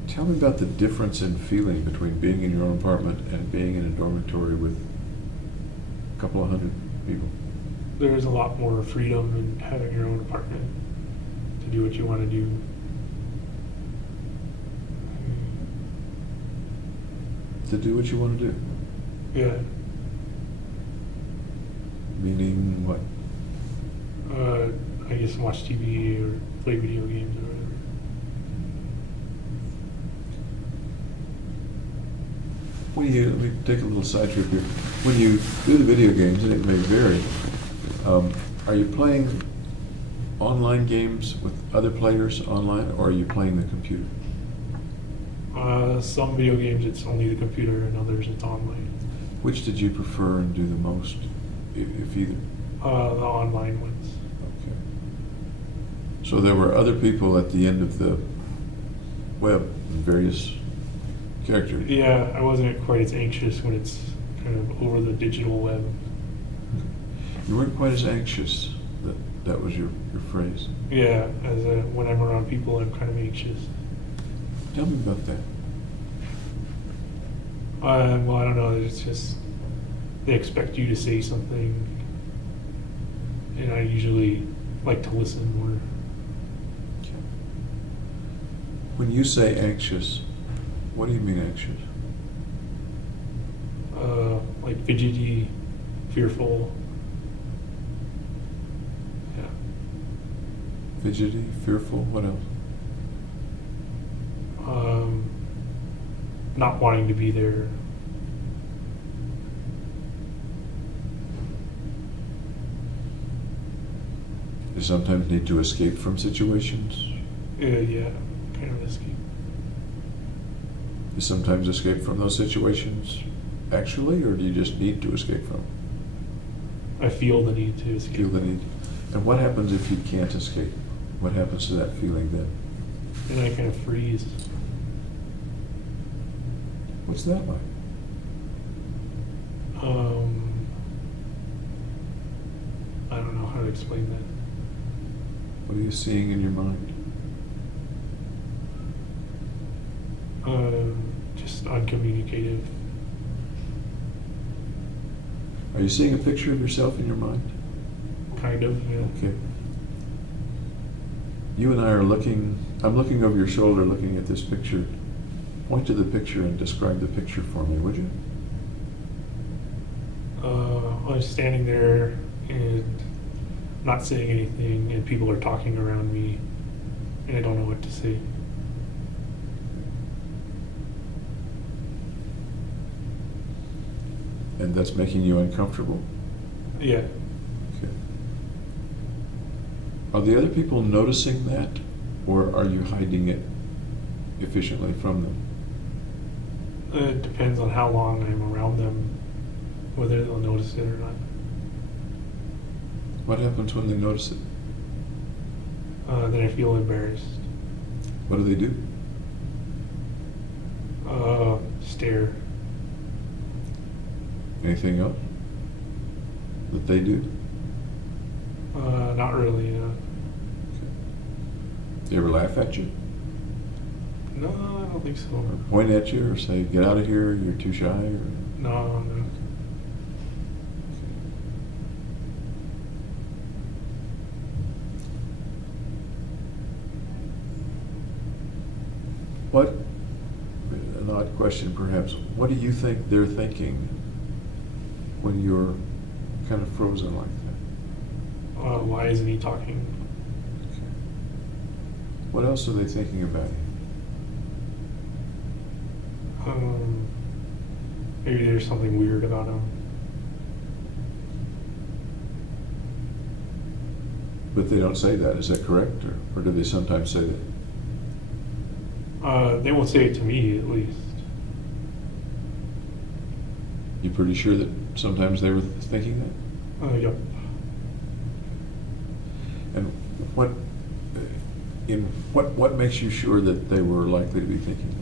Tell me about the difference in feeling between being in your own apartment and being in a dormitory with a couple of hundred people. There's a lot more freedom in having your own apartment to do what you want to do. To do what you want to do. Yeah. Meaning what? I guess watch TV or play video games or whatever. When you, let me take a little side trip here. When you do the video games, and it may vary, are you playing online games with other players online, or are you playing the computer? Some video games it's only the computer, and others it's online. Which did you prefer and do the most, if either? The online ones. Okay. So there were other people at the end of the web, various characters. Yeah, I wasn't quite as anxious when it's kind of over the digital web. You weren't quite as anxious. That was your phrase. Yeah, when I'm around people, I'm kind of anxious. Tell me about that. Well, I don't know. It's just they expect you to say something, and I usually like to listen more. Okay. When you say anxious, what do you mean anxious? Like fidgety, fearful. Yeah. Fidgety, fearful, what else? Not wanting to be there. You sometimes need to escape from situations. Yeah, kind of escape. You sometimes escape from those situations actually, or do you just need to escape from them? I feel the need to escape. Feel the need. And what happens if you can't escape? What happens to that feeling then? And I kind of freeze. What's that like? I don't know how to explain that. What are you seeing in your mind? Just uncommunicative. Are you seeing a picture of yourself in your mind? Kind of, yeah. Okay. You and I are looking, I'm looking over your shoulder looking at this picture. Point to the picture and describe the picture for me, would you? I'm standing there and not saying anything, and people are talking around me, and I don't know what to say. And that's making you uncomfortable? Yeah. Okay. Are the other people noticing that, or are you hiding it efficiently from them? It depends on how long I'm around them, whether they'll notice it or not. What happens when they notice it? Then I feel embarrassed. What do they do? Stare. Anything else that they do? Not really. They ever laugh at you? No, I don't think so. Or point at you or say, get out of here, you're too shy? Or... No. What, an odd question perhaps, what do you think they're thinking when you're kind of frozen like that? Why isn't he talking? Okay. What else are they thinking about you? Maybe there's something weird about him. But they don't say that, is that correct? Or do they sometimes say that? They won't say it to me, at least. You pretty sure that sometimes they were thinking that? Yep. And what makes you sure that they were likely to be thinking that?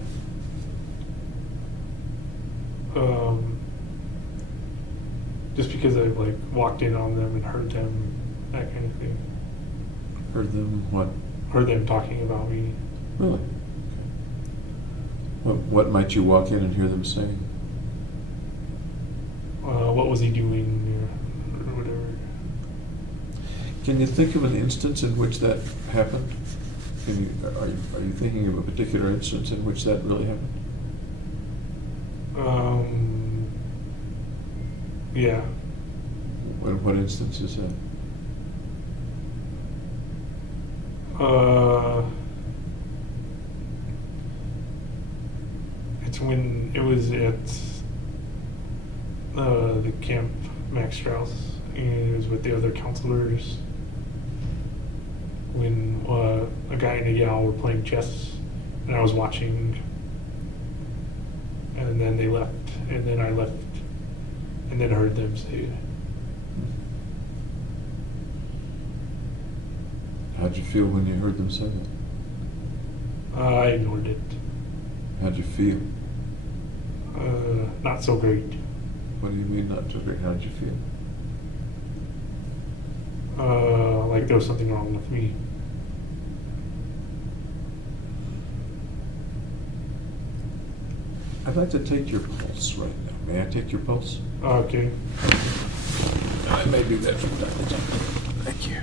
Just because I've like walked in on them and heard them, that kind of thing. Heard them what? Heard them talking about me. Really? What might you walk in and hear them saying? What was he doing or whatever. Can you think of an instance in which that happened? Are you thinking of a particular instance in which that really happened? Yeah. What instance is that? It's when it was at the camp Max Strauss, and it was with the other counselors. When a guy and a gal were playing chess, and I was watching, and then they left, and then I left, and then I heard them say it. How'd you feel when you heard them say that? I ignored it. How'd you feel? Not so great. What do you mean not so great? How'd you feel? Like there was something wrong with me. I'd like to take your pulse right now. May I take your pulse? Okay. I may do that from time to time. Thank you.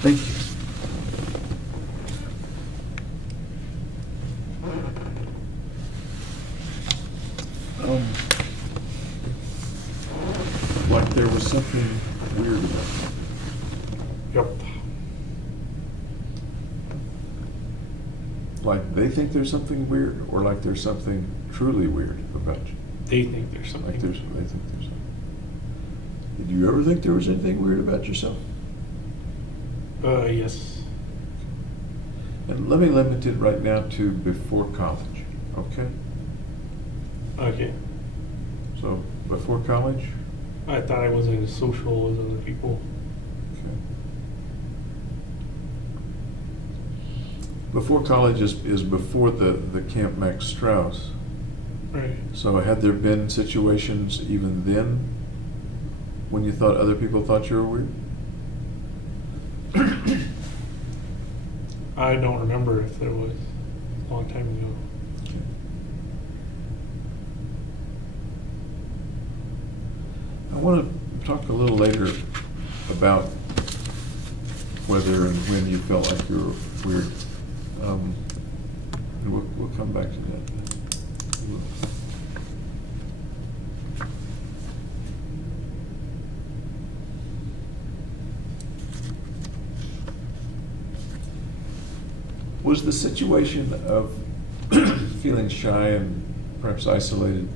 Thank you. Like there was something weird about it. Yep. Like they think there's something weird, or like there's something truly weird about you? They think there's something. Like they think there's something. Did you ever think there was anything weird about yourself? Yes. And let me limit it right now to before college, okay? Okay. So before college, I thought I wasn't as social as other people. okay. Before college is before the Camp Max Strauss. Right. So had there been situations even then when you thought other people thought you were weird? I don't remember if there was a long time ago. Okay. I want to talk a little later about whether and when you felt like you were weird. And we'll come back to that. Was the situation of feeling shy and perhaps isolated,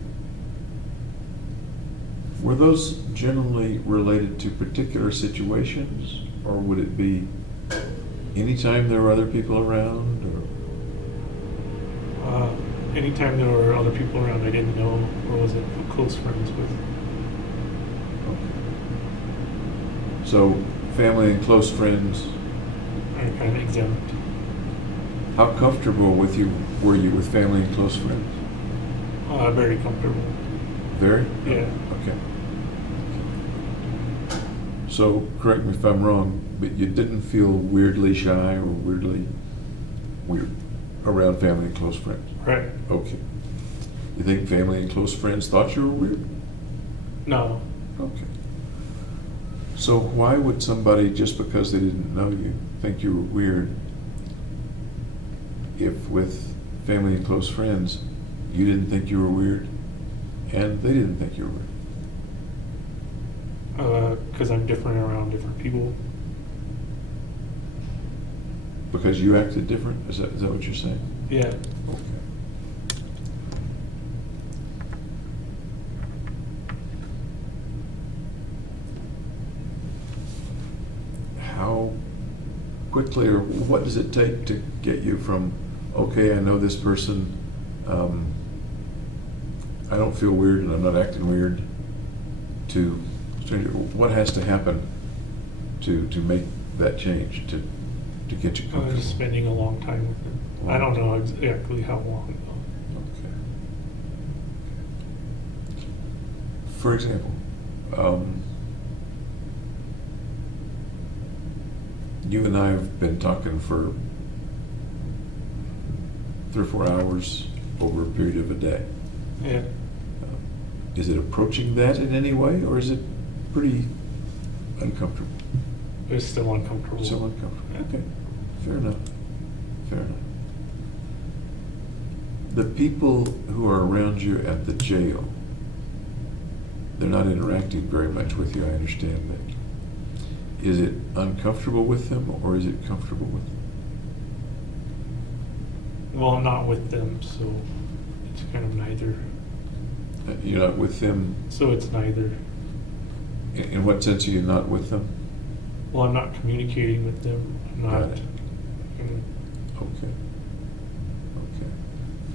were those generally related to particular situations, or would it be anytime there were other people around, Anytime there were other people around I didn't know or wasn't close friends with. okay. So family and close friends, Are kind of exempt. how comfortable were you with family and close friends? Very comfortable. Very? Yeah. Okay. So, correct me if I'm wrong, but you didn't feel weirdly shy or weirdly weird around family and close friends? Right. Okay. You think family and close friends thought you were weird? No. Okay. So why would somebody, just because they didn't know you, think you were weird if with family and close friends, you didn't think you were weird and they didn't think you were weird? Because I'm different around different people. Because you acted different? Is that what you're saying? Yeah. Okay. How quickly, or what does it take to get you from, okay, I know this person, I don't feel weird and I'm not acting weird, to stranger? What has to happen to make that change, to get you I was comfortable? just spending a long time with them. I don't know exactly how long though. Okay. For example, you and I have been talking for 3 or 4 hours over a period of a day. Yeah. Is it approaching that in any way, or is it pretty uncomfortable? It's still uncomfortable. Still uncomfortable. Yeah. Okay, fair enough. Fair enough. The people who are around you at the jail, they're not interacting very much with you, I understand that. Is it uncomfortable with them, or is it comfortable with them? Well, I'm not with them, so it's kind of neither. You're not with them, So it's neither. in what sense are you not with them? Well, I'm not communicating with them. I'm Got not. it. Mm,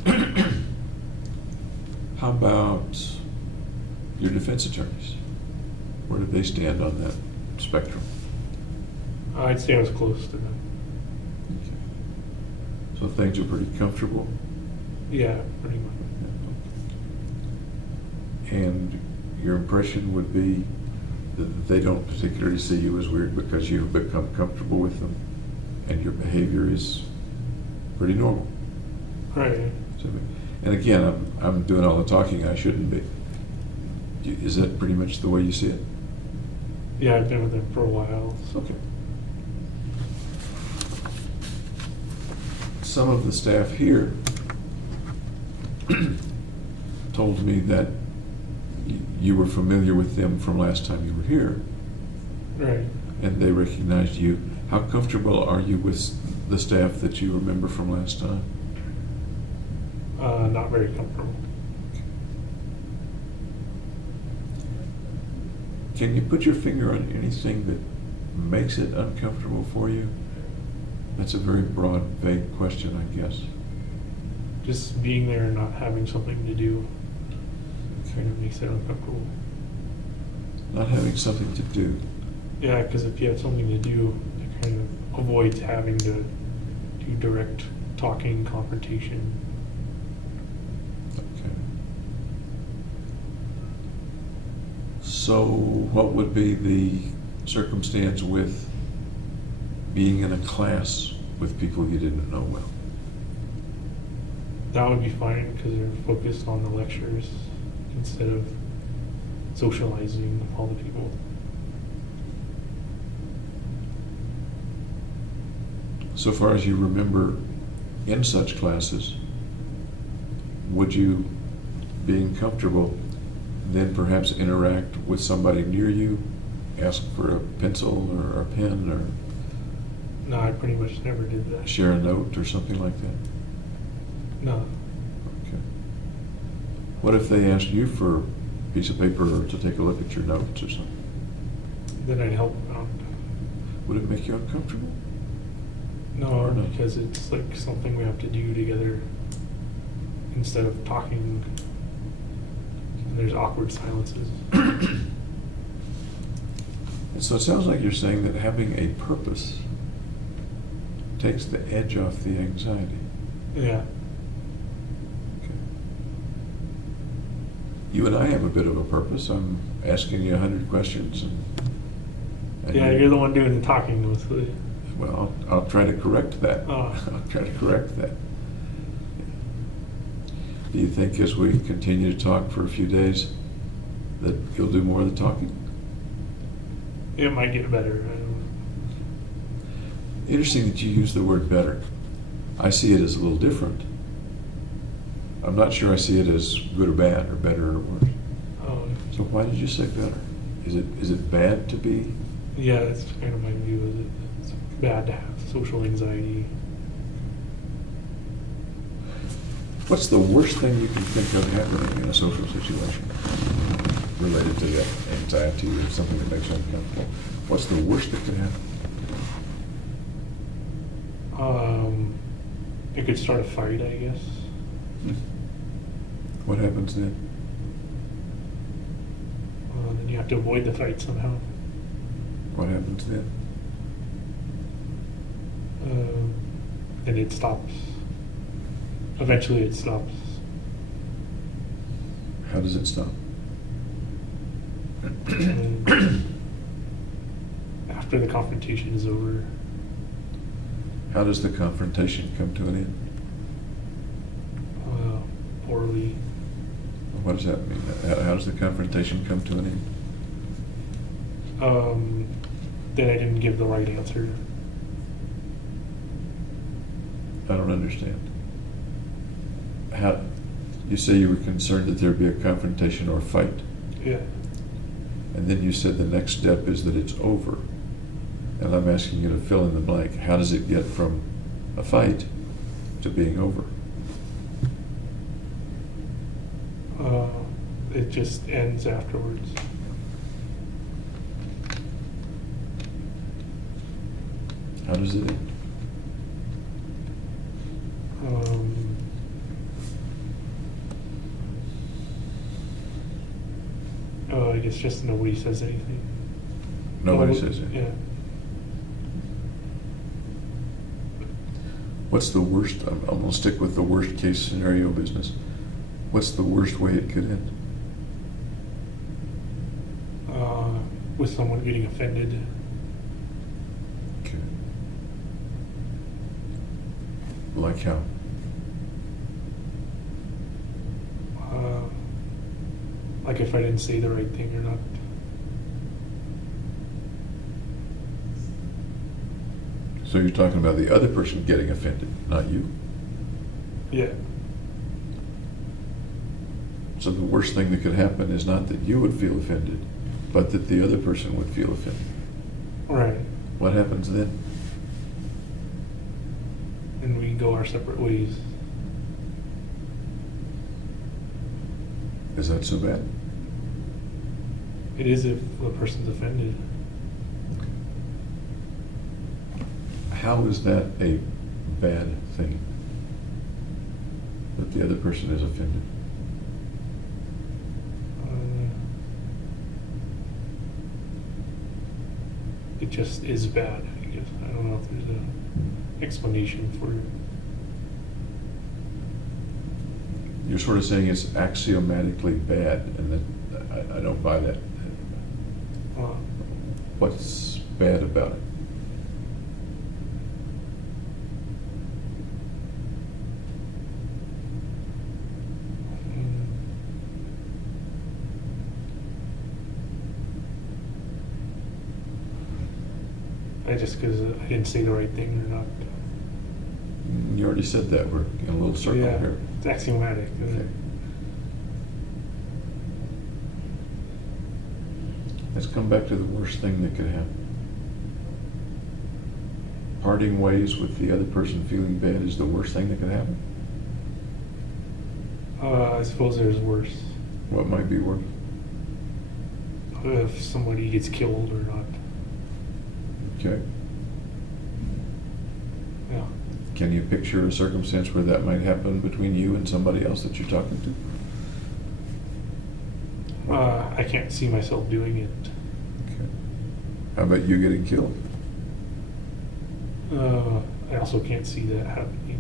Okay. Okay. How about your defense attorneys? Where do they stand on that spectrum? I'd say I was close to them. Okay. So things are pretty comfortable? Yeah, pretty much. And your impression would be that they don't particularly see you as weird because you've become comfortable with them and your behavior is pretty normal. Right. So, and again, I'm doing all the talking, I shouldn't be. Is that pretty much the way you see it? Yeah, I've been with them for a while. So. Okay. Some of the staff here told me that you were familiar with them from last time you were here, Right. and they recognized you. How comfortable are you with the staff that you remember from last time? Not very comfortable. Can you put your finger on anything that makes it uncomfortable for you? That's a very broad, vague question, I guess. Just being there and not having something to do kind of makes it uncomfortable. Not having something to do. Yeah, because if you have something to do, it kind of avoids having to do direct talking, confrontation. Okay. So what would be the circumstance with being in a class with people you didn't know well? That would be fine because they're focused on the lectures instead of socializing with all the people. So far as you remember in such classes, would you, being comfortable, then perhaps interact with somebody near you, ask for a pencil or a pen, or No, I pretty much never did that. share a note or something like that? No. Okay. What if they asked you for a piece of paper or to take a look at your notes or something? Then I'd help them out. Would it make you uncomfortable? No, Or no? because it's like something we have to do together instead of talking. And there's awkward silences. And so it sounds like you're saying that having a purpose takes the edge off the anxiety. Yeah. Okay. You and I have a bit of a purpose. I'm asking you 100 questions. And Yeah, you're the one doing the talking mostly. Well, I'll try to correct that. Oh. I'll try to correct that. Do you think as we continue to talk for a few days that you'll do more of the talking? It might get better. I don't know. Interesting that you use the word better. I see it as a little different. I'm not sure I see it as good or bad, or better or worse. Oh, So why did you say better? Is it bad to be? yeah, that's kind of my view of it. It's bad to have social anxiety. What's the worst thing you can think of happening in a social situation related to that anxiety or something that makes you uncomfortable? What's the worst that could happen? It could start a fight, I guess. What happens then? Then you have to avoid the fight somehow. What happens then? And it stops. Eventually it stops. How does it stop? After the confrontation is over, How does the confrontation come to an end? poorly. What does that mean? How does the confrontation come to an end? That I didn't give the right answer. I don't understand. How, you say you were concerned that there'd be a confrontation or a fight, Yeah. and then you said the next step is that it's over. And I'm asking you to fill in the blank. How does it get from a fight to being over? It just ends afterwards. How does it end? I guess just nobody says anything. Nobody Well, says it. Yeah. What's the worst? I'm going to stick with the worst case scenario business. What's the worst way it could end? With someone getting offended. Okay. Like how? Like if I didn't say the right thing or not. So you're talking about the other person getting offended, not you. Yeah. So the worst thing that could happen is not that you would feel offended, but that the other person would feel offended. Right. What happens then? And we go our separate ways. Is that so bad? It is if the person's offended. How is that a bad thing? That the other person is offended? It just is bad, I guess. I don't know if there's an explanation for it. You're sort of saying it's axiomatically bad, and that I don't buy that. What's bad about it? Just because I didn't say the right thing or not. You already said that. We're in a little circle Yeah, here. it's axiomatic. Okay. Let's come back to the worst thing that could happen. Parting ways with the other person feeling bad is the worst thing that could happen? I suppose there's worse. What might be worse? If somebody gets killed or not. Okay. Can you picture a circumstance where that might happen between you and somebody else that you're talking to? I can't see myself doing it. Okay. How about you getting killed? I also can't see that happening.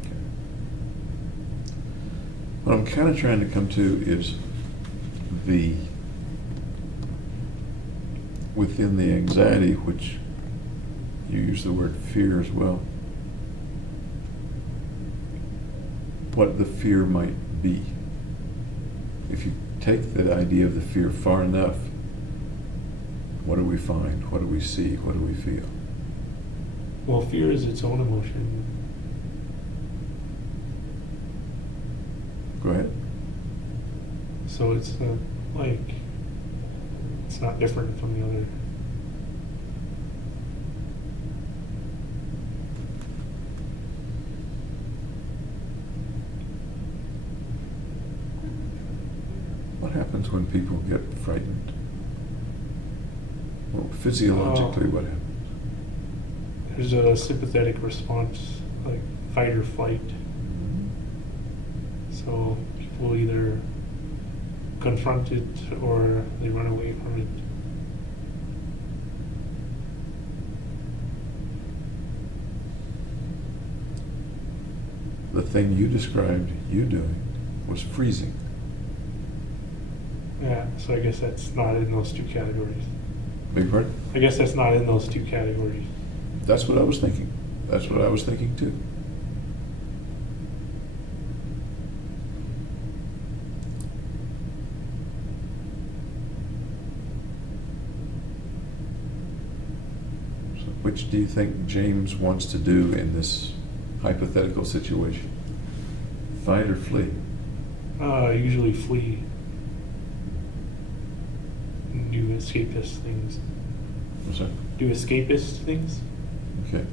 Okay. What I'm kind of trying to come to is within the anxiety, which you use the word fear as well, what the fear might be. If you take the idea of the fear far enough, what do we find? What do we see? What do we feel? Well, fear is its own emotion. Go ahead. So it's it's not different from the other. What happens when people get frightened? Well, physiologically, what happens? There's a sympathetic response, like fight or flight. So people either confront it or they run away from it. The thing you described you doing was freezing. Yeah, so I guess that's not in those two categories. Big pardon? I guess that's not in those two categories. That's what I was thinking. That's what I was thinking too. So which do you think James wants to do in this hypothetical situation? Fight or flee? Usually flee. Do escapist things. What's that? Do escapist things. Okay.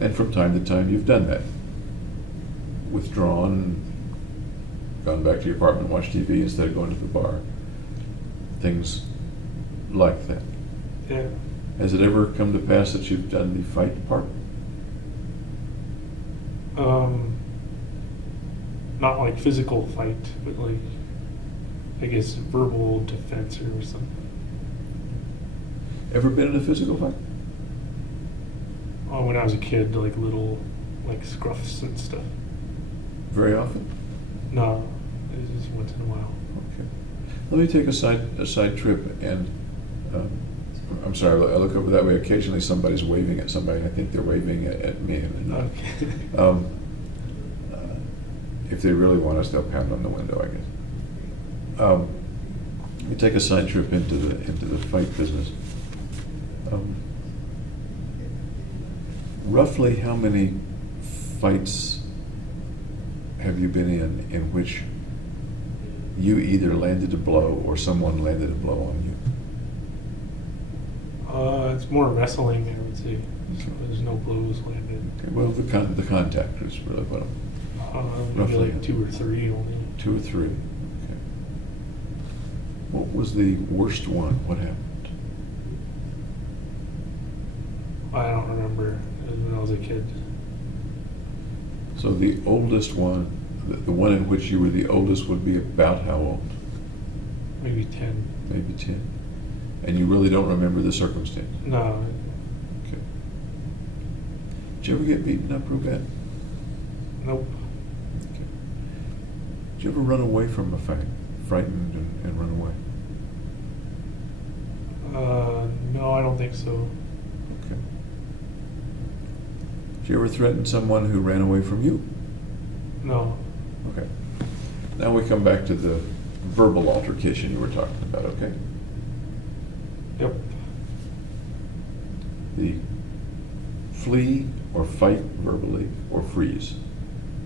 And from time to time you've done that. Withdrawn, gone back to your apartment, watched TV instead of going to the bar. Things like that. Yeah. Has it ever come to pass that you've done the fight part? Not like physical fight, but like, I guess verbal defense or something. Ever been in a physical fight? Oh, when I was a kid, like little, like scruffs and stuff. Very often? No, it's just once in a while. Okay. Let me take a side trip and, I'm sorry, I look over that way. Occasionally somebody's waving at somebody and I think they're waving at me and they're not. Okay. If they really want us, they'll pound on the window, I guess. Let me take a side trip into the fight business. Roughly how many fights have you been in which you either landed a blow or someone landed a blow on you? It's more wrestling, I would say. So there's no blows landed. Okay, well, the contact is really what I'm... Maybe Roughly. like 2 or 3 only. 2 or 3. Okay. What was the worst one? What happened? I don't remember. It was when I was a kid. So the oldest one, the one in which you were the oldest would be about how old? Maybe 10. Maybe 10. And you really don't remember the circumstance? No. Okay. Did you ever get beaten up real bad? Nope. Okay. Did you ever run away from a fight? Frightened and run away? No, I don't think so. Okay. Did you ever threaten someone who ran away from you? No. Okay. Now we come back to the verbal altercation you were talking about, okay? Yep. The flee or fight verbally or freeze.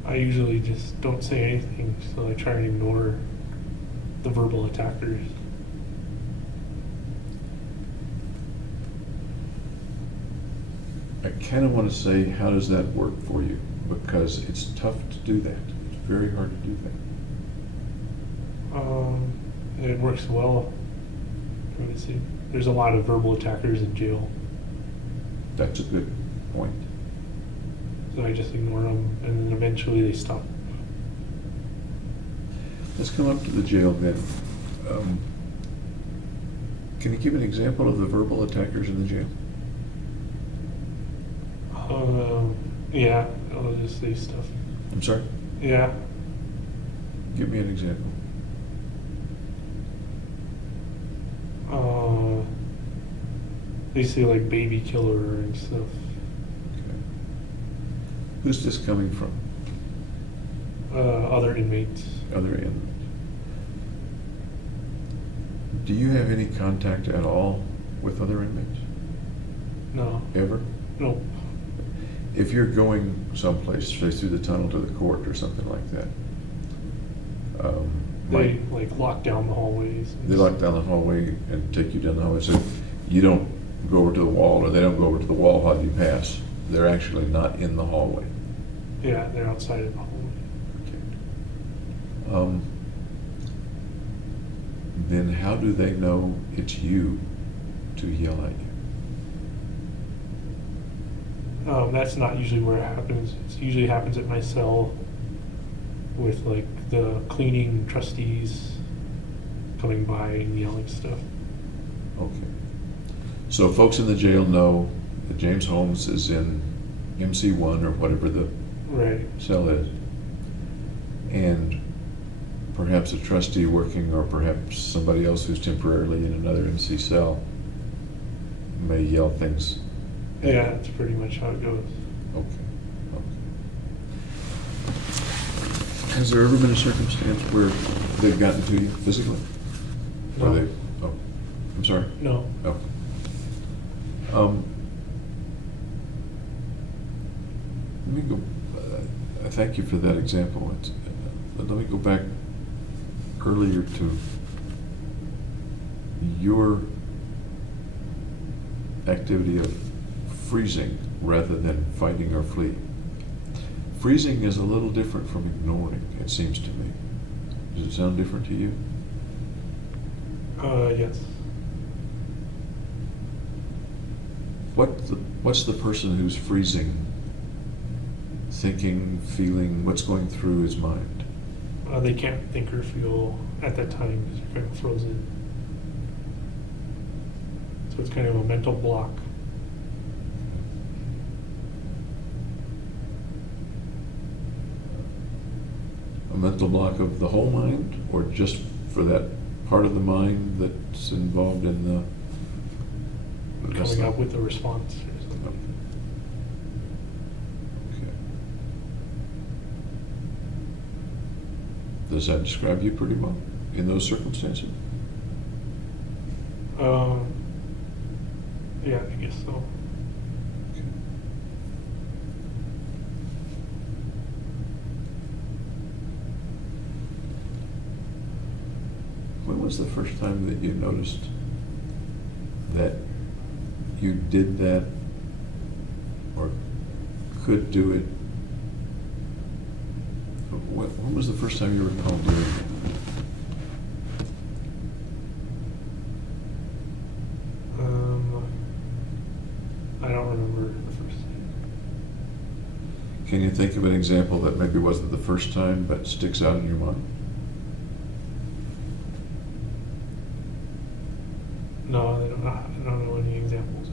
I usually just don't say anything, so I try and ignore the verbal attackers. I kind of want to say, how does that work for you? Because it's tough to do that. It's very hard to do that. It works well. I would say there's a lot of verbal attackers in jail. That's a good point. So I just ignore them, and then eventually they stop. Let's come up to the jail then. Can you give an example of the verbal attackers in the jail? Yeah, I'll just say stuff. I'm sorry? Yeah. Give me an example. They say like baby killer and stuff. Okay. Who's this coming from? Other inmates. Other inmates. Do you have any contact at all with other inmates? No. Ever? Nope. If you're going someplace, say through the tunnel to the court or something like that, They like lock down the hallways. they lock down the hallway and take you down the hallway. So you don't go over to the wall, or they don't go over to the wall while you pass. They're actually not in the hallway. Yeah, they're outside of the hallway. Then how do they know it's you to yell at you? That's not usually where it happens. It usually happens at my cell with like the cleaning trustees coming by and yelling stuff. Okay. So folks in the jail know that James Holmes is in MC1 or whatever the Right. cell is. And perhaps a trustee working, or perhaps somebody else who's temporarily in another MC cell may yell things. Yeah, that's pretty much how it goes. Okay. Has there ever been a circumstance where they've gotten to you physically? Or No. they? Oh, I'm sorry. No. Oh. Let me go. Thank you for that example. Let me go back earlier to your activity of freezing rather than fighting or fleeing. Freezing is a little different from ignoring, it seems to me. Does it sound different to you? Yes. What's the person who's freezing thinking, feeling, what's going through his mind? They can't think or feel at that time because you're kind of frozen. So it's kind of a mental block. A mental block of the whole mind, or just for that part of the mind that's involved in the Coming up with a response or something. Okay. Does that describe you pretty well in those circumstances? Yeah, I guess so. Okay. When was the first time that you noticed that you did that or could do it? When was the first time you recall doing it? I don't remember the first time. Can you think of an example that maybe wasn't the first time but sticks out in your mind? No, I don't know any examples.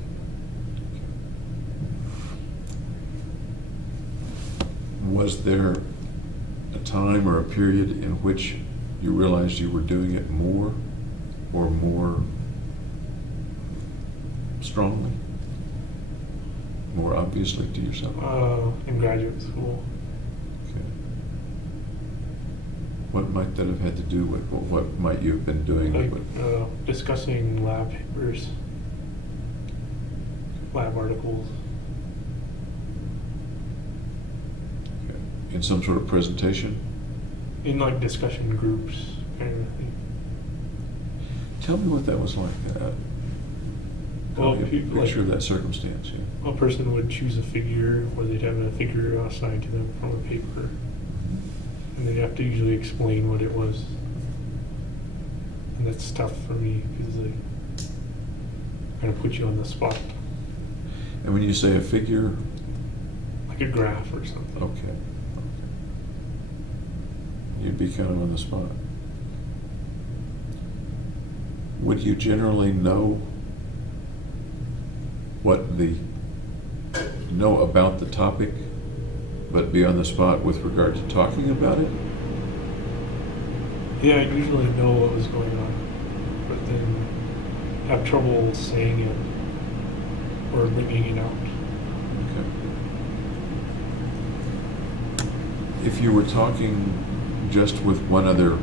Was there a time or a period in which you realized you were doing it more or more strongly, more obviously to yourself? In graduate school. Okay. What might that have had to do with, what might you have been doing? Like discussing lab papers, lab articles. Okay. In some sort of presentation? In like discussion groups kind of thing. Tell me what that was like. Well, Tell me a people, picture like- of that circumstance. Yeah. A person would choose a figure, or they'd have a figure assigned to them from a paper, and they'd have to usually explain what it was. And that's tough for me because they kind of put you on the spot. And when you say a figure, like a graph or something. Okay. You'd be kind of on the spot. Would you generally know know about the topic, but be on the spot with regard to talking about it? Yeah, I usually know what was going on, but then have trouble saying it or living it out. Okay. If you were talking just with one other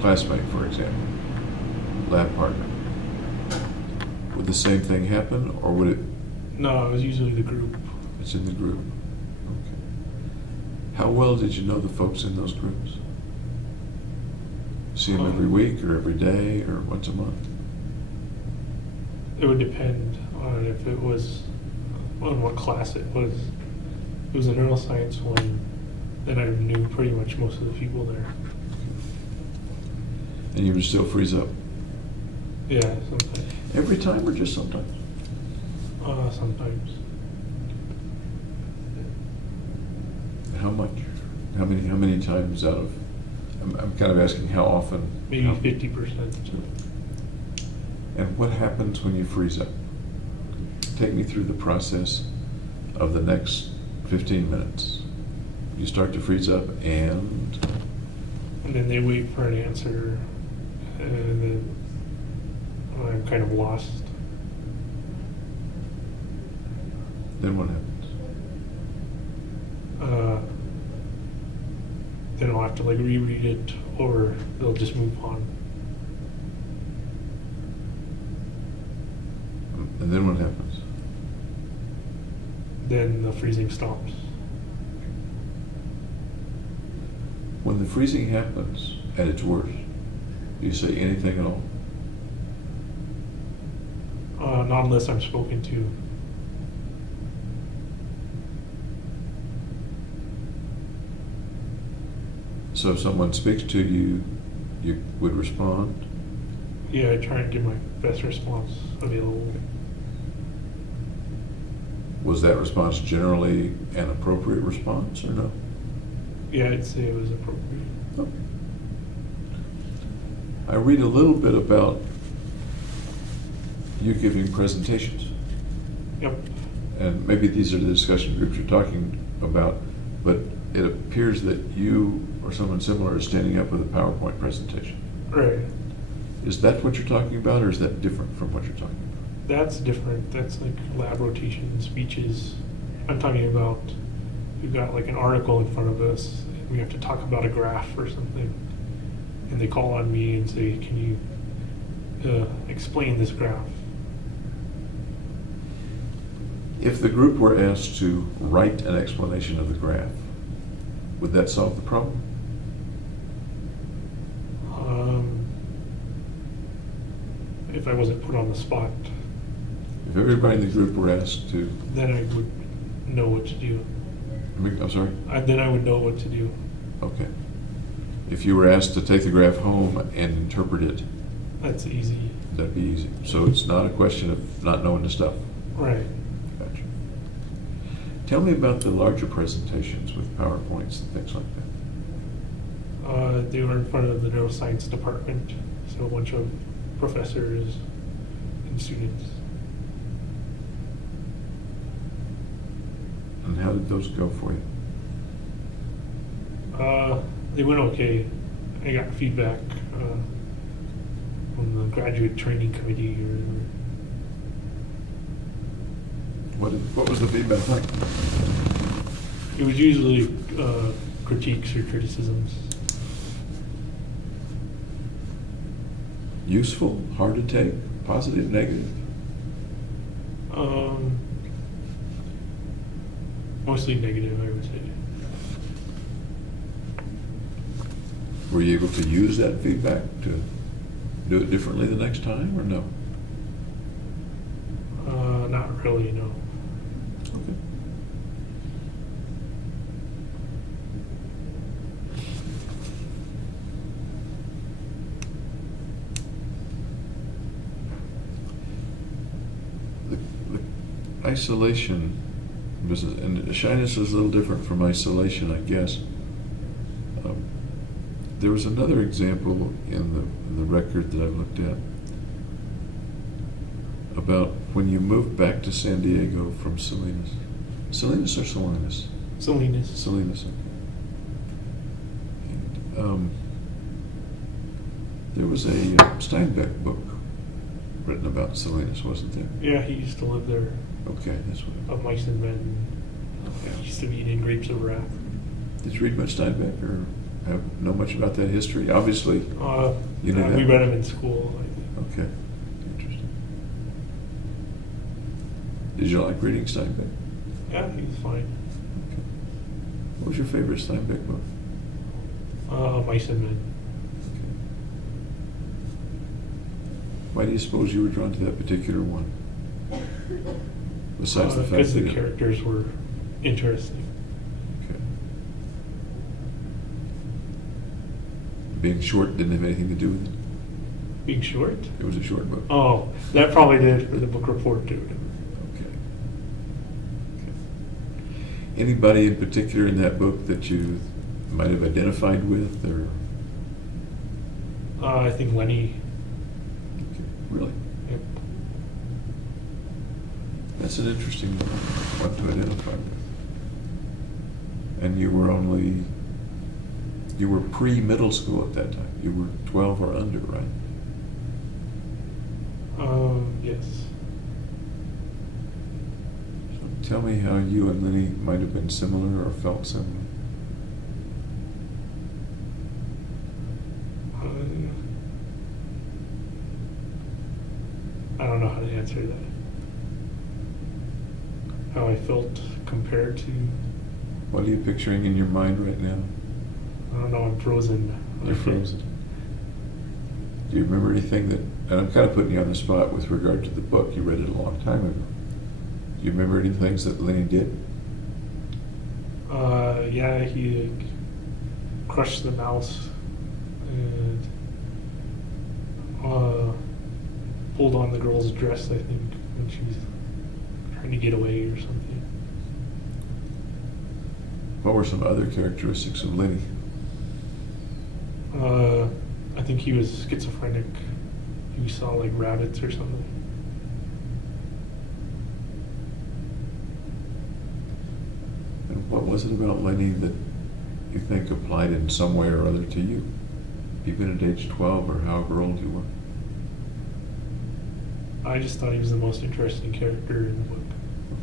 classmate, for example, lab partner, would the same thing happen, or would it? No, it was usually the group. It's in the group. Okay. How well did you know the folks in those groups? See them every week, or every day, or once a month? It would depend on if it was, on what class it was. If it was a neuroscience one, then I knew pretty much most of the people there. And you would still freeze up? Yeah, sometimes. Every time, or just sometimes? Sometimes. How much? How many times out of? I'm kind of asking how often. Maybe 50%. And what happens when you freeze up? Take me through the process of the next 15 minutes. You start to freeze up, and then they wait for an answer, and then I'm kind of lost. then what happens? Then I'll have to like reread it, or they'll just move on. And then what happens? Then the freezing stops. When the freezing happens at its worst, do you say anything at all? Not unless I'm spoken to. So if someone speaks to you, you would respond? Yeah, I try and give my best response available. Was that response generally an appropriate response, or no? Yeah, I'd say it was appropriate. Okay. I read a little bit about you giving presentations. Yep. And maybe these are the discussion groups you're talking about, but it appears that you or someone similar is standing up with a PowerPoint presentation. Right. Is that what you're talking about, or is that different from what you're talking about? That's different. That's like lab rotation speeches. I'm talking about, we've got like an article in front of us, and we have to talk about a graph or something. And they call on me and say, can you explain this graph? If the group were asked to write an explanation of the graph, would that solve the problem? If I wasn't put on the spot, If everybody in the group were asked to, then I would know what to do. I'm sorry? Then I would know what to do. Okay. If you were asked to take the graph home and interpret it, That's easy. that'd be easy. So it's not a question of not knowing the stuff. Right. Gotcha. Tell me about the larger presentations with PowerPoints and things like that. They were in front of the neuroscience department, so a bunch of professors and students. And how did those go for you? They went okay. I got feedback from the graduate training committee. What was the feedback like? It was usually critiques or criticisms. Useful, hard to take, positive, negative? Mostly negative, I would say. Were you able to use that feedback to do it differently the next time, or no? Not really, no. Okay. The isolation business. And shyness is a little different from isolation, I guess. There was another example in the record that I looked at about when you moved back to San Diego from Salinas. Salinas or Salinas? Salinas. Salinas, okay. And, there was a Steinbeck book written about Salinas, wasn't there? Yeah, he used to live there. Okay, that's what. Of Mice and Men. He used to be eating grapes of wrath. Did you read much Steinbeck or know much about that history? Obviously, you knew that. We read him in school, I think. Okay, interesting. Did you like reading Steinbeck? Yeah, he was fine. Okay. What was your favorite Steinbeck book? Mice and Men. Okay. Why do you suppose you were drawn to that particular one? Besides the fact because that the characters were interesting. Okay. Being short didn't have anything to do with it. Being short? It was a short book. Oh, that probably did for the book report too. Okay. Okay. Anybody in particular in that book that you might have identified with, or? I think Lenny. Okay. Really? Yep. That's an interesting one to identify with. And you were pre-middle school at that time. You were 12 or under, right? Yes. So tell me how you and Lenny might have been similar or felt similar. I don't know how to answer that. How I felt compared to, What are you picturing in your mind right now? I don't know, I'm frozen. You're frozen. Do you remember anything that, and I'm kind of putting you on the spot with regard to the book, you read it a long time ago. Do you remember any things that Lenny did? Yeah, he crushed the mouse and pulled on the girl's dress, I think, when she was trying to get away or something. What were some other characteristics of Lenny? I think he was schizophrenic. He saw like rabbits or something. And what was it about Lenny that you think applied in some way or other to you, even at age 12 or however old you were? I just thought he was the most interesting character in the book.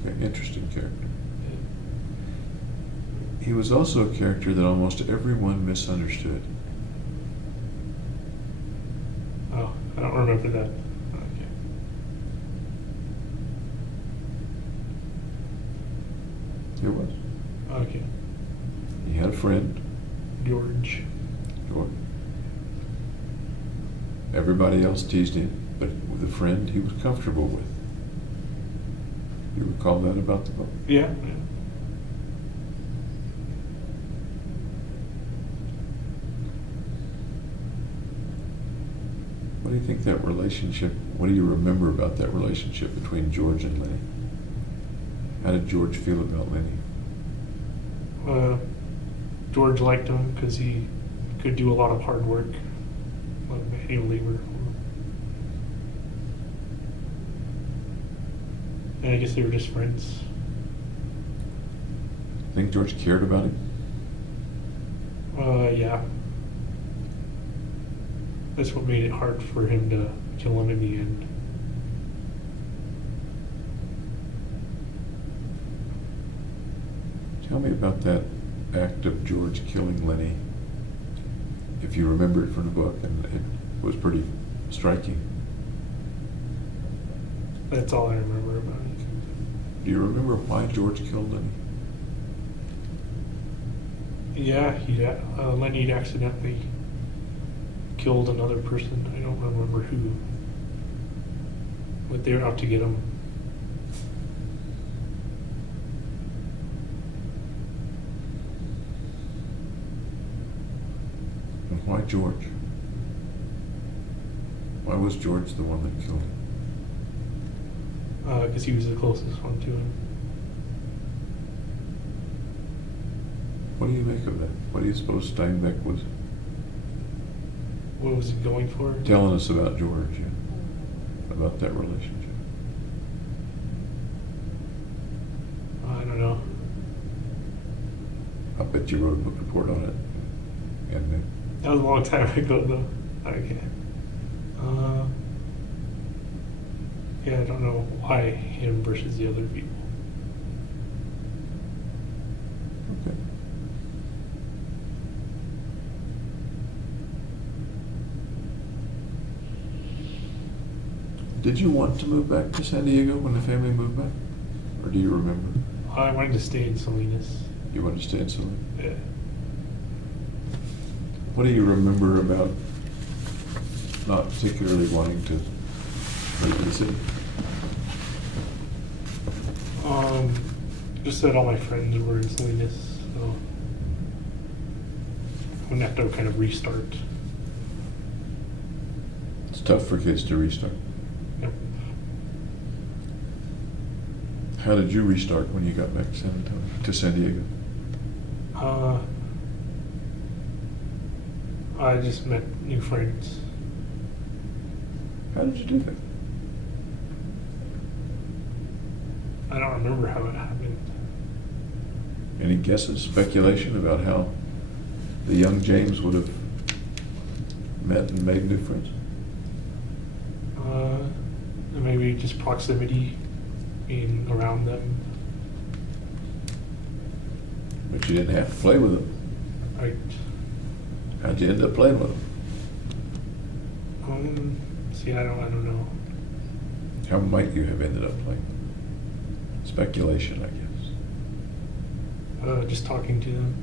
Okay, interesting character. He was also a character that almost everyone misunderstood. Oh, I don't remember that. Okay. It was. Okay. He had a friend, George. George. Everybody else teased him, but with a friend he was comfortable with. You recall that about the book? Yeah. What do you think that relationship, what do you remember about that relationship between George and Lenny? How did George feel about Lenny? George liked him because he could do a lot of hard work, a lot of manual labor. And I guess they were just friends. Think George cared about him? Yeah. That's what made it hard for him to kill him in the end. Tell me about that act of George killing Lenny, if you remember it from the book, and it was pretty striking. That's all I remember about it. Do you remember why George killed Lenny? Yeah, Lenny accidentally killed another person. I don't remember who. But they were out to get him. And why George? Why was George the one that killed him? Because he was the closest one to him. What do you make of that? What do you suppose Steinbeck was What was he going for? telling us about George, yeah? About that relationship? I don't know. I bet you wrote a book report on it. And That was a long time ago, though. Okay. Yeah, I don't know why him versus the other people. okay. Did you want to move back to San Diego when the family moved back? Or do you remember? I wanted to stay in Salinas. You wanted to stay in Salinas? Yeah. What do you remember about not particularly wanting to live in the city? Just that all my friends were in Salinas, so I'm gonna have to kind of restart. It's tough for kids to restart. Yep. How did you restart when you got back to San Diego? I just met new friends. How did you do that? I don't remember how it happened. Any guesses, speculation about how the young James would have met and made new friends? Maybe just proximity, being around them. But you didn't have to play with them. Right. How'd you end up playing with them? See, I don't know. How might you have ended up playing? Speculation, I guess. Just talking to them.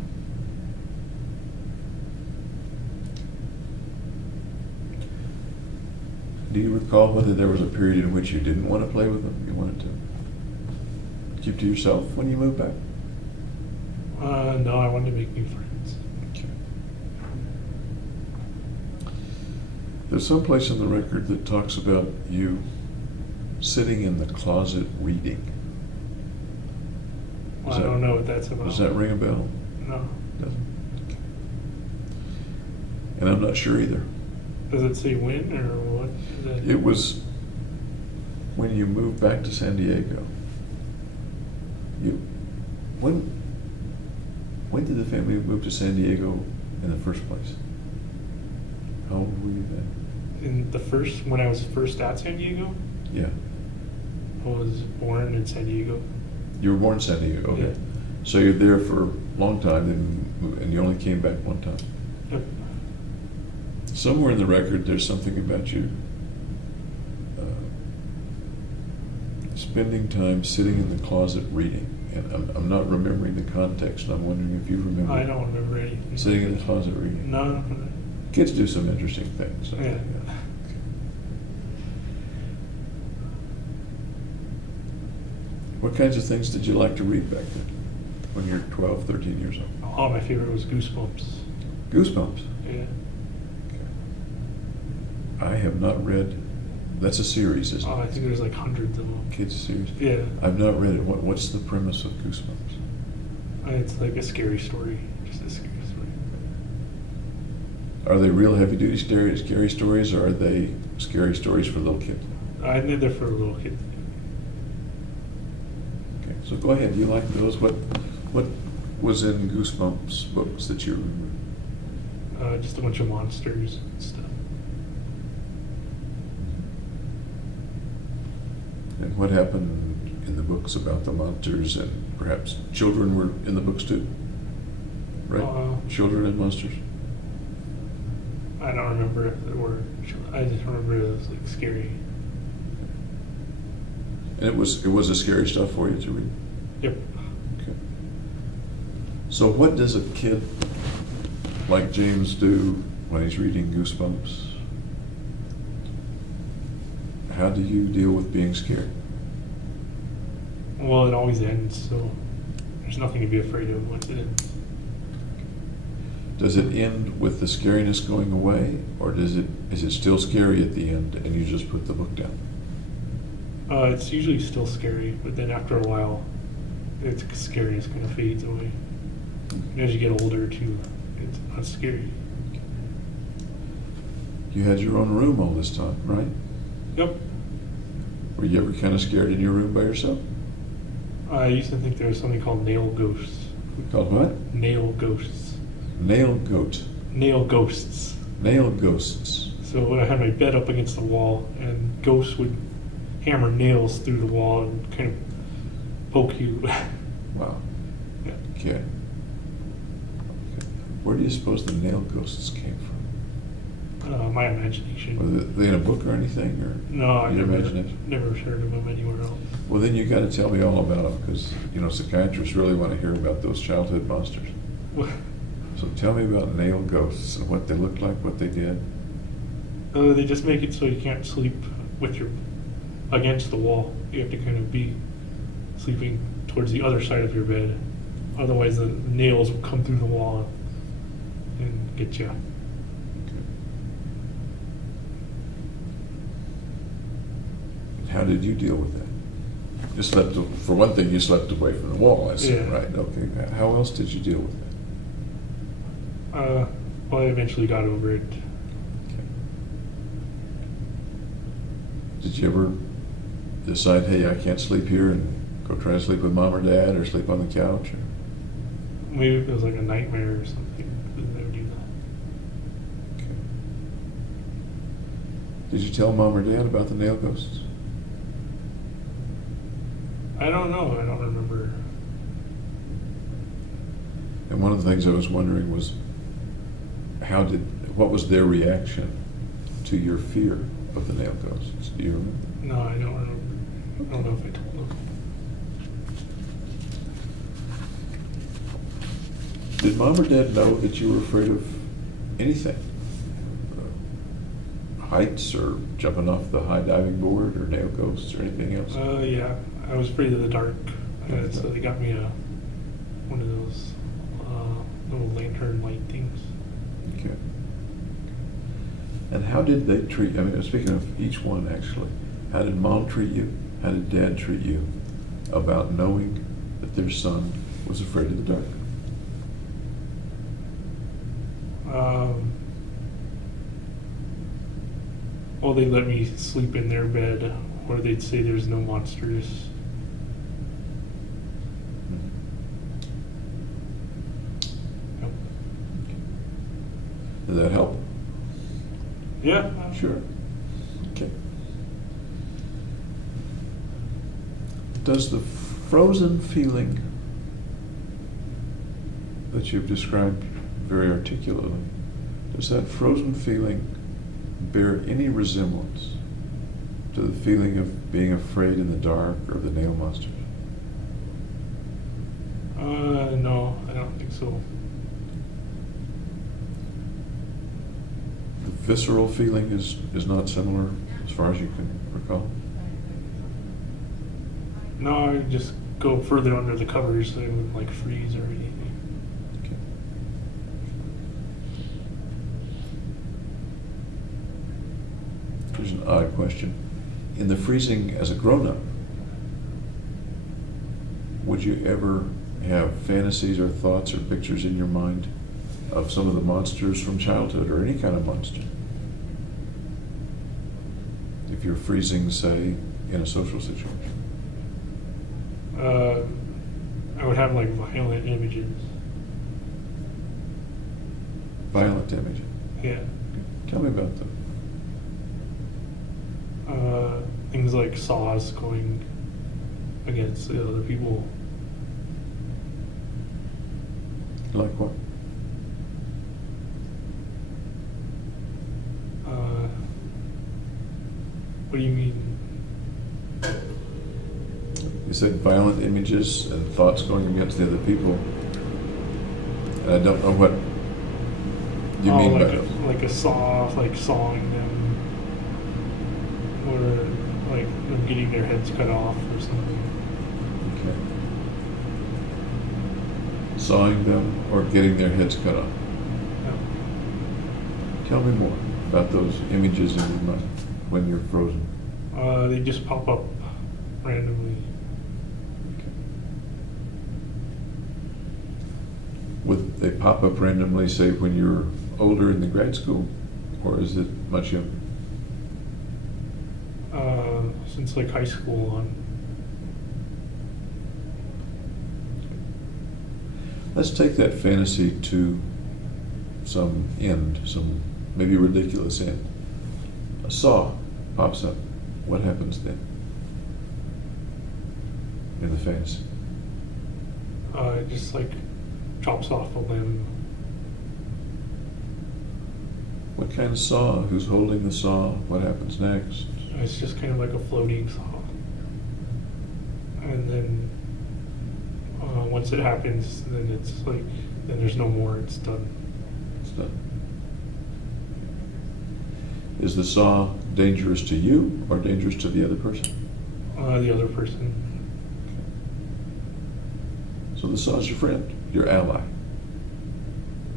Do you recall whether there was a period in which you didn't want to play with them? You wanted to keep to yourself when you moved back? No, I wanted to make new friends. Okay. There's some place in the record that talks about you sitting in the closet reading. Well, I don't know what that's about. Does that ring a bell? No. Doesn't? Okay. And I'm not sure either. Does it say when or what? Is It was when you moved back to San Diego. When did the family move to San Diego in the first place? How old were you then? when I was first at San Diego, Yeah. I was born in San Diego. You were born in San Diego, okay. Yeah. So you're there for a long time, and you only came back one time. Yep. Somewhere in the record, there's something about you spending time sitting in the closet reading. And I'm not remembering the context, and I'm wondering if you remember. I don't remember anything. Sitting in the closet reading. No. Kids do some interesting things. Yeah. What kinds of things did you like to read back then, when you're 12, 13 years old? Oh, my favorite was Goosebumps. Goosebumps. Yeah. I have not read. That's a series, isn't it? Oh, I think there's like hundreds of them. Kids series. Yeah. I've not read it. What's the premise of Goosebumps? It's like a scary story. Just a scary story. Are they real heavy-duty scary stories, or are they scary stories for little kids? I think they're for little kids. Okay, so go ahead. You like those? What was in Goosebumps books that you remember? Just a bunch of monsters and stuff. And what happened in the books about the monsters, and perhaps children were in the books too? Right? Children and monsters? I don't remember if there were. I just remember it was like scary. And it was a scary stuff for you to read? Yep. Okay. So what does a kid like James do when he's reading Goosebumps? How do you deal with being scared? Well, it always ends, so there's nothing to be afraid of once it ends. Does it end with the scariness going away, or is it still scary at the end and you just put the book down? It's usually still scary, but then after a while, its scariness kind of fades away. And as you get older too, it's not scary. You had your own room all this time, right? Yep. Were you ever kind of scared in your room by yourself? I used to think there was something called nail ghosts. Called what? Nail ghosts. Nail goat. Nail ghosts. Nail ghosts. So when I had my bed up against the wall, and ghosts would hammer nails through the wall and kind of poke you. Wow. Yeah. Okay. Where do you suppose the nail ghosts came from? My imagination. Were they in a book or anything, or No, I your never imagination? heard of them anywhere else. Well, then you got to tell me all about them, because psychiatrists really want to hear about those childhood monsters. So tell me about nail ghosts and what they looked like, what they did. They just make it so you can't sleep with your against the wall. You have to kind of be sleeping towards the other side of your bed. Otherwise, the nails will come through the wall and get you. How did you deal with that? You slept, for one thing, you slept away from the wall, I see, Yeah. right? Okay. How else did you deal with that? Well, I eventually got over it. Okay. Did you ever decide, hey, I can't sleep here, and go try to sleep with mom or dad, or sleep on the couch? Or... Maybe it was like a nightmare or something. I'd never do that. Okay. Did you tell mom or dad about the nail ghosts? I don't know. I don't remember. And one of the things I was wondering was, what was their reaction to your fear of the nail ghosts? Do you remember? No, I don't remember. I don't know if I told them. Did mom or dad know that you were afraid of anything? Heights, or jumping off the high diving board, or nail ghosts, or anything else? Yeah, I was afraid of the dark. So they got me one of those little lantern light things. Okay. And how did they treat, speaking of each one actually, how did mom treat you? How did dad treat you about knowing that their son was afraid of the dark? Well, they let me sleep in their bed, or they'd say there's no monsters. Yep. Did that help? Yeah. Sure. Okay. Does the frozen feeling that you've described very articulately, does that frozen feeling bear any resemblance to the feeling of being afraid in the dark or the nail monsters? No, I don't think so. The visceral feeling is not similar as far as you can recall? No, I just go further under the covers so I wouldn't like freeze or anything. Okay. Here's an odd question. In the freezing as a grown-up, would you ever have fantasies or thoughts or pictures in your mind of some of the monsters from childhood, or any kind of monster? If you're freezing, say, in a social situation. I would have like violent images. Violent images. Yeah. Tell me about them. Things like saws going against the other people. Like what? What do you mean? You said violent images and thoughts going against the other people. And I don't know what you mean by those. Like a saw, like sawing them, or like them getting their heads cut off or something. Okay. Sawing them or getting their heads cut off. Yeah. Tell me more about those images in your mind when you're frozen. They just pop up randomly. they pop up randomly, say, when you're older in the grad school? Or is it much younger? Since like high school on. Let's take that fantasy to some end, some maybe ridiculous end. A saw pops up. What happens then in the fantasy? It just like chops off a limb. What kind of saw? Who's holding the saw? What happens next? It's just kind of like a floating saw. And then once it happens, then it's like, then there's no more, it's done. It's done. Is the saw dangerous to you or dangerous to the other person? The other person. So the saw's your friend, your ally.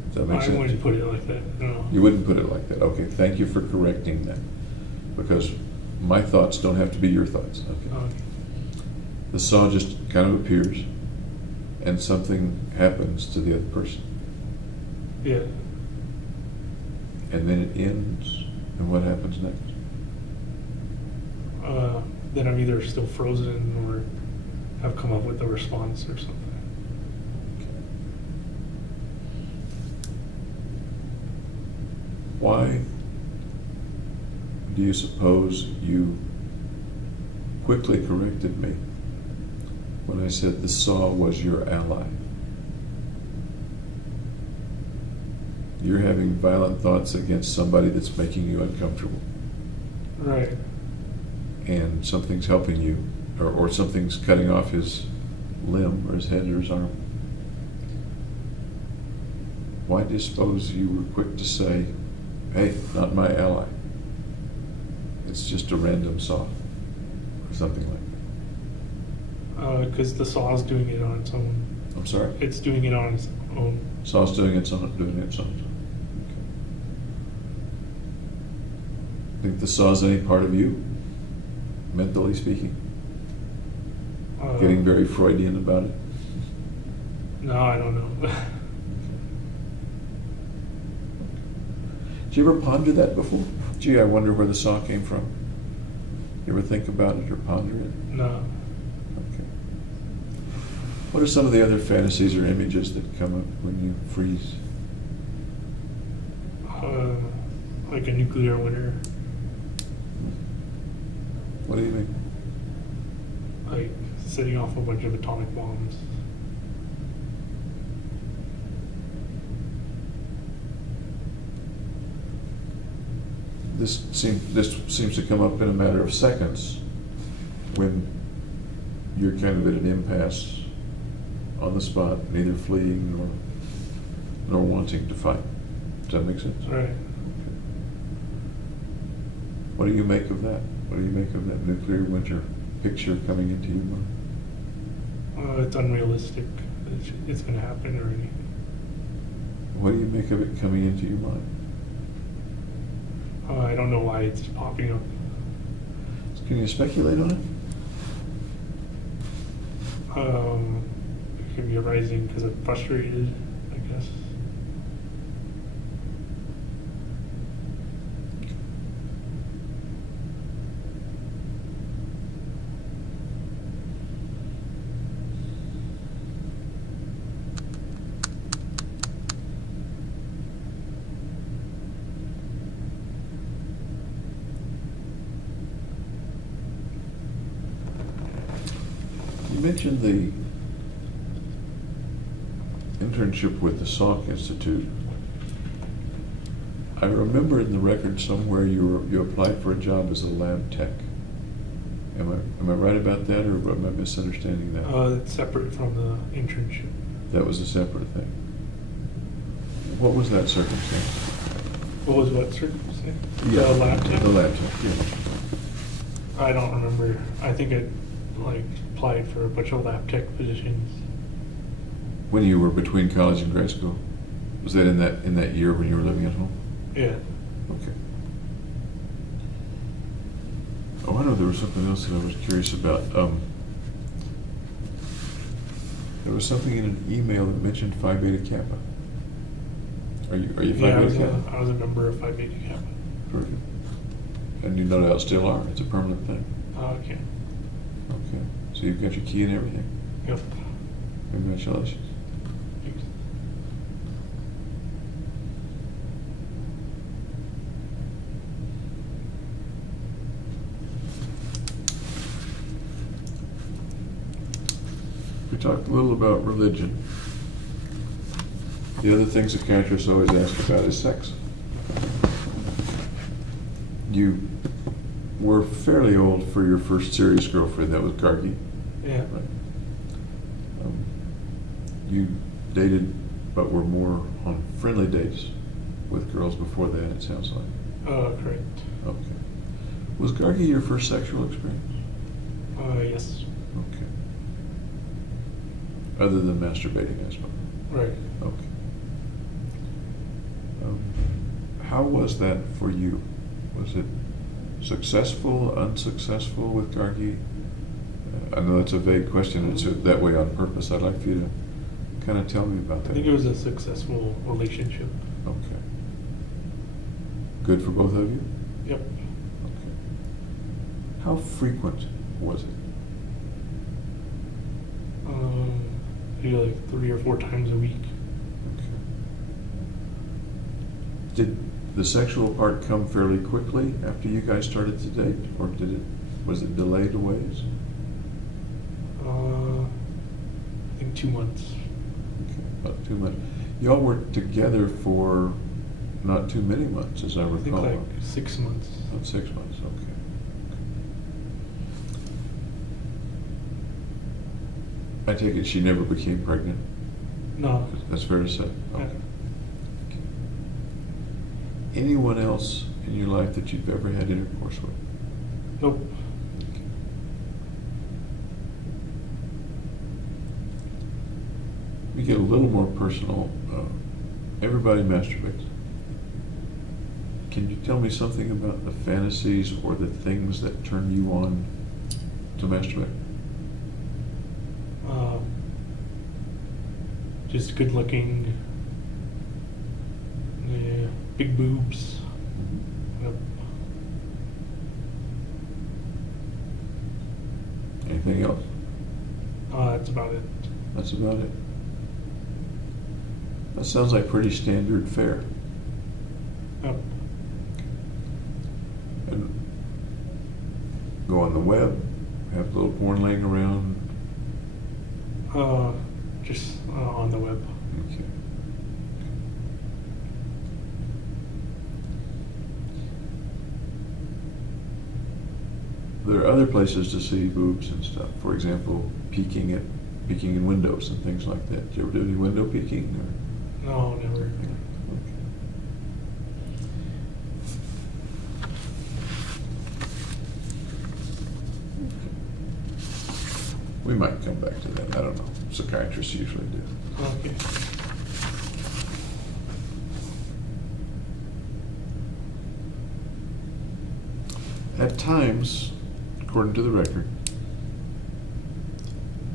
Does that make I sense? wouldn't put it like that, no. You wouldn't put it like that. Okay, thank you for correcting that. Because my thoughts don't have to be your thoughts. Okay. The saw just kind of appears and something happens to the other person. Yeah. And then it ends, and what happens next? Then I'm either still frozen or have come up with a response or something. Why do you suppose you quickly corrected me when I said the saw was your ally? You're having violent thoughts against somebody that's making you uncomfortable, Right. and something's helping you, or something's cutting off his limb or his head or his arm. Why do you suppose you were quick to say, hey, not my ally? It's just a random saw, or something like that. Because the saw's doing it on its own. I'm sorry? It's doing it on its own. Saw's doing its own. Okay. Think the saw's any part of you, mentally speaking? Getting very Freudian about it? No, I don't know. Did you ever ponder that before? Gee, I wonder where the saw came from. You ever think about it or ponder it? No. Okay. What are some of the other fantasies or images that come up when you freeze? Like a nuclear winter. What do you mean? Like setting off a bunch of atomic bombs. This seems to come up in a matter of seconds when you're kind of at an impasse on the spot, neither fleeing nor wanting to fight. Does that make sense? Right. Okay. What do you make of that? What do you make of that nuclear winter picture coming into your mind? It's unrealistic. It's going to happen or anything. What do you make of it coming into your mind? I don't know why it's popping up. Can you speculate on it? It could be arising because I'm frustrated, I guess. You mentioned the internship with the Salk Institute. I remember in the record somewhere you applied for a job as a lab tech. Am I right about that, or am I misunderstanding that? It's separate from the internship. That was a separate thing. What was that circumstance? What was what circumstance? Yeah, The lab tech? The lab tech, yeah. I don't remember. I think I applied for a bunch of lab tech positions. When you were between college and grad school? Was that in that year when you were living at home? Yeah. Okay. Oh, I know there was something else that I was curious about. There was something in an email that mentioned Phi Beta Kappa. Are you Phi Yeah, Beta Kappa? I was a member of Phi Beta Kappa. Very good. And you no doubt still are. It's a permanent thing. Okay. Okay. So you've got your key and everything. Yep. Congratulations. Thanks. We talked a little about religion. The other thing psychiatrists always ask about is sex. You were fairly old for your first serious girlfriend. That was Gargi. Yeah. Right. You dated, but were more on friendly dates with girls before that, it sounds like. Correct. Okay. Was Gargi your first sexual experience? Yes. Okay. Other than masturbating, I suppose. Right. Okay. How was that for you? Was it successful, unsuccessful with Gargi? I know it's a vague question. It's that way on purpose. I'd like for you to kind of tell me about that. I think it was a successful relationship. Okay. Good for both of you? Yep. Okay. How frequent was it? Maybe like 3 or 4 times a week. Okay. Did the sexual part come fairly quickly after you guys started to date, or was it delayed a ways? I think 2 months. Okay, about 2 months. Y'all were together for not too many months, as I I think recall. like 6 months. About 6 months, okay. I take it she never became pregnant? No. That's fair to say? Yeah. Okay. Anyone else in your life that you've ever had intercourse with? Nope. We get a little more personal. Everybody masturbates. Can you tell me something about the fantasies or the things that turn you on to masturbate? Just good looking. Yeah. Big boobs. Yep. Anything else? That's about it. That's about it. That sounds like pretty standard fare. Yep. And go on the web, have a little porn laying around. Just on the web. Okay. There are other places to see boobs and stuff. For example, peeking in windows and things like that. Did you ever do any window peeking? Or? No, never. Okay. We might come back to that. I don't know. Psychiatrists usually do. Okay. At times, according to the record,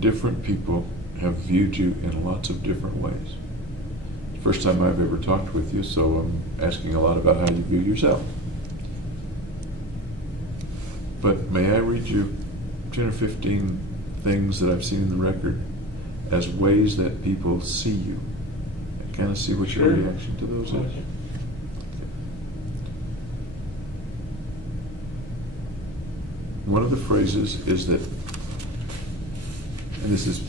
different people have viewed you in lots of different ways. First time I've ever talked with you, so I'm asking a lot about how you view yourself. But may I read you 10 or 15 things that I've seen in the record as ways that people see you, and kind of see what your Sure. reaction to those is? Okay. One of the phrases is that, and this is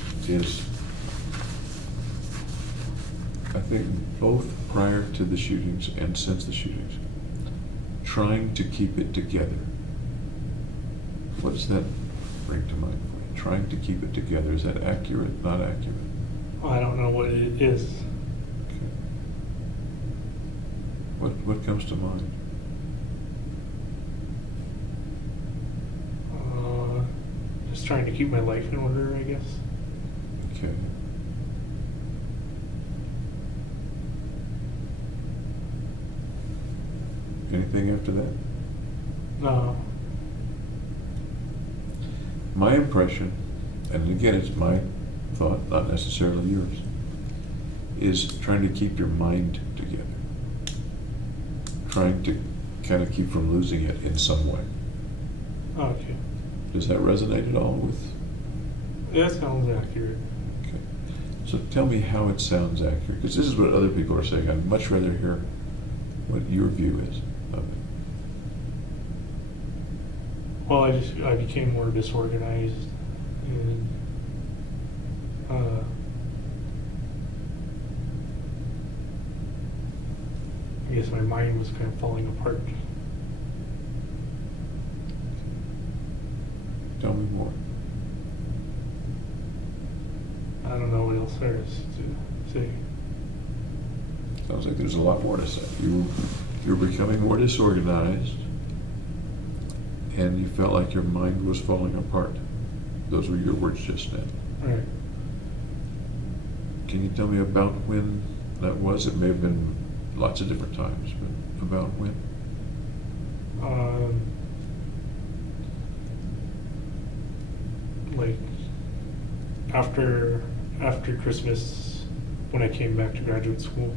I think both prior to the shootings and since the shootings, trying to keep it together. What does that bring to mind for you? Trying to keep it together. Is that accurate, not accurate? I don't know what it is. Okay. What comes to mind? Just trying to keep my life in order, I guess. Okay. Anything after that? No. My impression, and again, it's my thought, not necessarily yours, is trying to keep your mind together. trying to kind of keep from losing it in some way. Okay. Does that resonate at all with? That sounds accurate. Okay. So tell me how it sounds accurate, because this is what other people are saying. I'd much rather hear what your view is of it. Well, I became more disorganized, and I guess my mind was kind of falling apart. Tell me more. I don't know what else there is to say. Sounds like there's a lot more to say. You're becoming more disorganized, and you felt like your mind was falling apart. Those were your words just now. Right. Can you tell me about when that was? It may have been lots of different times, but about when? Like after Christmas, when I came back to graduate school.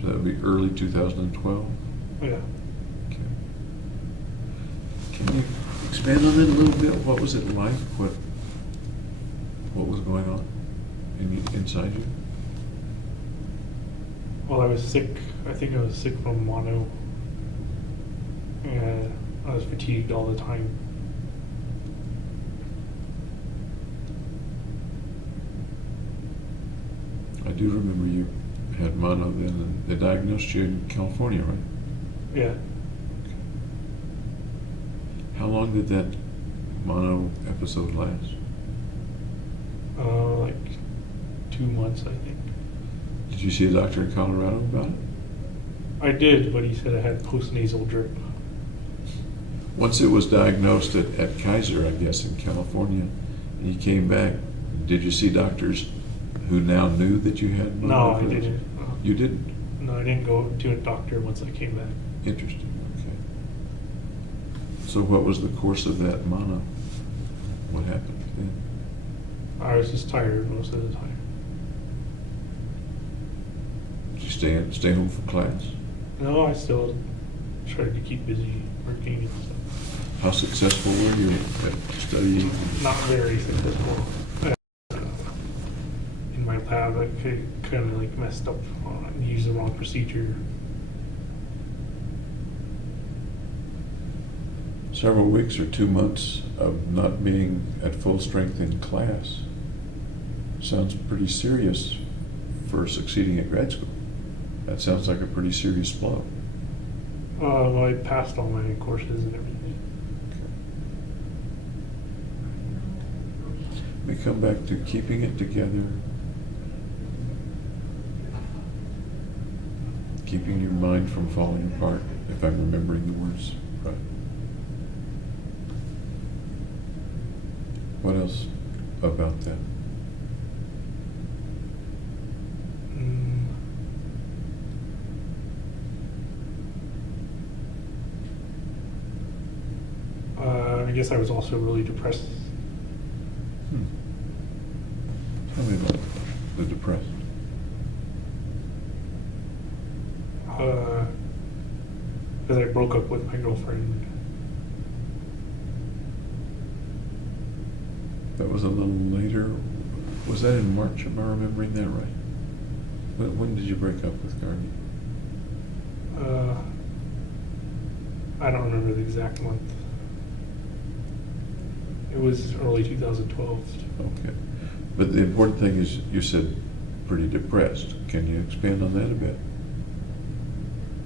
So that would be early 2012? Yeah. Okay. Can you expand on that a little bit? What was it like? What was going on inside you? Well, I was sick. I think I was sick from mono, and I was fatigued all the time. I do remember you had mono then, and they diagnosed you in California, right? Yeah. How long did that mono episode last? Like 2 months, I think. Did you see a doctor in Colorado about it? I did, but he said I had postnasal drip. Once it was diagnosed at Kaiser, I guess, in California, and you came back, did you see doctors who now knew that you had No, I mono? didn't. You didn't? No, I didn't go to a doctor once I came back. Interesting, okay. So what was the course of that mono? What happened then? I was just tired most of the time. Did you stay home from class? No, I still tried to keep busy working and stuff. How successful were you at studying? Not very successful. In my lab, I kind of like messed up and used the wrong procedure. Several weeks or 2 months of not being at full strength in class sounds pretty serious for succeeding at grad school. That sounds like a pretty serious blow. Well, I passed all my courses and everything. We come back to keeping it together, keeping your mind from falling apart, if I'm remembering the words right. What else about that? I guess I was also really depressed. Tell me about the depressed. Because I broke up with my girlfriend. That was a little later. Was that in March? Am I remembering that right? When did you break up with Gargi? I don't remember the exact month. It was early 2012. Okay. But the important thing is you said pretty depressed. Can you expand on that a bit?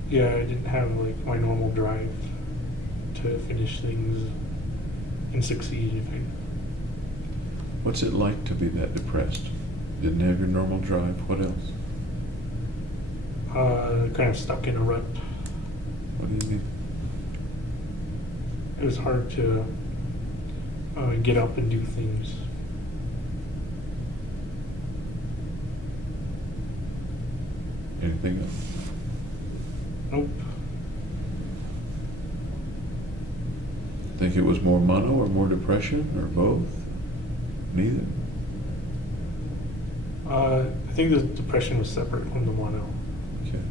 Yeah, I didn't have like my normal drive to finish things and succeed. What's it like to be that depressed? Didn't have your normal drive. What else? Kind of stuck in a rut. What do you mean? It was hard to get up and do things. Anything else? Nope. Think it was more mono or more depression or both? Neither? I think the depression was separate from the mono. Okay.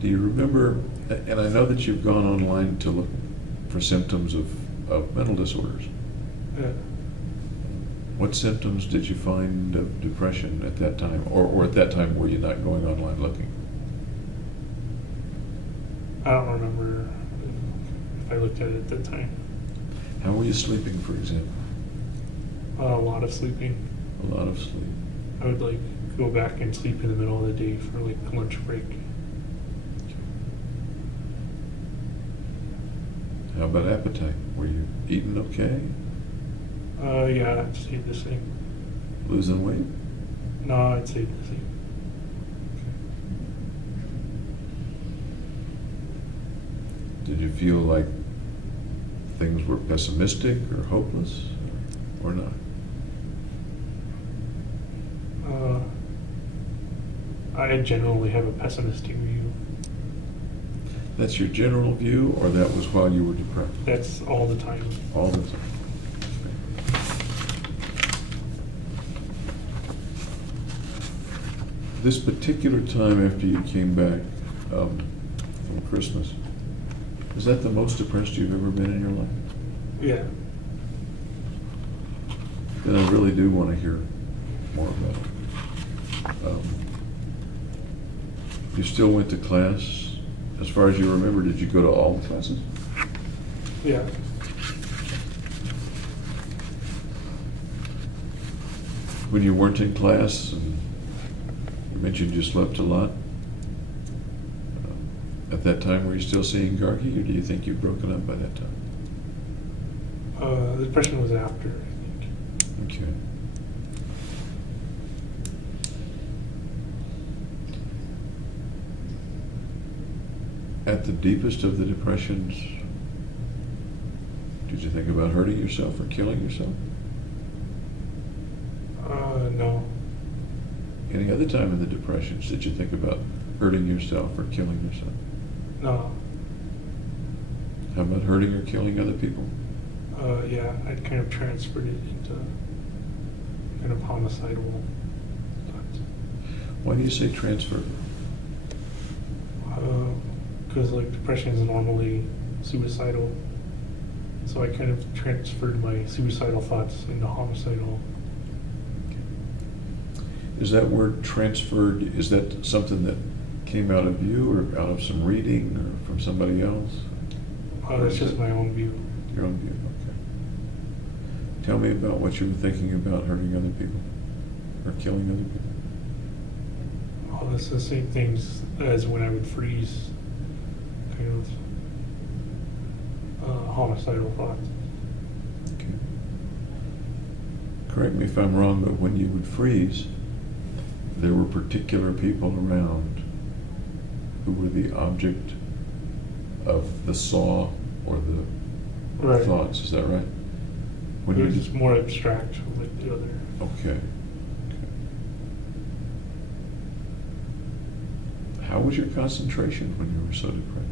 Do you remember, and I know that you've gone online to look for symptoms of mental disorders. Yeah. What symptoms did you find of depression at that time? Or at that time, were you not going online looking? I don't remember if I looked at it at that time. How were you sleeping, for example? A lot of sleeping. A lot of sleep. I would like go back and sleep in the middle of the day for like lunch break. How about appetite? Were you eating okay? Yeah, I'd say the same. Losing weight? No, I'd say the same. Did you feel like things were pessimistic or hopeless or not? I generally have a pessimistic view. That's your general view, or that was while you were depressed? That's all the time. All the time. This particular time after you came back from Christmas, is that the most depressed you've ever been in your life? Yeah. Then I really do want to hear more about it. You still went to class? As far as you remember, did you go to all the classes? Yeah. When you weren't in class, and you mentioned you slept a lot, at that time, were you still seeing Gargi, or do you think you'd broken up by that time? The depression was after, I think. Okay. At the deepest of the depressions, did you think about hurting yourself or killing yourself? No. Any other time in the depressions, did you think about hurting yourself or killing yourself? No. How about hurting or killing other people? Yeah, I'd kind of transferred it into kind of homicidal thoughts. Why do you say transfer? Because like depression is normally suicidal, so I kind of transferred my suicidal thoughts into homicidal. Is that word transferred, is that something that came out of you or out of some reading or from somebody else? That's just my own view. Your own view, okay. Tell me about what you were thinking about hurting other people or killing other people. Oh, that's the same things as when I would freeze, kind of homicidal thoughts. Okay. Correct me if I'm wrong, but when you would freeze, there were particular people around who were the object of the saw or the Right. thoughts, is that right? When It you was just more abstract with the other. Okay. How was your concentration when you were so depressed?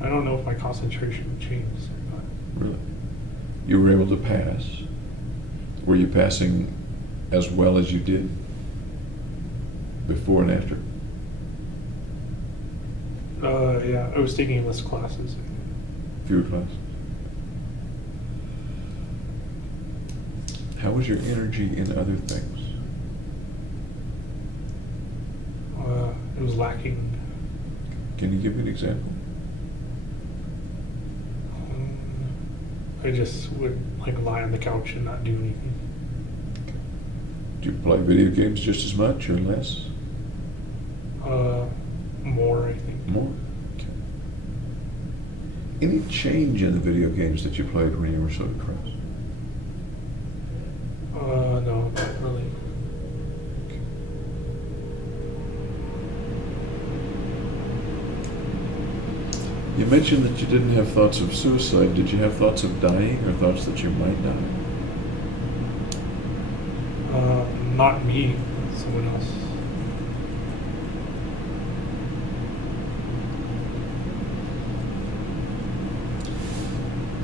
I don't know if my concentration changed or not. Really? You were able to pass? Were you passing as well as you did before and after? Yeah, I was taking less classes. Fewer classes? How was your energy in other things? It was lacking. Can you give me an example? I just would like lie on the couch and not do anything. Do you play video games just as much or less? More, I think. More? Okay. Any change in the video games that you played when you were so depressed? No, not really. You mentioned that you didn't have thoughts of suicide. Did you have thoughts of dying or thoughts that you might die? Not me, someone else.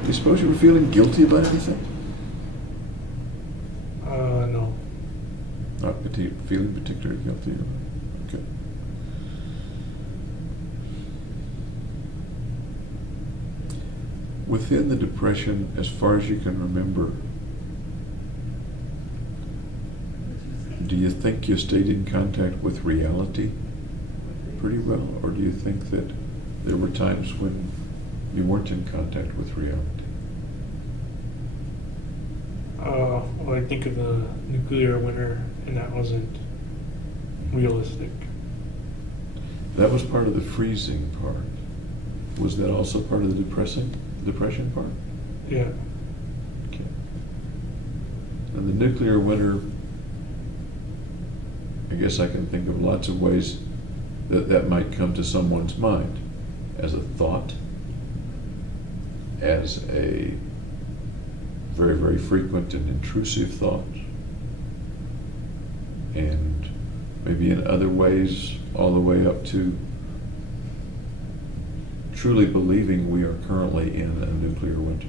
Do you suppose you were feeling guilty about anything? No. Not feeling particularly guilty. Okay. Within the Depression, as far as you can remember, do you think you stayed in contact with reality pretty well? Or do you think that there were times when you weren't in contact with reality? Well, I think of the nuclear winter, and that wasn't realistic. That was part of the freezing part. Was that also part of the depression part? Yeah. Okay. And the nuclear winter, I guess I can think of lots of ways that that might come to someone's mind. As a thought, as a very, very frequent and intrusive thought, and maybe in other ways all the way up to truly believing we are currently in a nuclear winter.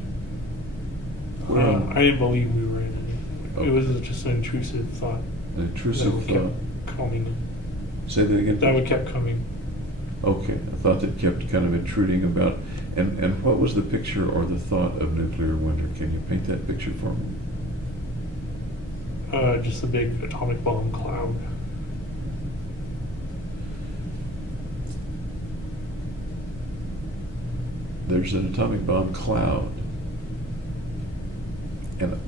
I didn't believe we were in it. It was just an intrusive thought. An intrusive that thought. kept coming. Say that again? That would kept coming. Okay, a thought that kept kind of intruding about. And what was the picture or the thought of nuclear winter? Can you paint that picture for me? Just a big atomic bomb cloud. There's an atomic bomb cloud. And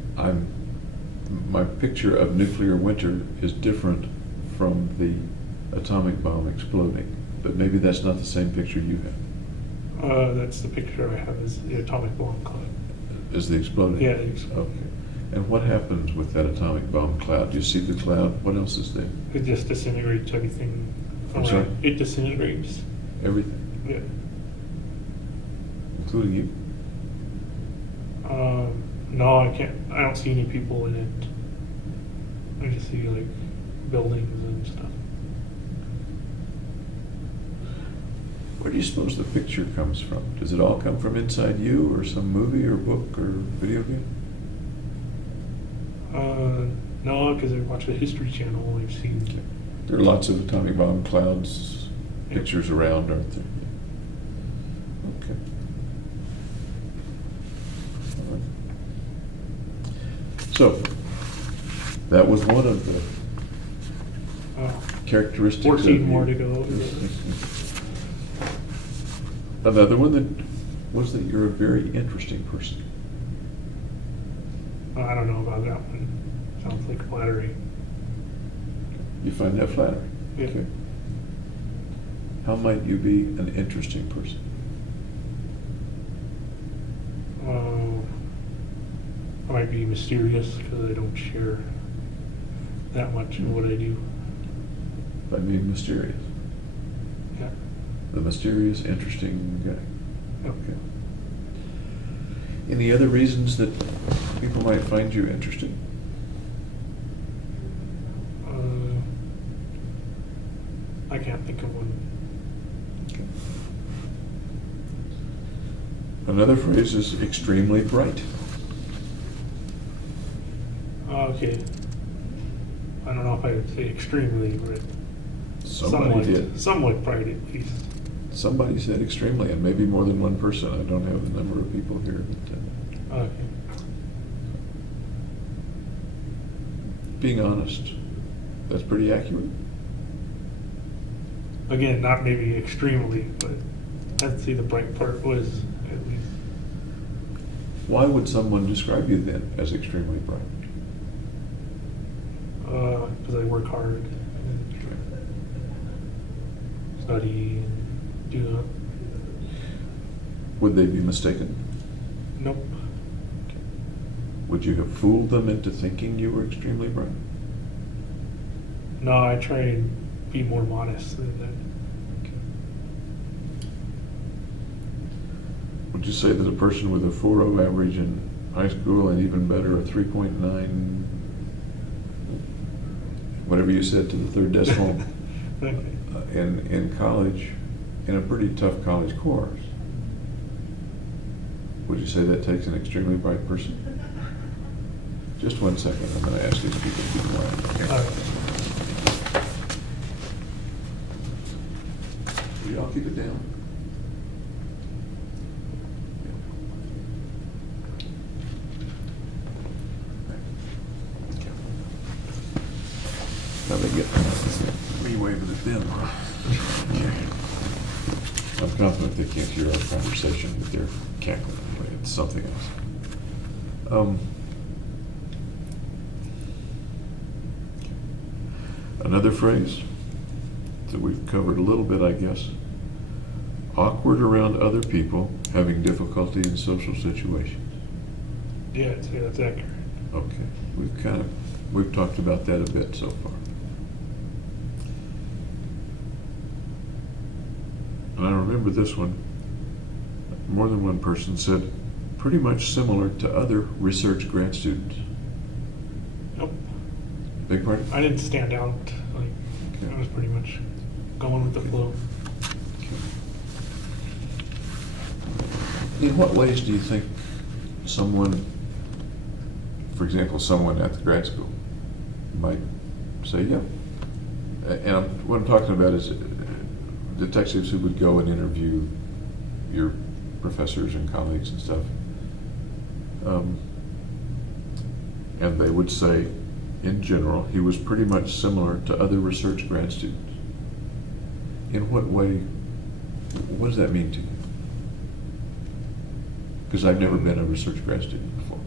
my picture of nuclear winter is different from the atomic bomb exploding. But maybe that's not the same picture you have. That's the picture I have, is the atomic bomb cloud. Is the exploding? Yeah, the exploding. Okay. And what happens with that atomic bomb cloud? Do you see the cloud? What else is there? It just disintegrates everything. I'm sorry? It disintegrates. Everything, Yeah. including you? No, I can't. I don't see any people in it. I just see like buildings and stuff. Where do you suppose the picture comes from? Does it all come from inside you, or some movie or book or video game? No, because I watch the History Channel. I've seen. There are lots of atomic bomb clouds Yeah. pictures around, aren't there? Okay. All right. So, that was one of the characteristics of 14 you. more to go. Another one that was that you're a very interesting person. I don't know about that one. Sounds like flattery. You find that flattering? Yeah. Okay. How might you be an interesting person? I might be mysterious because I don't share that much of what I do. By being mysterious. Yeah. The mysterious, interesting guy. Yep. Okay. Any other reasons that people might find you interesting? I can't think of one. Okay. Another phrase is extremely bright. Okay. I don't know if I would say extremely, but Somebody did. Somewhat bright at least. Somebody said extremely, and maybe more than one person. I don't have the number of people here. But, Okay. being honest, that's pretty accurate. Again, not maybe extremely, but I'd say the bright part was at least. Why would someone describe you then as extremely bright? Because I work hard and study and do that. Would they be mistaken? Nope. Would you have fooled them into thinking you were extremely bright? No, I try and be more modest than that. Would you say that a person with a 4.0 average in high school, and even better, a 3.9, whatever you said to the third decimal, in college, in a pretty tough college course, would you say that takes an extremely bright person? Just 1 second, I'm going to ask these people to be quiet. Okay? All right. Will you all keep it down? get me waving at them. I'm confident they can't hear our conversation, but they're cackling. Anyway, it's something else. Another phrase that we've covered a little bit, I guess. Awkward around other people, having difficulty in social situations. Yeah, I'd say that's accurate. Okay, we've talked about that a bit so far. And I remember this one, more than one person said, pretty much similar to other research grad students. Nope. Big part? I didn't stand out. Like, Okay. I was pretty much going with the flow. In what ways do you think someone, for example, someone at the grad school might say, yeah, and what I'm talking about is detectives who would go and interview your professors and colleagues and stuff, and they would say, in general, he was pretty much similar to other research grad students. In what way, what does that mean to you? Because I've never been a research grad student before.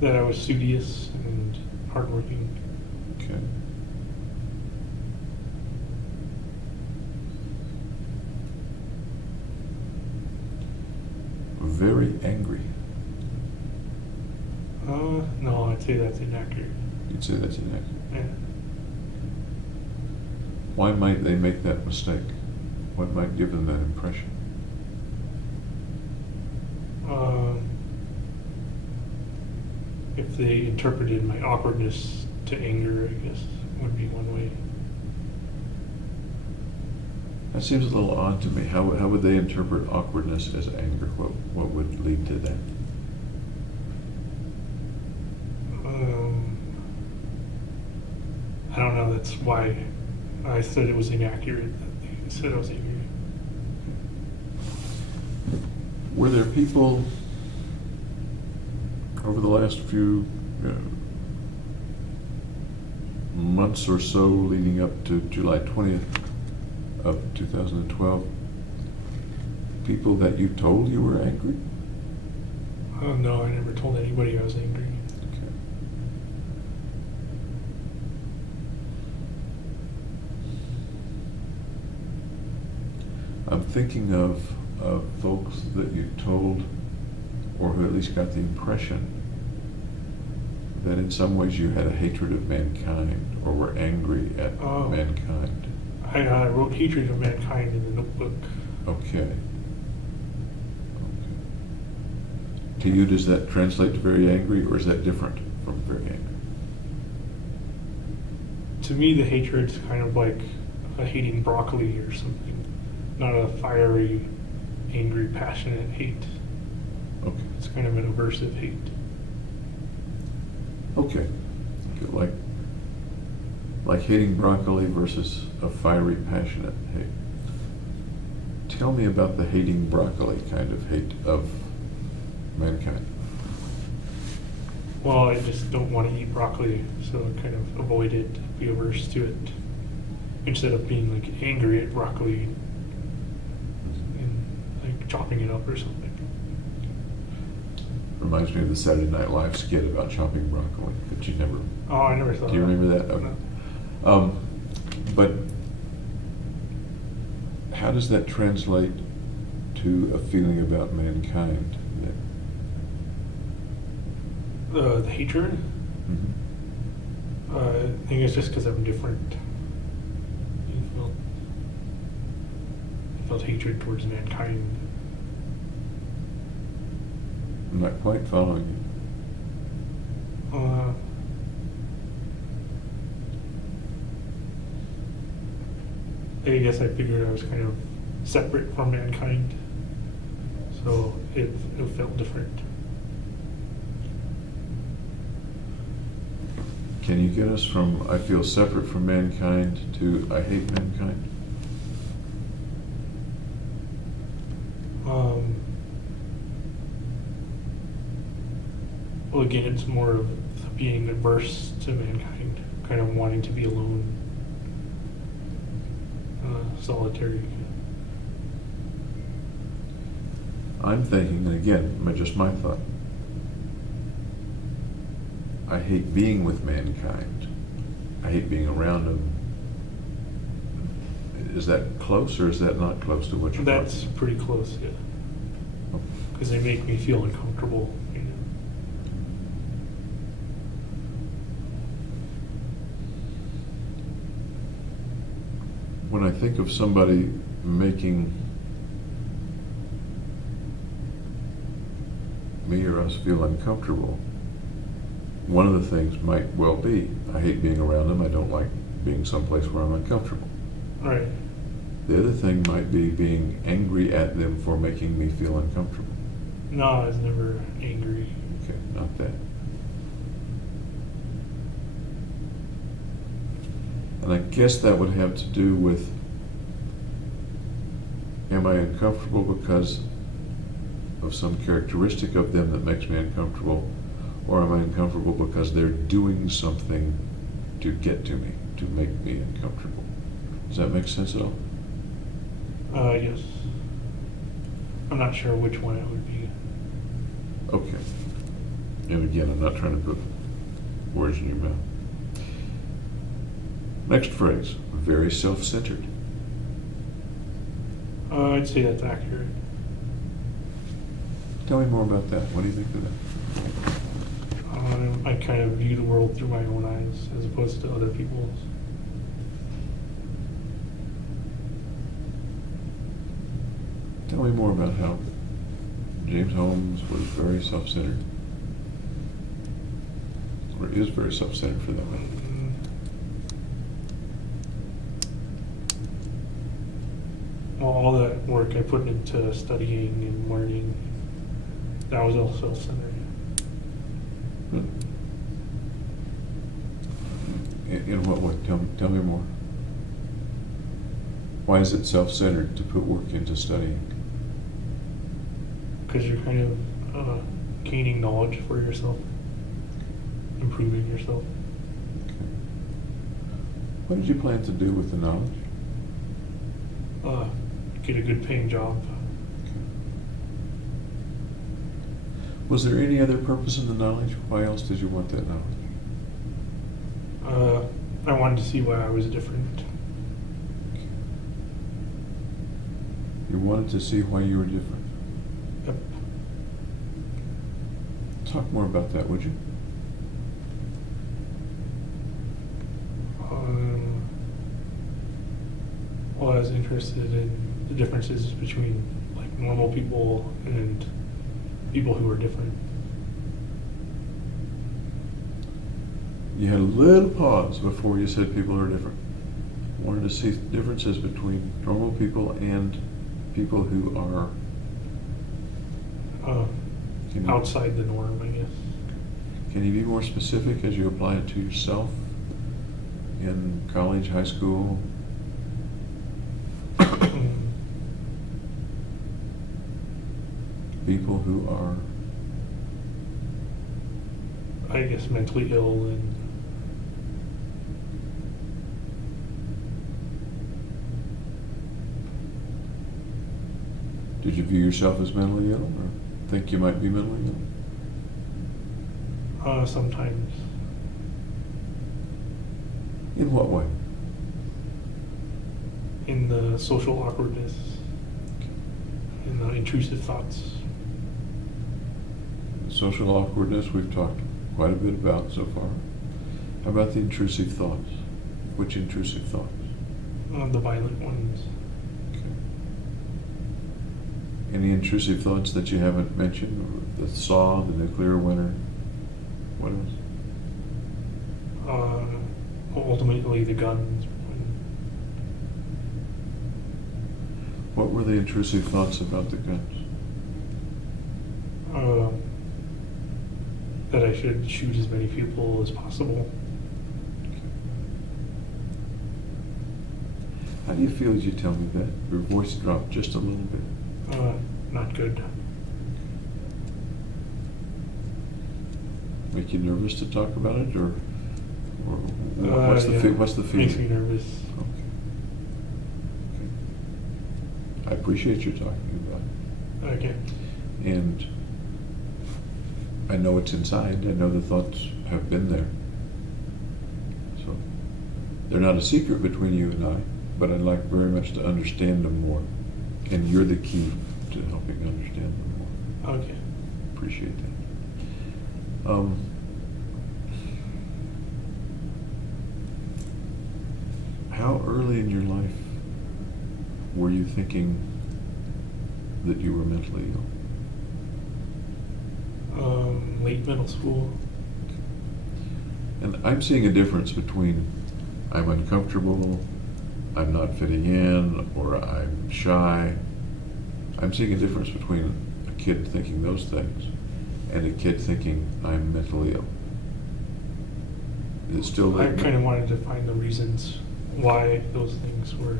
That I was studious and hardworking. Okay. Very angry. No, I'd say that's inaccurate. You'd say that's inaccurate. Yeah. Why might they make that mistake? What might give them that impression? If they interpreted my awkwardness to anger, I guess, would be one way. That seems a little odd to me. How would they interpret awkwardness as anger? What would lead to that? I don't know, that's why I said it was inaccurate, that they said I was angry. Were there people over the last few months or so leading up to July 20th of 2012, people that you told you were angry? No, I never told anybody I was angry. Okay. I'm thinking of folks that you told, or who at least got the impression that in some ways you had a hatred of mankind, or were angry at mankind. I wrote hatred of mankind in the notebook. Okay. To you, does that translate to very angry, or is that different from very angry? To me, the hatred's kind of like hating broccoli or something, not a fiery, angry, passionate hate. Okay. It's kind of an aversive hate. Okay. Like hating broccoli versus a fiery, passionate hate. Tell me about the hating broccoli kind of hate of mankind. Well, I just don't want to eat broccoli, so I kind of avoid it, be averse to it, instead of being like angry at broccoli and like chopping it up or something. Reminds me of the Saturday Night Live skit about chopping broccoli, but you never. Oh, I never thought. Do you remember that? Okay. No. But how does that translate to a feeling about mankind? The hatred? Mm-hmm. I think it's just because I'm different. I felt hatred towards mankind. I'm not quite following you. I guess I figured I was kind of separate from mankind, so it felt different. Can you get us from I feel separate from mankind to I hate mankind? Well, again, it's more of being adverse to mankind, kind of wanting to be alone, solitary. I'm thinking, and again, just my thought, I hate being with mankind. I hate being around them. Is that close, or is that not close to what you're That's talking pretty close, yeah. about? Because they make me feel uncomfortable, you know. When I think of somebody making me or us feel uncomfortable, one of the things might well be, I hate being around them, I don't like being someplace where I'm uncomfortable. Right. The other thing might be being angry at them for making me feel uncomfortable. No, I was never angry. Okay, not that. And I guess that would have to do with, am I uncomfortable because of some characteristic of them that makes me uncomfortable, or am I uncomfortable because they're doing something to get to me, to make me uncomfortable? Does that make sense at all? Yes. I'm not sure which one it would be. Okay. And again, I'm not trying to put words in your mouth. Next phrase, very self-centered. I'd say that's accurate. Tell me more about that. What do you think of that? I kind of view the world through my own eyes as opposed to other people's. Tell me more about how James Holmes was very self-centered, or is very self-centered for that matter. Well, all that work I put into studying and learning, that was all self-centered. In what way? Tell me more. Why is it self-centered to put work into studying? Because you're kind of gaining knowledge for yourself, improving yourself. Okay. What did you plan to do with the knowledge? Get a good paying job. Was there any other purpose in the knowledge? Why else did you want that knowledge? I wanted to see why I was different. You wanted to see why you were different. Yep. Talk more about that, would you? Well, I was interested in the differences between like normal people and people who are different. You had a little pause before you said people are different. Wanted to see differences between normal people and people who are Outside the norm, I guess. Can you be more specific as you apply it to yourself in college, high school? People who are, I guess, mentally ill and did you view yourself as mentally ill or think you might be mentally ill? Sometimes. In what way? In the social awkwardness, in the intrusive thoughts. Social awkwardness we've talked quite a bit about so far. How about the intrusive thoughts? Which intrusive thoughts? The violent ones. Okay. Any intrusive thoughts that you haven't mentioned? Or the saw, the nuclear winter? What else? Ultimately, the guns. What were the intrusive thoughts about the guns? That I should shoot as many people as possible. How do you feel as you tell me that? Your voice dropped just a little bit. Not good. make you nervous to talk about it, or Yeah. what's the feeling? Makes me nervous. Okay. I appreciate you talking about it. Okay. And I know it's inside. I know the thoughts have been there. So they're not a secret between you and I, but I'd like very much to understand them more. And you're the key to helping understand them more. Okay. Appreciate that. How early in your life were you thinking that you were mentally ill? Late middle school. And I'm seeing a difference between I'm uncomfortable, I'm not fitting in, or I'm shy. I'm seeing a difference between a kid thinking those things and a kid thinking I'm mentally ill. Is it still I like kind of wanted to find the reasons why those things were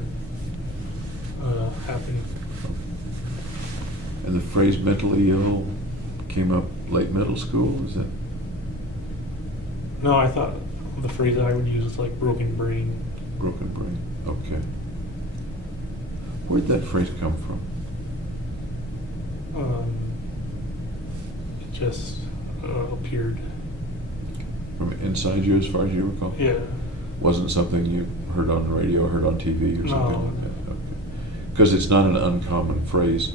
happening. And the phrase mentally ill came up late middle school, is it? No, I thought the phrase I would use was like broken brain. Broken brain, okay. Where'd that phrase come from? It just appeared. From inside you as far as you recall? Yeah. Wasn't something you heard on the radio, heard on TV or something No. like that? Okay. Because it's not an uncommon phrase.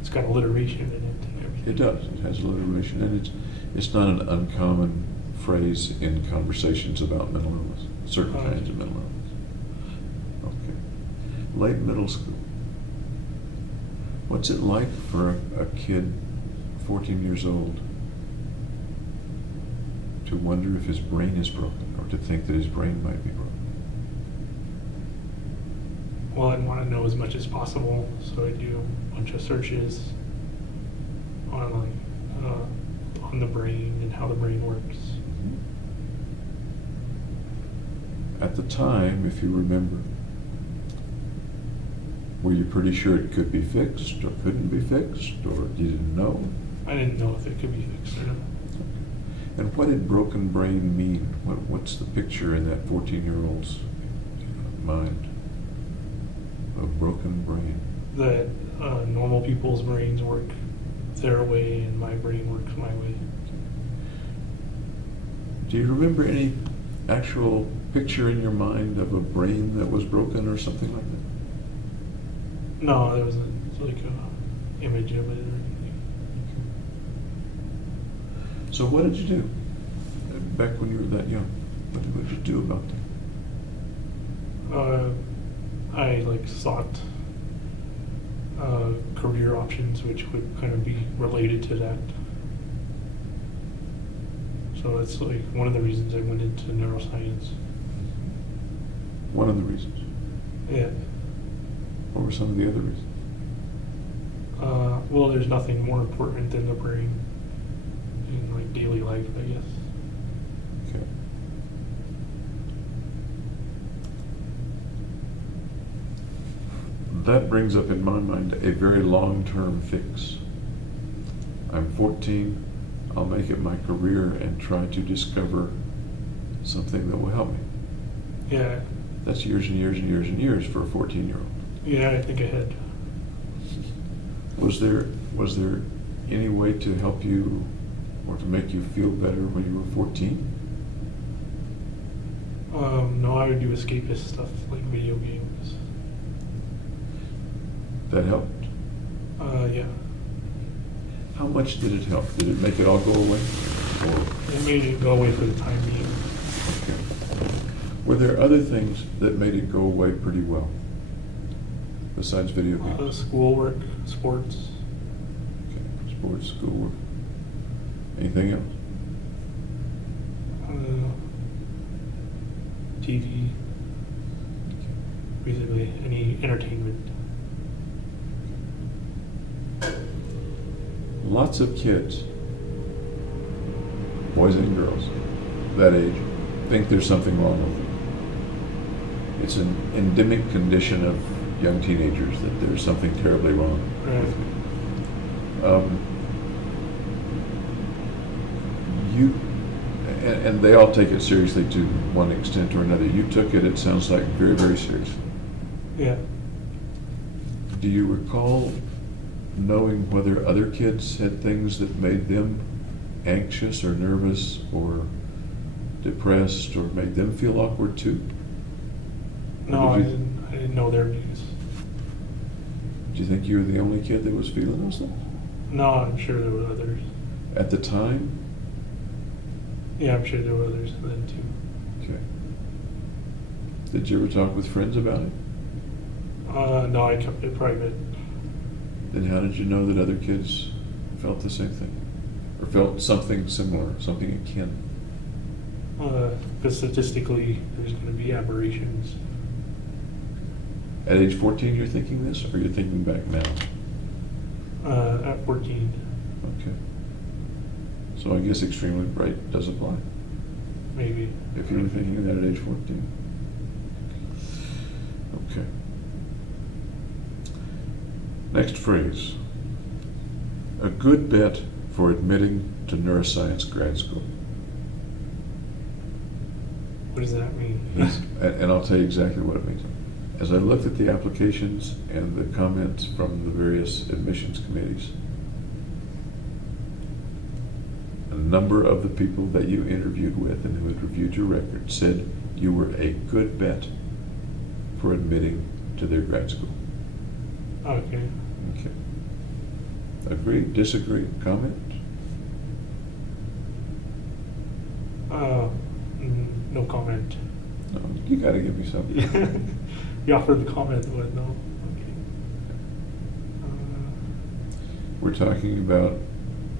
It's got alliteration in it and everything. It does, it has alliteration, and it's not an uncommon phrase in conversations about mental illness, certain kinds of mental illness. Okay. Late middle school. What's it like for a kid, 14 years old, to wonder if his brain is broken, or to think that his brain might be broken? Well, I'd want to know as much as possible, so I do a bunch of searches on on the brain and how the brain works. At the time, if you remember, were you pretty sure it could be fixed or couldn't be fixed, or you didn't know? I didn't know if it could be fixed or not. And what did broken brain mean? What's the picture in that 14-year-old's mind of broken brain? That normal people's brains work their way and my brain works my way. Do you remember any actual picture in your mind of a brain that was broken or something like that? No, there wasn't like a image of it or anything. So what did you do back when you were that young? What did you do about that? I like sought career options which would kind of be related to that. So that's like one of the reasons I went into neuroscience. One of the reasons. Yeah. What were some of the other reasons? Well, there's nothing more important than the brain in like daily life, I guess. Okay. That brings up in my mind a very long-term fix. I'm 14, I'll make it my career and try to discover something that will help me. Yeah. That's years and years and years and years for a 14-year-old. Yeah, I think I had. Was there any way to help you or to make you feel better when you were 14? No, I would do escapist stuff like video games. That helped? Yeah. How much did it help? Did it make it all go away? Or, It made it go away for the time being. okay. Were there other things that made it go away pretty well? Besides video games? Schoolwork, sports. Okay. Sports, schoolwork. Anything else? TV. Basically, any entertainment. Lots of kids, boys and girls, that age, think there's something wrong with them. It's an endemic condition of young teenagers that there's something terribly wrong. Right. You, and they all take it seriously to one extent or another. You took it, it sounds like, very, very seriously. Yeah. Do you recall knowing whether other kids had things that made them anxious or nervous or depressed or made them feel awkward too? No, Or I did you- didn't know their views. Do you think you were the only kid that was feeling those things? No, I'm sure there were others. At the time? Yeah, I'm sure there were others then too. Okay. Did you ever talk with friends about it? No, I kept it private. Then how did you know that other kids felt the same thing? Or felt something similar, something akin? Because statistically, there's going to be aberrations. At age 14 you're thinking this, or you're thinking back now? At 14. Okay. So I guess extremely bright does apply, Maybe. if you were thinking that at age 14. Okay. Next phrase. A good bet for admitting to neuroscience grad school. What does that mean? And I'll tell you exactly what it means. As I looked at the applications and the comments from the various admissions committees, a number of the people that you interviewed with and who had reviewed your record said you were a good bet for admitting to their grad school. Okay. Okay. Agree, disagree, comment? No comment. No, you gotta give me something. You offered the comment, but no. Okay. We're talking about,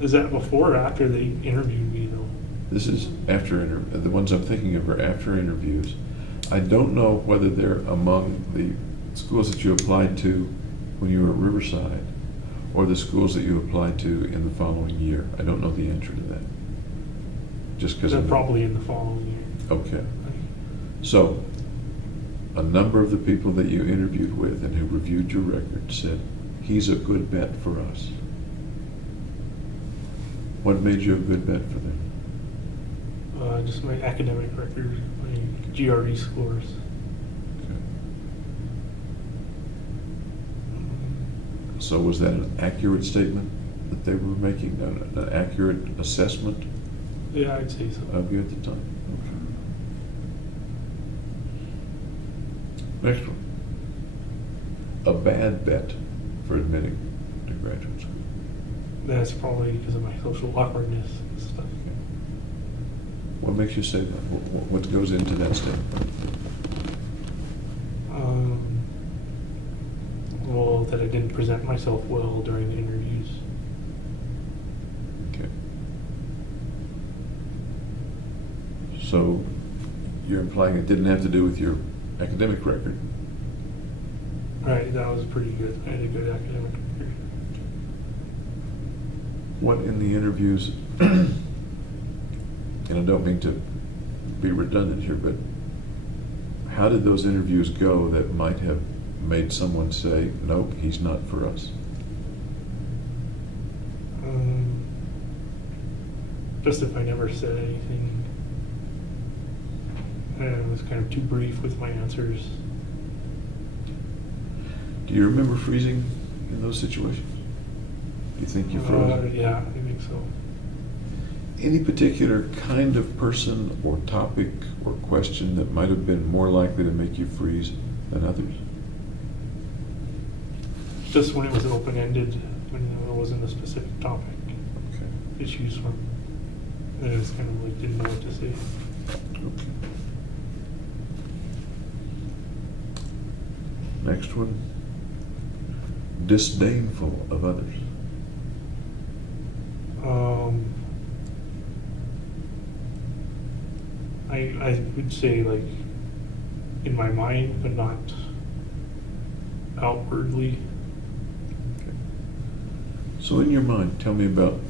Is that before or after they interviewed me, though? this is after, the ones I'm thinking of are after interviews. I don't know whether they're among the schools that you applied to when you were at Riverside or the schools that you applied to in the following year. I don't know the answer to that. Just because They're probably in the following year. Okay. So, a number of the people that you interviewed with and who reviewed your record said, he's a good bet for us. What made you a good bet for them? Just my academic record, my GRE scores. Okay. So was that an accurate statement that they were making, an accurate assessment Yeah, I'd say so. of you at the time? Okay. Next one. A bad bet for admitting to graduate school. That's probably because of my social awkwardness and stuff. What makes you say that? What goes into that statement? Well, that I didn't present myself well during the interviews. Okay. So you're implying it didn't have to do with your academic record? Right, that was pretty good. I had a good academic record. What in the interviews, and I don't mean to be redundant here, but how did those interviews go that might have made someone say, nope, he's not for us? Just if I never said anything. I was kind of too brief with my answers. Do you remember freezing in those situations? Do you think you froze? Yeah, I think so. Any particular kind of person or topic or question that might have been more likely to make you freeze than others? Just when it was open-ended, when there wasn't a specific topic Okay. to choose from. Then it was kind of like, didn't know what to say. Okay. Next one. Disdainful of others. I would say like in my mind, but not outwardly. Okay. So in your mind, tell me about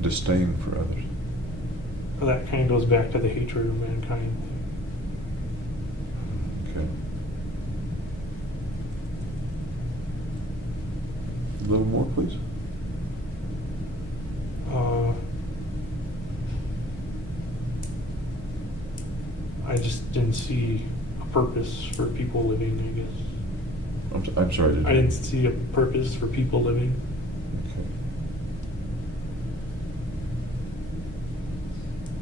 disdain for others. That kind of goes back to the hatred of mankind. Okay. A little more, please. I just didn't see a purpose for people living, I guess. I'm sorry. I didn't see a purpose for people living. Okay.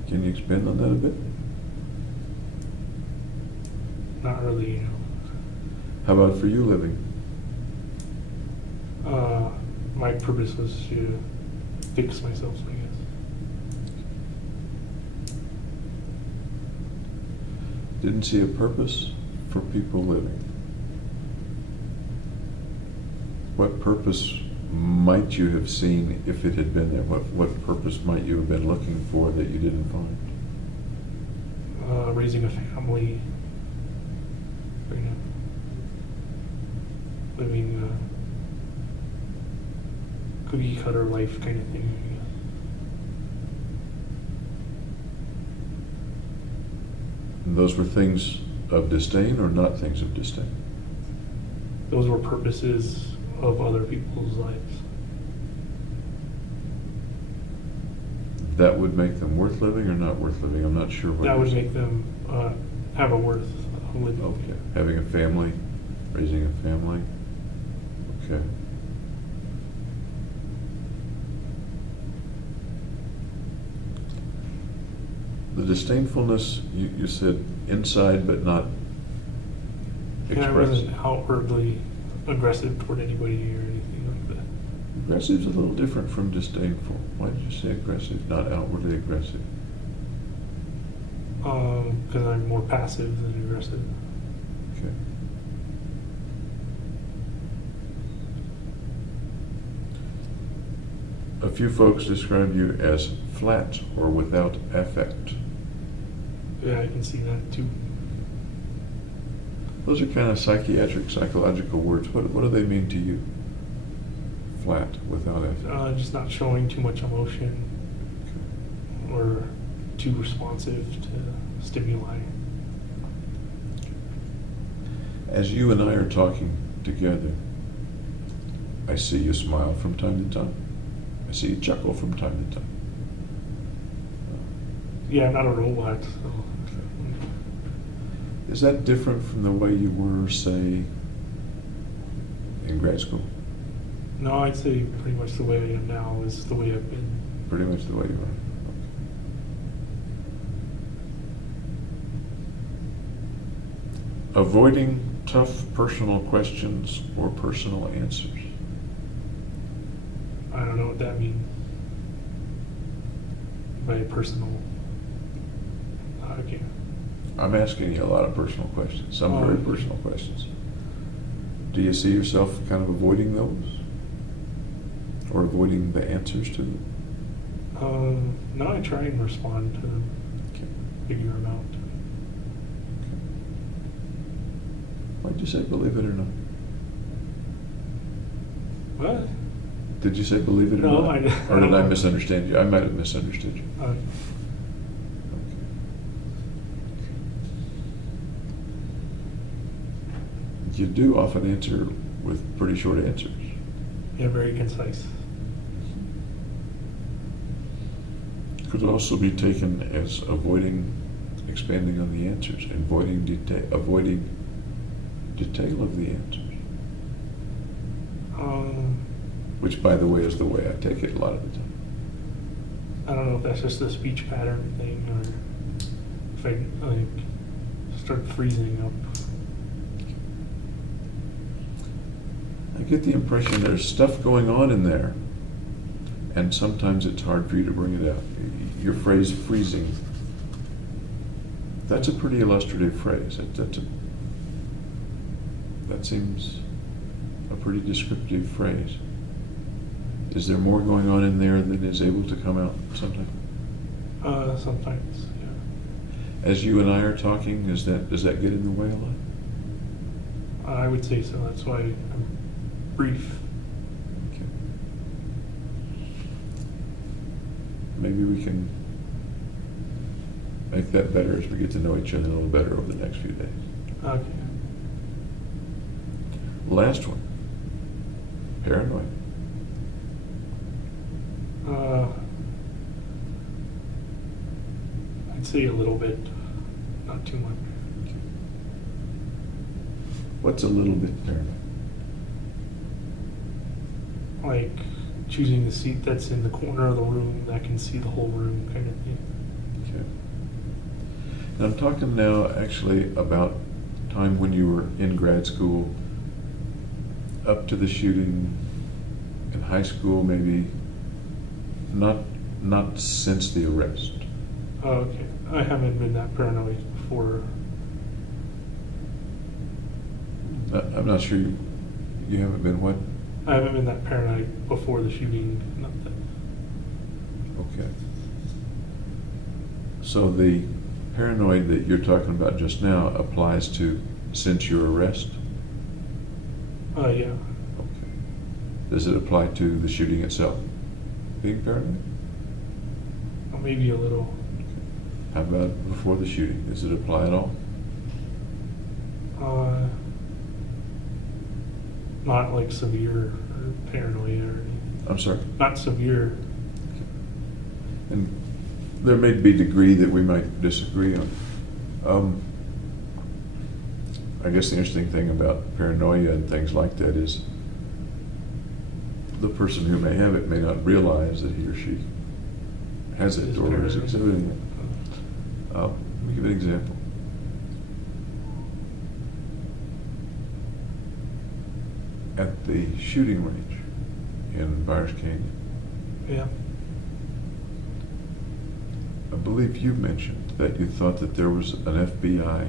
Can you expand on that a bit? Not really, you How about for you living? know. My purpose was to fix myself, I guess. Didn't see a purpose for people living. What purpose might you have seen if it had been there? What purpose might you have been looking for that you didn't find? Raising a family, you know, living a cookie cutter life kind of thing, I guess. And those were things of disdain or not things of disdain? Those were purposes of other people's lives. That would make them worth living or not worth living? I'm not sure what. That would you're make them have a worth of living. Okay, having a family, raising a family, okay. The disdainfulness, you said inside but not And I expressed. wasn't outwardly aggressive toward anybody or anything like that. Aggressive's a little different from disdainful. Why did you say aggressive, not outwardly aggressive? Because I'm more passive than aggressive. Okay. A few folks describe you as flat or without affect. Yeah, I can see that too. Those are kind of psychiatric, psychological words. What do they mean to you? Flat, without affect. Just not showing too much emotion or too responsive to stimuli. As you and I are talking together, I see you smile from time to time. I see you chuckle from time to time. Yeah, I'm not a robot, so. Is that different from the way you were, say, in grad school? No, I'd say pretty much the way I am now is the way I've been. Pretty much the way you are. Okay. Avoiding tough personal questions or personal answers. I don't know what that means. By personal. Okay. I'm asking you a lot of personal questions, some very personal questions. Do you see yourself kind of avoiding those? Or avoiding the answers to them? No, I try and respond to them, Okay. figure them out. Okay. Why'd you say believe it or not? What? Did you say believe it or No, not? I didn't. Or did I misunderstand you? I might have misunderstood you. Okay. You do often answer with pretty short answers. Yeah, very concise. Could also be taken as avoiding expanding on the answers, avoiding detail of the answers. Which, by the way, is the way I take it a lot of the time. I don't know if that's just a speech pattern thing or if I like start freezing up. I get the impression there's stuff going on in there, and sometimes it's hard for you to bring it out. Your phrase freezing, that's a pretty illustrative phrase. That seems a pretty descriptive phrase. Is there more going on in there than is able to come out sometimes? Sometimes, yeah. As you and I are talking, does that get in the way a lot? I would say so. That's why I'm brief. Okay. Maybe we can make that better as we get to know each other a little better over the next few days. Okay. Last one. Paranoid. I'd say a little bit. not too much. What's a little bit paranoid? Like choosing the seat that's in the corner of the room that can see the whole room kind of thing. Okay. And I'm talking now actually about time when you were in grad school, up to the shooting in high school, maybe not since the arrest. Oh, okay. I haven't been that paranoid before. I'm not sure you haven't been what? I haven't been that paranoid before the shooting. Not that. Okay. So the paranoid that you're talking about just now applies to since your arrest? Yeah. Okay. Does it apply to the shooting itself? Being paranoid? Maybe a little. How about before the shooting? Does it apply at all? Not like severe paranoia or anything. I'm sorry? Not severe. And there may be degree that we might disagree on. I guess the interesting thing about paranoia and things like that is the person who may have it may not realize that he or she has it Is or is paranoid. exhibiting it. Let me give an example. At the shooting range in Byers Canyon, Yeah. I believe you mentioned that you thought that there was an FBI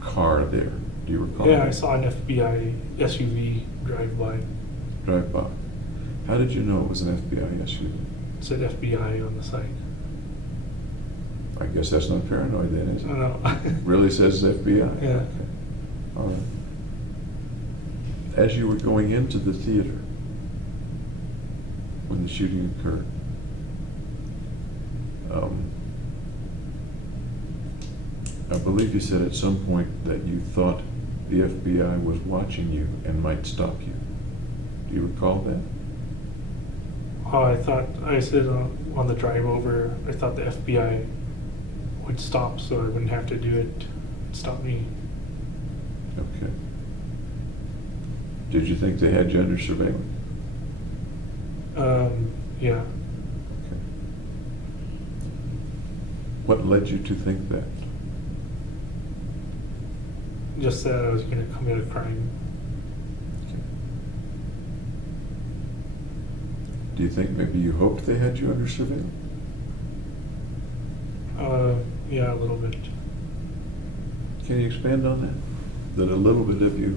car there. Do you recall? Yeah, I that? saw an FBI SUV drive by. Drive by. How did you know it was an FBI SUV? It said FBI on the side. I guess that's not paranoid then, is I it? don't know. Really says FBI? Yeah. Okay. All right. As you were going into the theater when the shooting occurred, I believe you said at some point that you thought the FBI was watching you and might stop you. Do you recall that? Oh, I said on the drive over, I thought the FBI would stop so I wouldn't have to do it. Stop me. Okay. Did you think they had you under surveillance? Yeah. Okay. What led you to think that? Just that I was going to commit a crime. Okay. Do you think maybe you hoped they had you under surveillance? Yeah, a little bit. Can you expand on that? That a little bit of you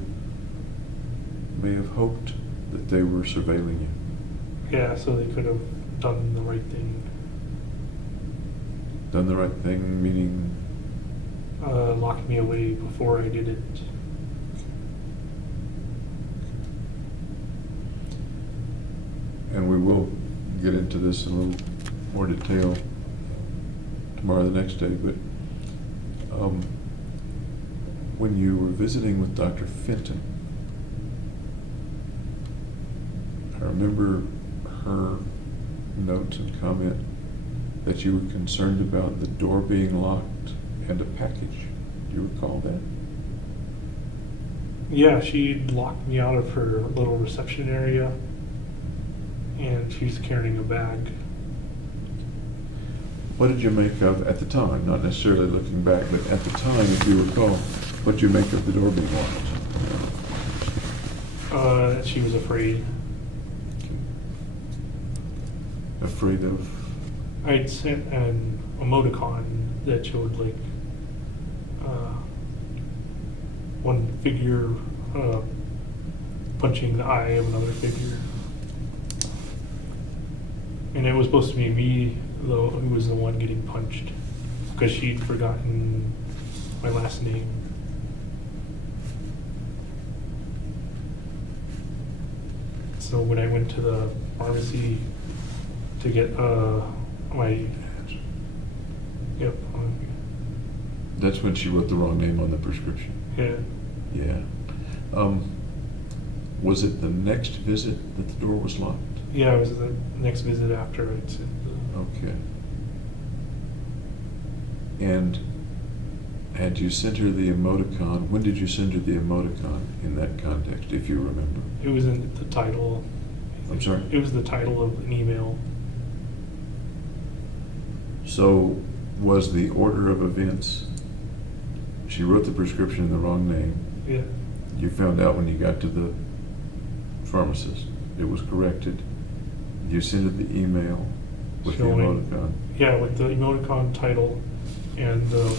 may have hoped that they were surveilling you. Yeah, so they could have done the right thing. Done the right thing, meaning Locked me away before I did it. and we will get into this in a little more detail tomorrow or the next day, but when you were visiting with Dr. Fenton, I remember her notes and comment that you were concerned about the door being locked and a package. Do you recall that? Yeah, she locked me out of her little reception area, and she was carrying a bag. What did you make of, at the time, not necessarily looking back, but at the time, if you recall, what did you make of the door being locked? That she was afraid. Afraid of? I'd sent an emoticon that showed like one figure punching the eye of another figure. And it was supposed to be me, though, who was the one getting punched, because she'd forgotten my last name. So when I went to the pharmacy to get my, yep, That's when she wrote the wrong name on the prescription. yeah, Yeah. Was it the next visit that the door was locked? yeah, it was the next visit after I'd said Okay. And had you sent her the emoticon, when did you send her the emoticon in that context, if you remember? It was in the title. I'm sorry? It was the title of an email. So was the order of events, she wrote the prescription in the wrong name. Yeah. You found out when you got to the pharmacist. It was corrected. You sent her the email with the Showing- emoticon. Yeah, with the emoticon title and the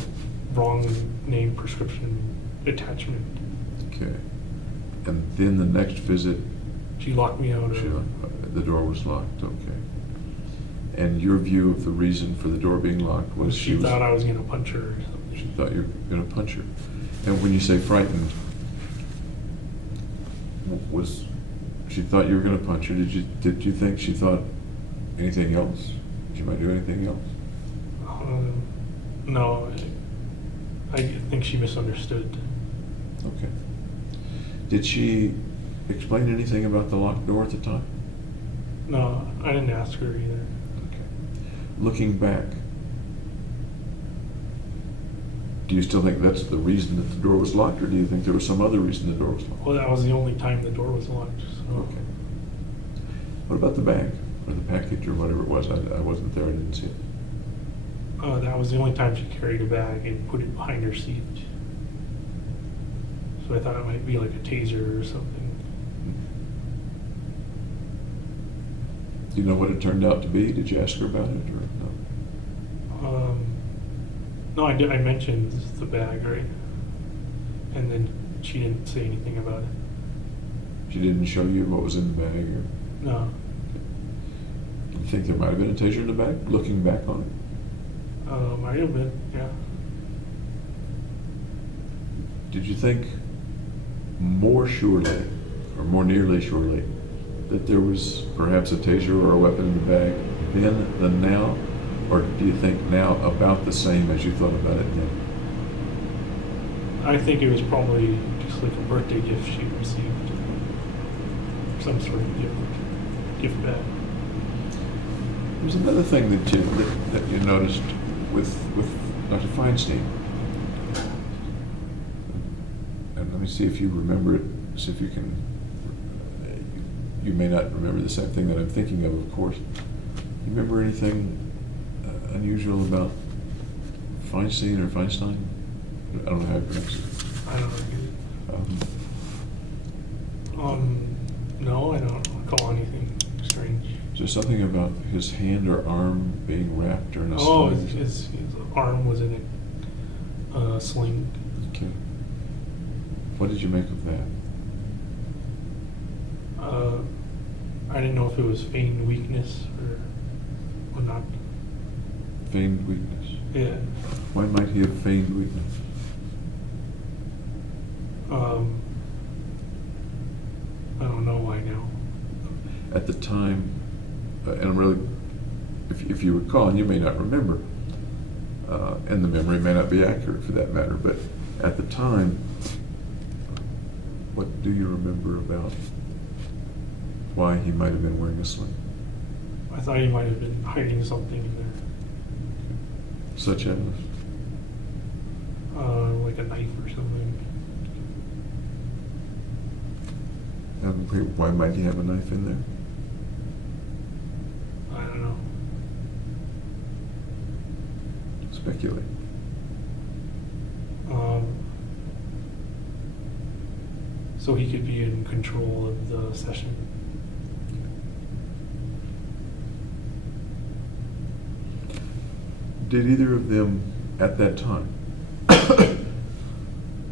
wrong name prescription attachment. Okay. And then the next visit, She locked me out she, of. the door was locked, okay. And your view of the reason for the door being locked was She thought I was gonna punch her or something. She thought you were gonna punch her. And when you say frightened, was, she thought you were gonna punch her, did you think she thought anything else? She might do anything else? No, I think she misunderstood. Okay. Did she explain anything about the locked door at the time? No, I didn't ask her either. Okay. Looking back, do you still think that's the reason that the door was locked, or do you think there was some other reason the door was locked? Well, that was the only time the door was locked, so. Okay. What about the bag, or the package, or whatever it was? I wasn't there, I didn't see it. That was the only time she carried a bag and put it behind her seat. So I thought it might be like a taser or something. Do you know what it turned out to be? Did you ask her about it, or no? No, I did. I mentioned the bag, right? And then she didn't say anything about it. She didn't show you what was in the bag, or No. you think there might have been a taser in the bag, looking back on it? Might have been, yeah. Did you think more surely, or more nearly surely, that there was perhaps a taser or a weapon in the bag then than now? Or do you think now about the same as you thought about it then? I think it was probably just like a birthday gift she received. Some sort of gift bag. There's another thing that you noticed with Dr. Feinstein. And let me see if you remember it, see if you can, you may not remember the same thing that I'm thinking of course. You remember anything unusual about Feinstein or Feinstein? I don't know how to pronounce it. I don't know. No, I don't recall anything strange. Is there something about his hand or arm being wrapped or in a Oh, sling? his arm was in a sling. Okay. What did you make of that? I didn't know if it was feigned weakness or not. Feigned weakness. Yeah. Why might he have feigned weakness? I don't know why now. At the time, and I'm really, if you recall, and you may not remember, and the memory may not be accurate for that matter, but at the time, what do you remember about why he might have been wearing a sling? I thought he might have been hiding something in there. Such as? Like a knife or something. Why might he have a knife in there? I don't know. Speculate. So he could be in control of the session. Did either of them, at that time,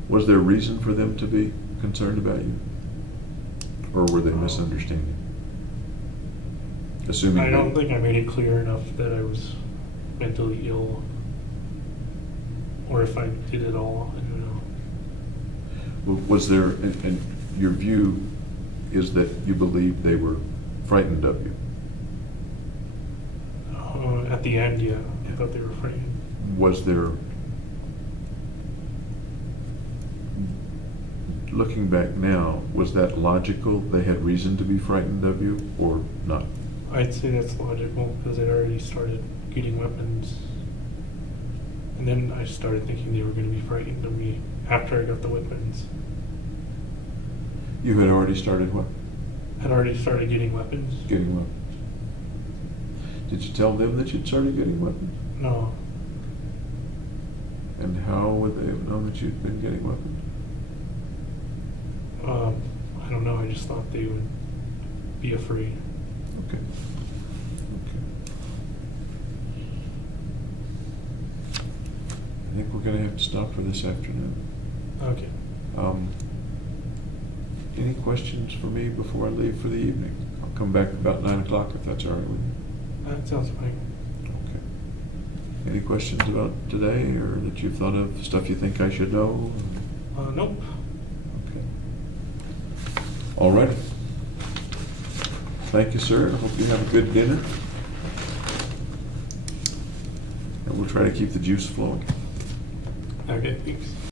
was there reason for them to be concerned about you? Or were they misunderstanding? Assuming I don't they- think I made it clear enough that I was mentally ill. Or if I did at all, I don't know. Was there, and your view is that you believed they were frightened of you? At the end, yeah, I thought they were frightened. Was there, looking back now, was that logical? They had reason to be frightened of you, or not? I'd say that's logical because they'd already started getting weapons. And then I started thinking they were going to be frightened of me after I got the weapons. You had already started what? Had already started getting weapons. Getting weapons. Did you tell them that you'd started getting weapons? No. And how would they have known that you'd been getting weapons? I don't know. I just thought they would be afraid. Okay. Okay. I think we're gonna have to stop for this afternoon. Okay. Any questions for me before I leave for the evening? I'll come back about 9 o'clock if that's all right with you. That sounds fine. Okay. Any questions about today or that you've thought of, stuff you think I should know? Nope. Okay. All righty. Thank you, sir. I hope you have a good dinner. And we'll try to keep the juice flowing. Okay, thanks.